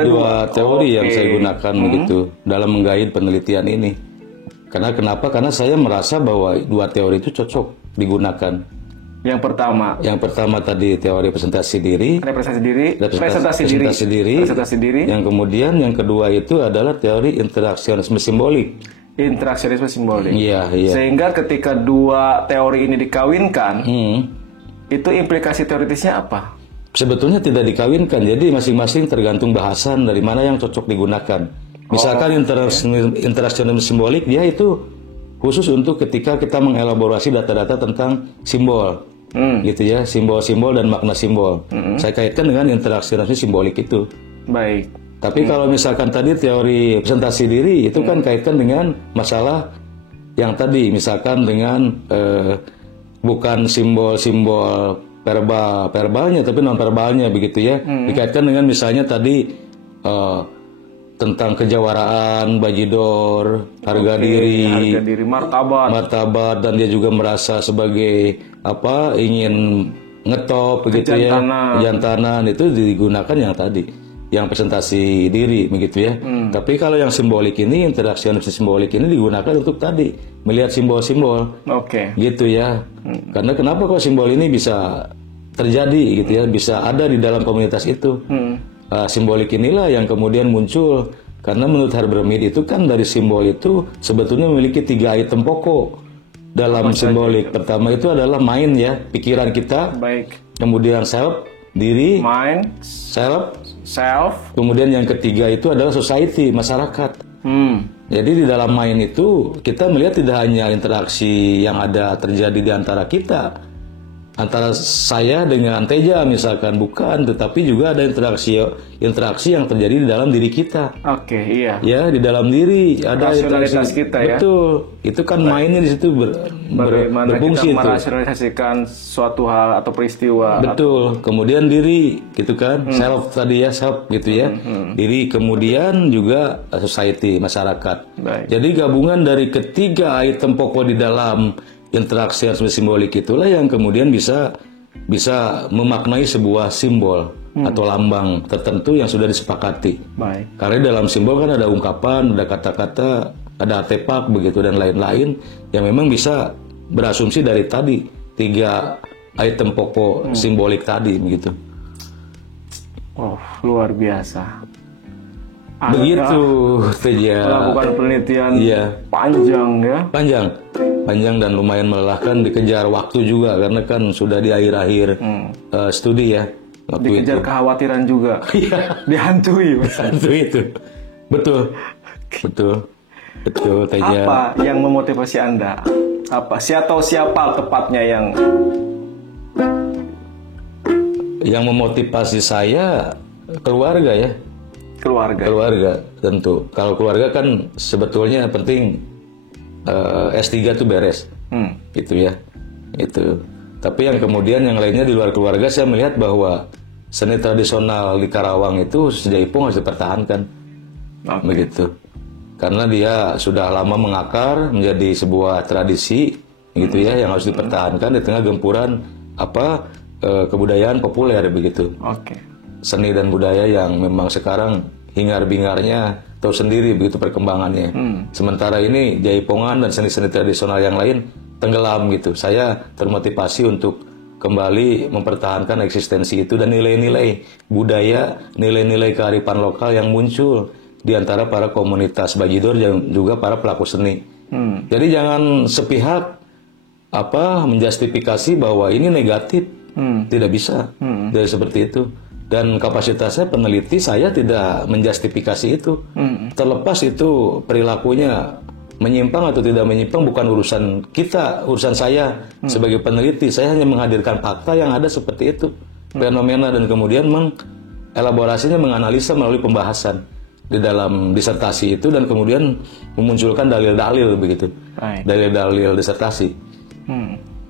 dua teori yang saya gunakan begitu dalam menggait penelitian ini. Kenapa? Karena saya merasa bahwa dua teori itu cocok digunakan. Yang pertama tadi teori presentasi diri. Presentasi diri. Yang kemudian yang kedua itu adalah teori interaksionisme simbolik. Iya. Sehingga ketika dua teori ini dikawinkan, itu implikasi teoritisnya apa? Sebetulnya tidak dikawinkan, jadi masing-masing tergantung bahasan dari mana yang cocok digunakan. Misalkan interaksionisme simbolik, dia itu khusus untuk ketika kita mengelaborasi data-data tentang simbol, gitu ya, simbol-simbol dan makna simbol. Saya kaitkan dengan interaksionisme simbolik itu. Tapi kalau misalkan tadi teori presentasi diri itu kan kaitkan dengan masalah yang tadi, misalkan dengan bukan simbol-simbol verbalnya tapi non verbalnya begitu ya, dikaitkan dengan misalnya tadi tentang kejawaraan bajidor, harga diri, martabat, dan dia juga merasa sebagai ingin ngetop begitu ya, kejantanan, itu digunakan yang tadi. yang presentasi diri begitu ya. Tapi kalau yang simbolik ini, interaksi simbolik ini digunakan untuk tadi melihat simbol-simbol. Gitu ya. Karena kenapa kok simbol ini bisa terjadi gitu ya, bisa ada di dalam komunitas itu. Simbolik inilah yang kemudian muncul karena menurut Habermas itu kan dari simbol itu sebetulnya memiliki 3 item pokok dalam simbolik. Pertama itu adalah mind ya, pikiran kita. Kemudian self, diri, mind, self. Kemudian yang ketiga itu adalah society, masyarakat. Jadi di dalam mind itu kita melihat tidak hanya interaksi yang ada terjadi di antara kita, antara saya dengan Teja misalkan, bukan, tetapi juga ada interaksi yang terjadi di dalam diri kita. Iya. Ya, di dalam diri ada rasionalitas kita ya. Betul. Itu kan mainnya di situ bagaimana berfungsi kita merasionalisasikan suatu hal atau peristiwa. Betul. Kemudian diri, gitu kan, self tadi ya, self gitu ya. Diri, kemudian juga society, masyarakat. Jadi gabungan dari ketiga item pokok di dalam interaksi yang simbolik itulah yang kemudian bisa memaknai sebuah simbol atau lambang tertentu yang sudah disepakati. Karena dalam simbol kan ada ungkapan, ada kata-kata, ada artefak begitu dan lain-lain yang memang bisa berasumsi dari tadi 3 item pokok simbolik tadi begitu. Luar biasa. Begitu Teja. Melakukan penelitian panjang dan lumayan melelahkan, dikejar waktu juga karena kan sudah di akhir-akhir studi ya. Dikejar kekhawatiran juga. Dihantui. Hantui itu. Betul Teja. Apa yang memotivasi Anda? Siapa tepatnya yang memotivasi saya? Keluarga ya. Keluarga tentu. Kalau keluarga kan sebetulnya penting S3 tuh beres. Gitu ya. Itu. Tapi yang kemudian yang lainnya di luar keluarga, saya melihat bahwa seni tradisional di Karawang itu sejak Ipung harus dipertahankan. Begitu. Karena dia sudah lama mengakar menjadi sebuah tradisi gitu ya yang harus dipertahankan di tengah gempuran kebudayaan populer begitu. Seni dan budaya yang memang sekarang hingar-bingarnya tahu sendiri begitu perkembangannya. Sementara ini Jaipongan dan seni-seni tradisional yang lain tenggelam gitu. Saya termotivasi untuk kembali mempertahankan eksistensi itu dan nilai-nilai budaya, nilai-nilai kearifan lokal yang muncul di antara para komunitas Bajidor dan juga para pelaku seni. Jadi jangan sepihak menjustifikasi bahwa ini negatif. Tidak bisa. Dari seperti itu. Dan kapasitasnya peneliti, saya tidak menjustifikasi itu. Terlepas itu perilakunya menyimpang atau tidak menyimpang bukan urusan kita, urusan saya sebagai peneliti. Saya hanya menghadirkan fakta yang ada seperti itu, fenomena, dan kemudian mengelaborasinya, menganalisa melalui pembahasan di dalam disertasi itu dan kemudian memunculkan dalil-dalil begitu, dalil-dalil disertasi.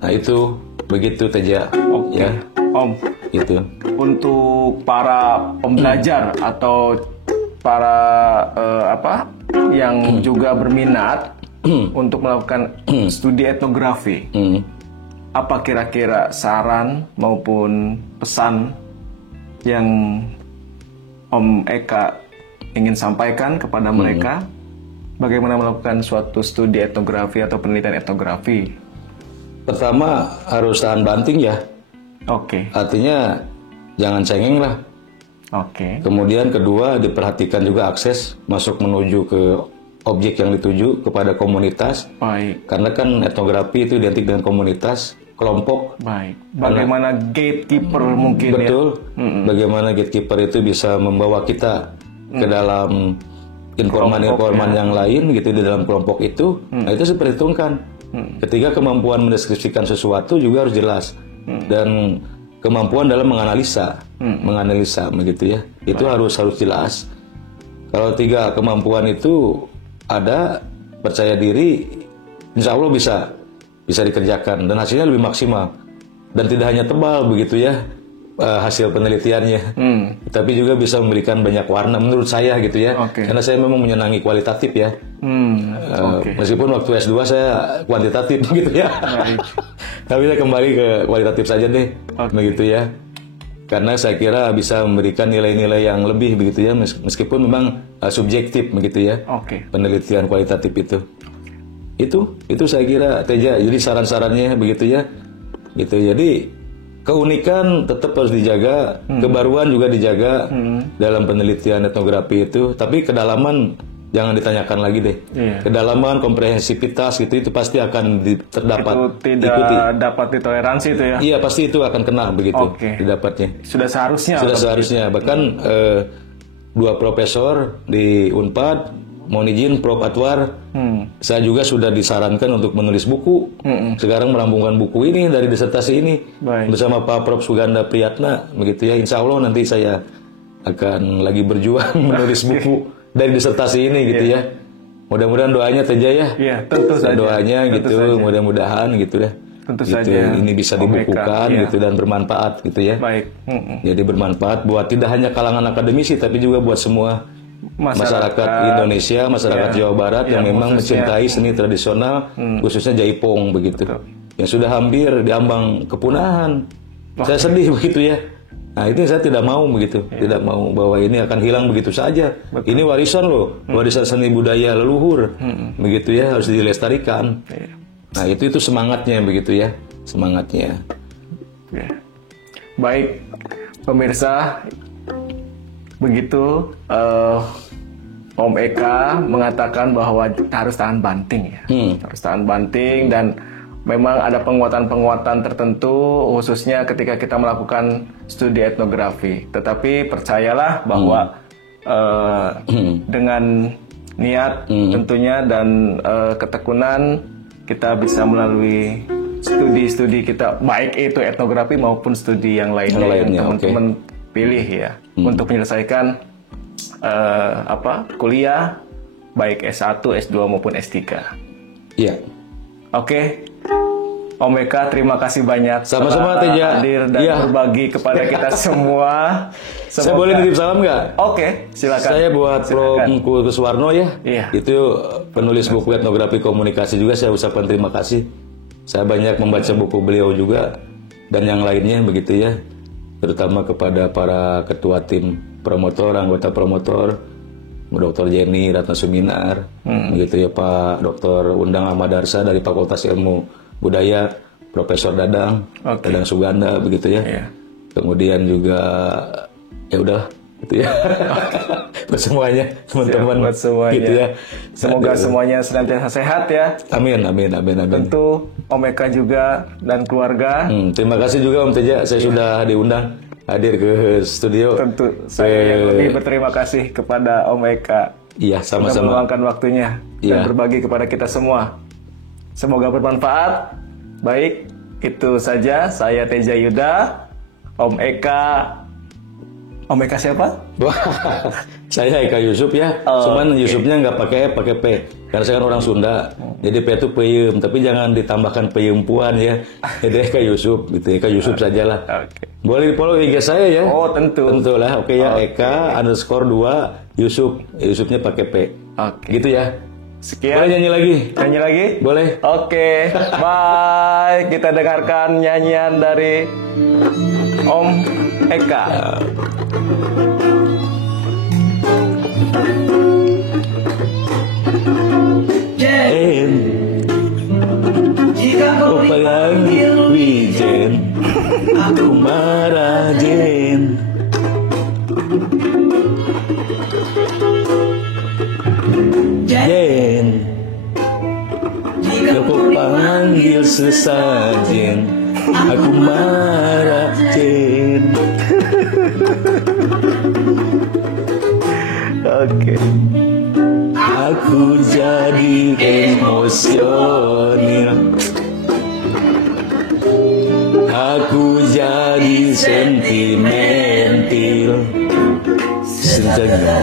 Nah itu begitu Teja. Ya. Om. Gitu. Untuk para pembelajar atau para yang juga berminat untuk melakukan studi etnografi, apa kira-kira saran maupun pesan yang Om Eka ingin sampaikan kepada mereka bagaimana melakukan suatu studi etnografi atau penelitian etnografi? Pertama harus tahan banting ya. Artinya jangan cengeng lah. Kemudian kedua, diperhatikan juga akses masuk menuju ke objek yang dituju kepada komunitas. Karena kan etnografi itu identik dengan komunitas, kelompok. Bagaimana gatekeeper mungkin betul, bagaimana gatekeeper itu bisa membawa kita ke dalam informan-informan yang lain gitu di dalam kelompok itu. Nah itu diperhitungkan. Ketiga, kemampuan mendeskripsikan sesuatu juga harus jelas. Dan kemampuan dalam menganalisa begitu ya, itu harus jelas. Kalau 3 kemampuan itu ada, percaya diri, insya Allah bisa dikerjakan dan hasilnya lebih maksimal dan tidak hanya tebal begitu ya hasil penelitiannya, tapi juga bisa memberikan banyak warna menurut saya gitu ya. Karena saya memang menyenangi kualitatif ya. Meskipun waktu S2 saya kuantitatif gitu ya. Tapi saya kembali ke kualitatif saja deh, begitu ya. Karena saya kira bisa memberikan nilai-nilai yang lebih begitu ya, meskipun memang subjektif begitu ya. Penelitian kualitatif itu. Itu saya kira Teja. Jadi saran-sarannya begitu ya. Gitu. Jadi keunikan tetap harus dijaga, kebaruan juga dijaga dalam penelitian etnografi itu. Tapi kedalaman jangan ditanyakan lagi deh. Kedalaman, komprehensivitas gitu itu pasti akan terdapat. Itu tidak dapat ditoleransi itu ya? Iya, pasti itu akan kena begitu didapatnya. Sudah seharusnya. Sudah seharusnya. Bahkan 2 profesor di Unpad, mohon izin Prof. Atwar, saya juga sudah disarankan untuk menulis buku. Sekarang melambungkan buku ini dari disertasi ini bersama Pak Prof. Suganda Priyatna, begitu ya. Insya Allah nanti saya akan lagi berjuang menulis buku dari disertasi ini gitu ya. Mudah-mudahan doanya Teja ya. Iya, tentu saja. Doanya tentu gitu, mudah-mudahan gitu ya. Tentu gitu, saja. ini bisa dibukukan gitu dan bermanfaat gitu ya. Baik. Jadi bermanfaat buat tidak hanya kalangan akademisi tapi juga buat semua masyarakat Indonesia, masyarakat Jawa Barat yang memang mencintai seni tradisional, khususnya Jaipong begitu. Yang sudah hampir diambang kepunahan. Saya sedih begitu ya. Nah itu saya tidak mau begitu, tidak mau bahwa ini akan hilang begitu saja. Ini warisan loh, warisan seni budaya leluhur, begitu ya, harus dilestarikan. Nah itu semangatnya begitu ya, semangatnya. Baik, pemirsa, begitu Om Eka mengatakan bahwa harus tahan banting ya, harus tahan banting dan memang ada penguatan-penguatan tertentu khususnya ketika kita melakukan studi etnografi. Tetapi percayalah bahwa dengan niat tentunya dan ketekunan kita bisa melalui studi-studi kita, baik itu etnografi maupun studi yang lainnya yang teman-teman pilih ya, untuk menyelesaikan kuliah baik S1, S2 maupun S3. Iya. Oke. Om Eka, terima kasih banyak sama-sama Teja hadir dan berbagi kepada kita semua. Saya boleh titip salam nggak? Oke, silakan. Saya buat Prof. Kuswarno ya. Itu penulis buku etnografi komunikasi juga, saya ucapkan terima kasih. Saya banyak membaca buku beliau juga dan yang lainnya begitu ya. Terutama kepada para ketua tim promotor, anggota promotor, Dr. Jenny Ratna Suminar, begitu ya, Pak Dr. Undang Ahmad Darsa dari Fakultas Ilmu Budaya, Profesor Dadang Suganda, begitu ya. Kemudian juga ya udah gitu ya. Buat semuanya, teman-teman, buat semuanya. Gitu ya. Semoga semuanya senantiasa sehat ya. Amin. Tentu Om Eka juga dan keluarga. Terima kasih juga Om Teja, saya sudah diundang hadir ke studio. Tentu saya yang lebih berterima kasih kepada Om Eka. Iya, sama-sama. Sudah meluangkan waktunya dan berbagi kepada kita semua. Semoga bermanfaat. Baik, itu saja. Saya Teja Yuda, Om Eka. Om Eka siapa? Saya Eka Yusuf ya. Cuman Yusufnya nggak pakai P. Karena saya kan orang Sunda. Jadi P itu peyem, tapi jangan ditambahkan peyempuan ya. Jadi Eka Yusuf, gitu. Eka Yusuf sajalah. Boleh follow IG saya ya. Oh, tentu. Tentulah. Oke ya, Eka_2 Yusuf. Yusufnya pakai P. Gitu ya. Sekian. Boleh nyanyi lagi? Nyanyi lagi? Boleh. Oke. Bye. Kita dengarkan nyanyian dari Om Eka. Jen, jika kau panggil Wijen, aku marah Jen. Jen, jika kau panggil sesajen, aku marah Jen. Oke. Aku jadi emosional, aku jadi sentimental, setengah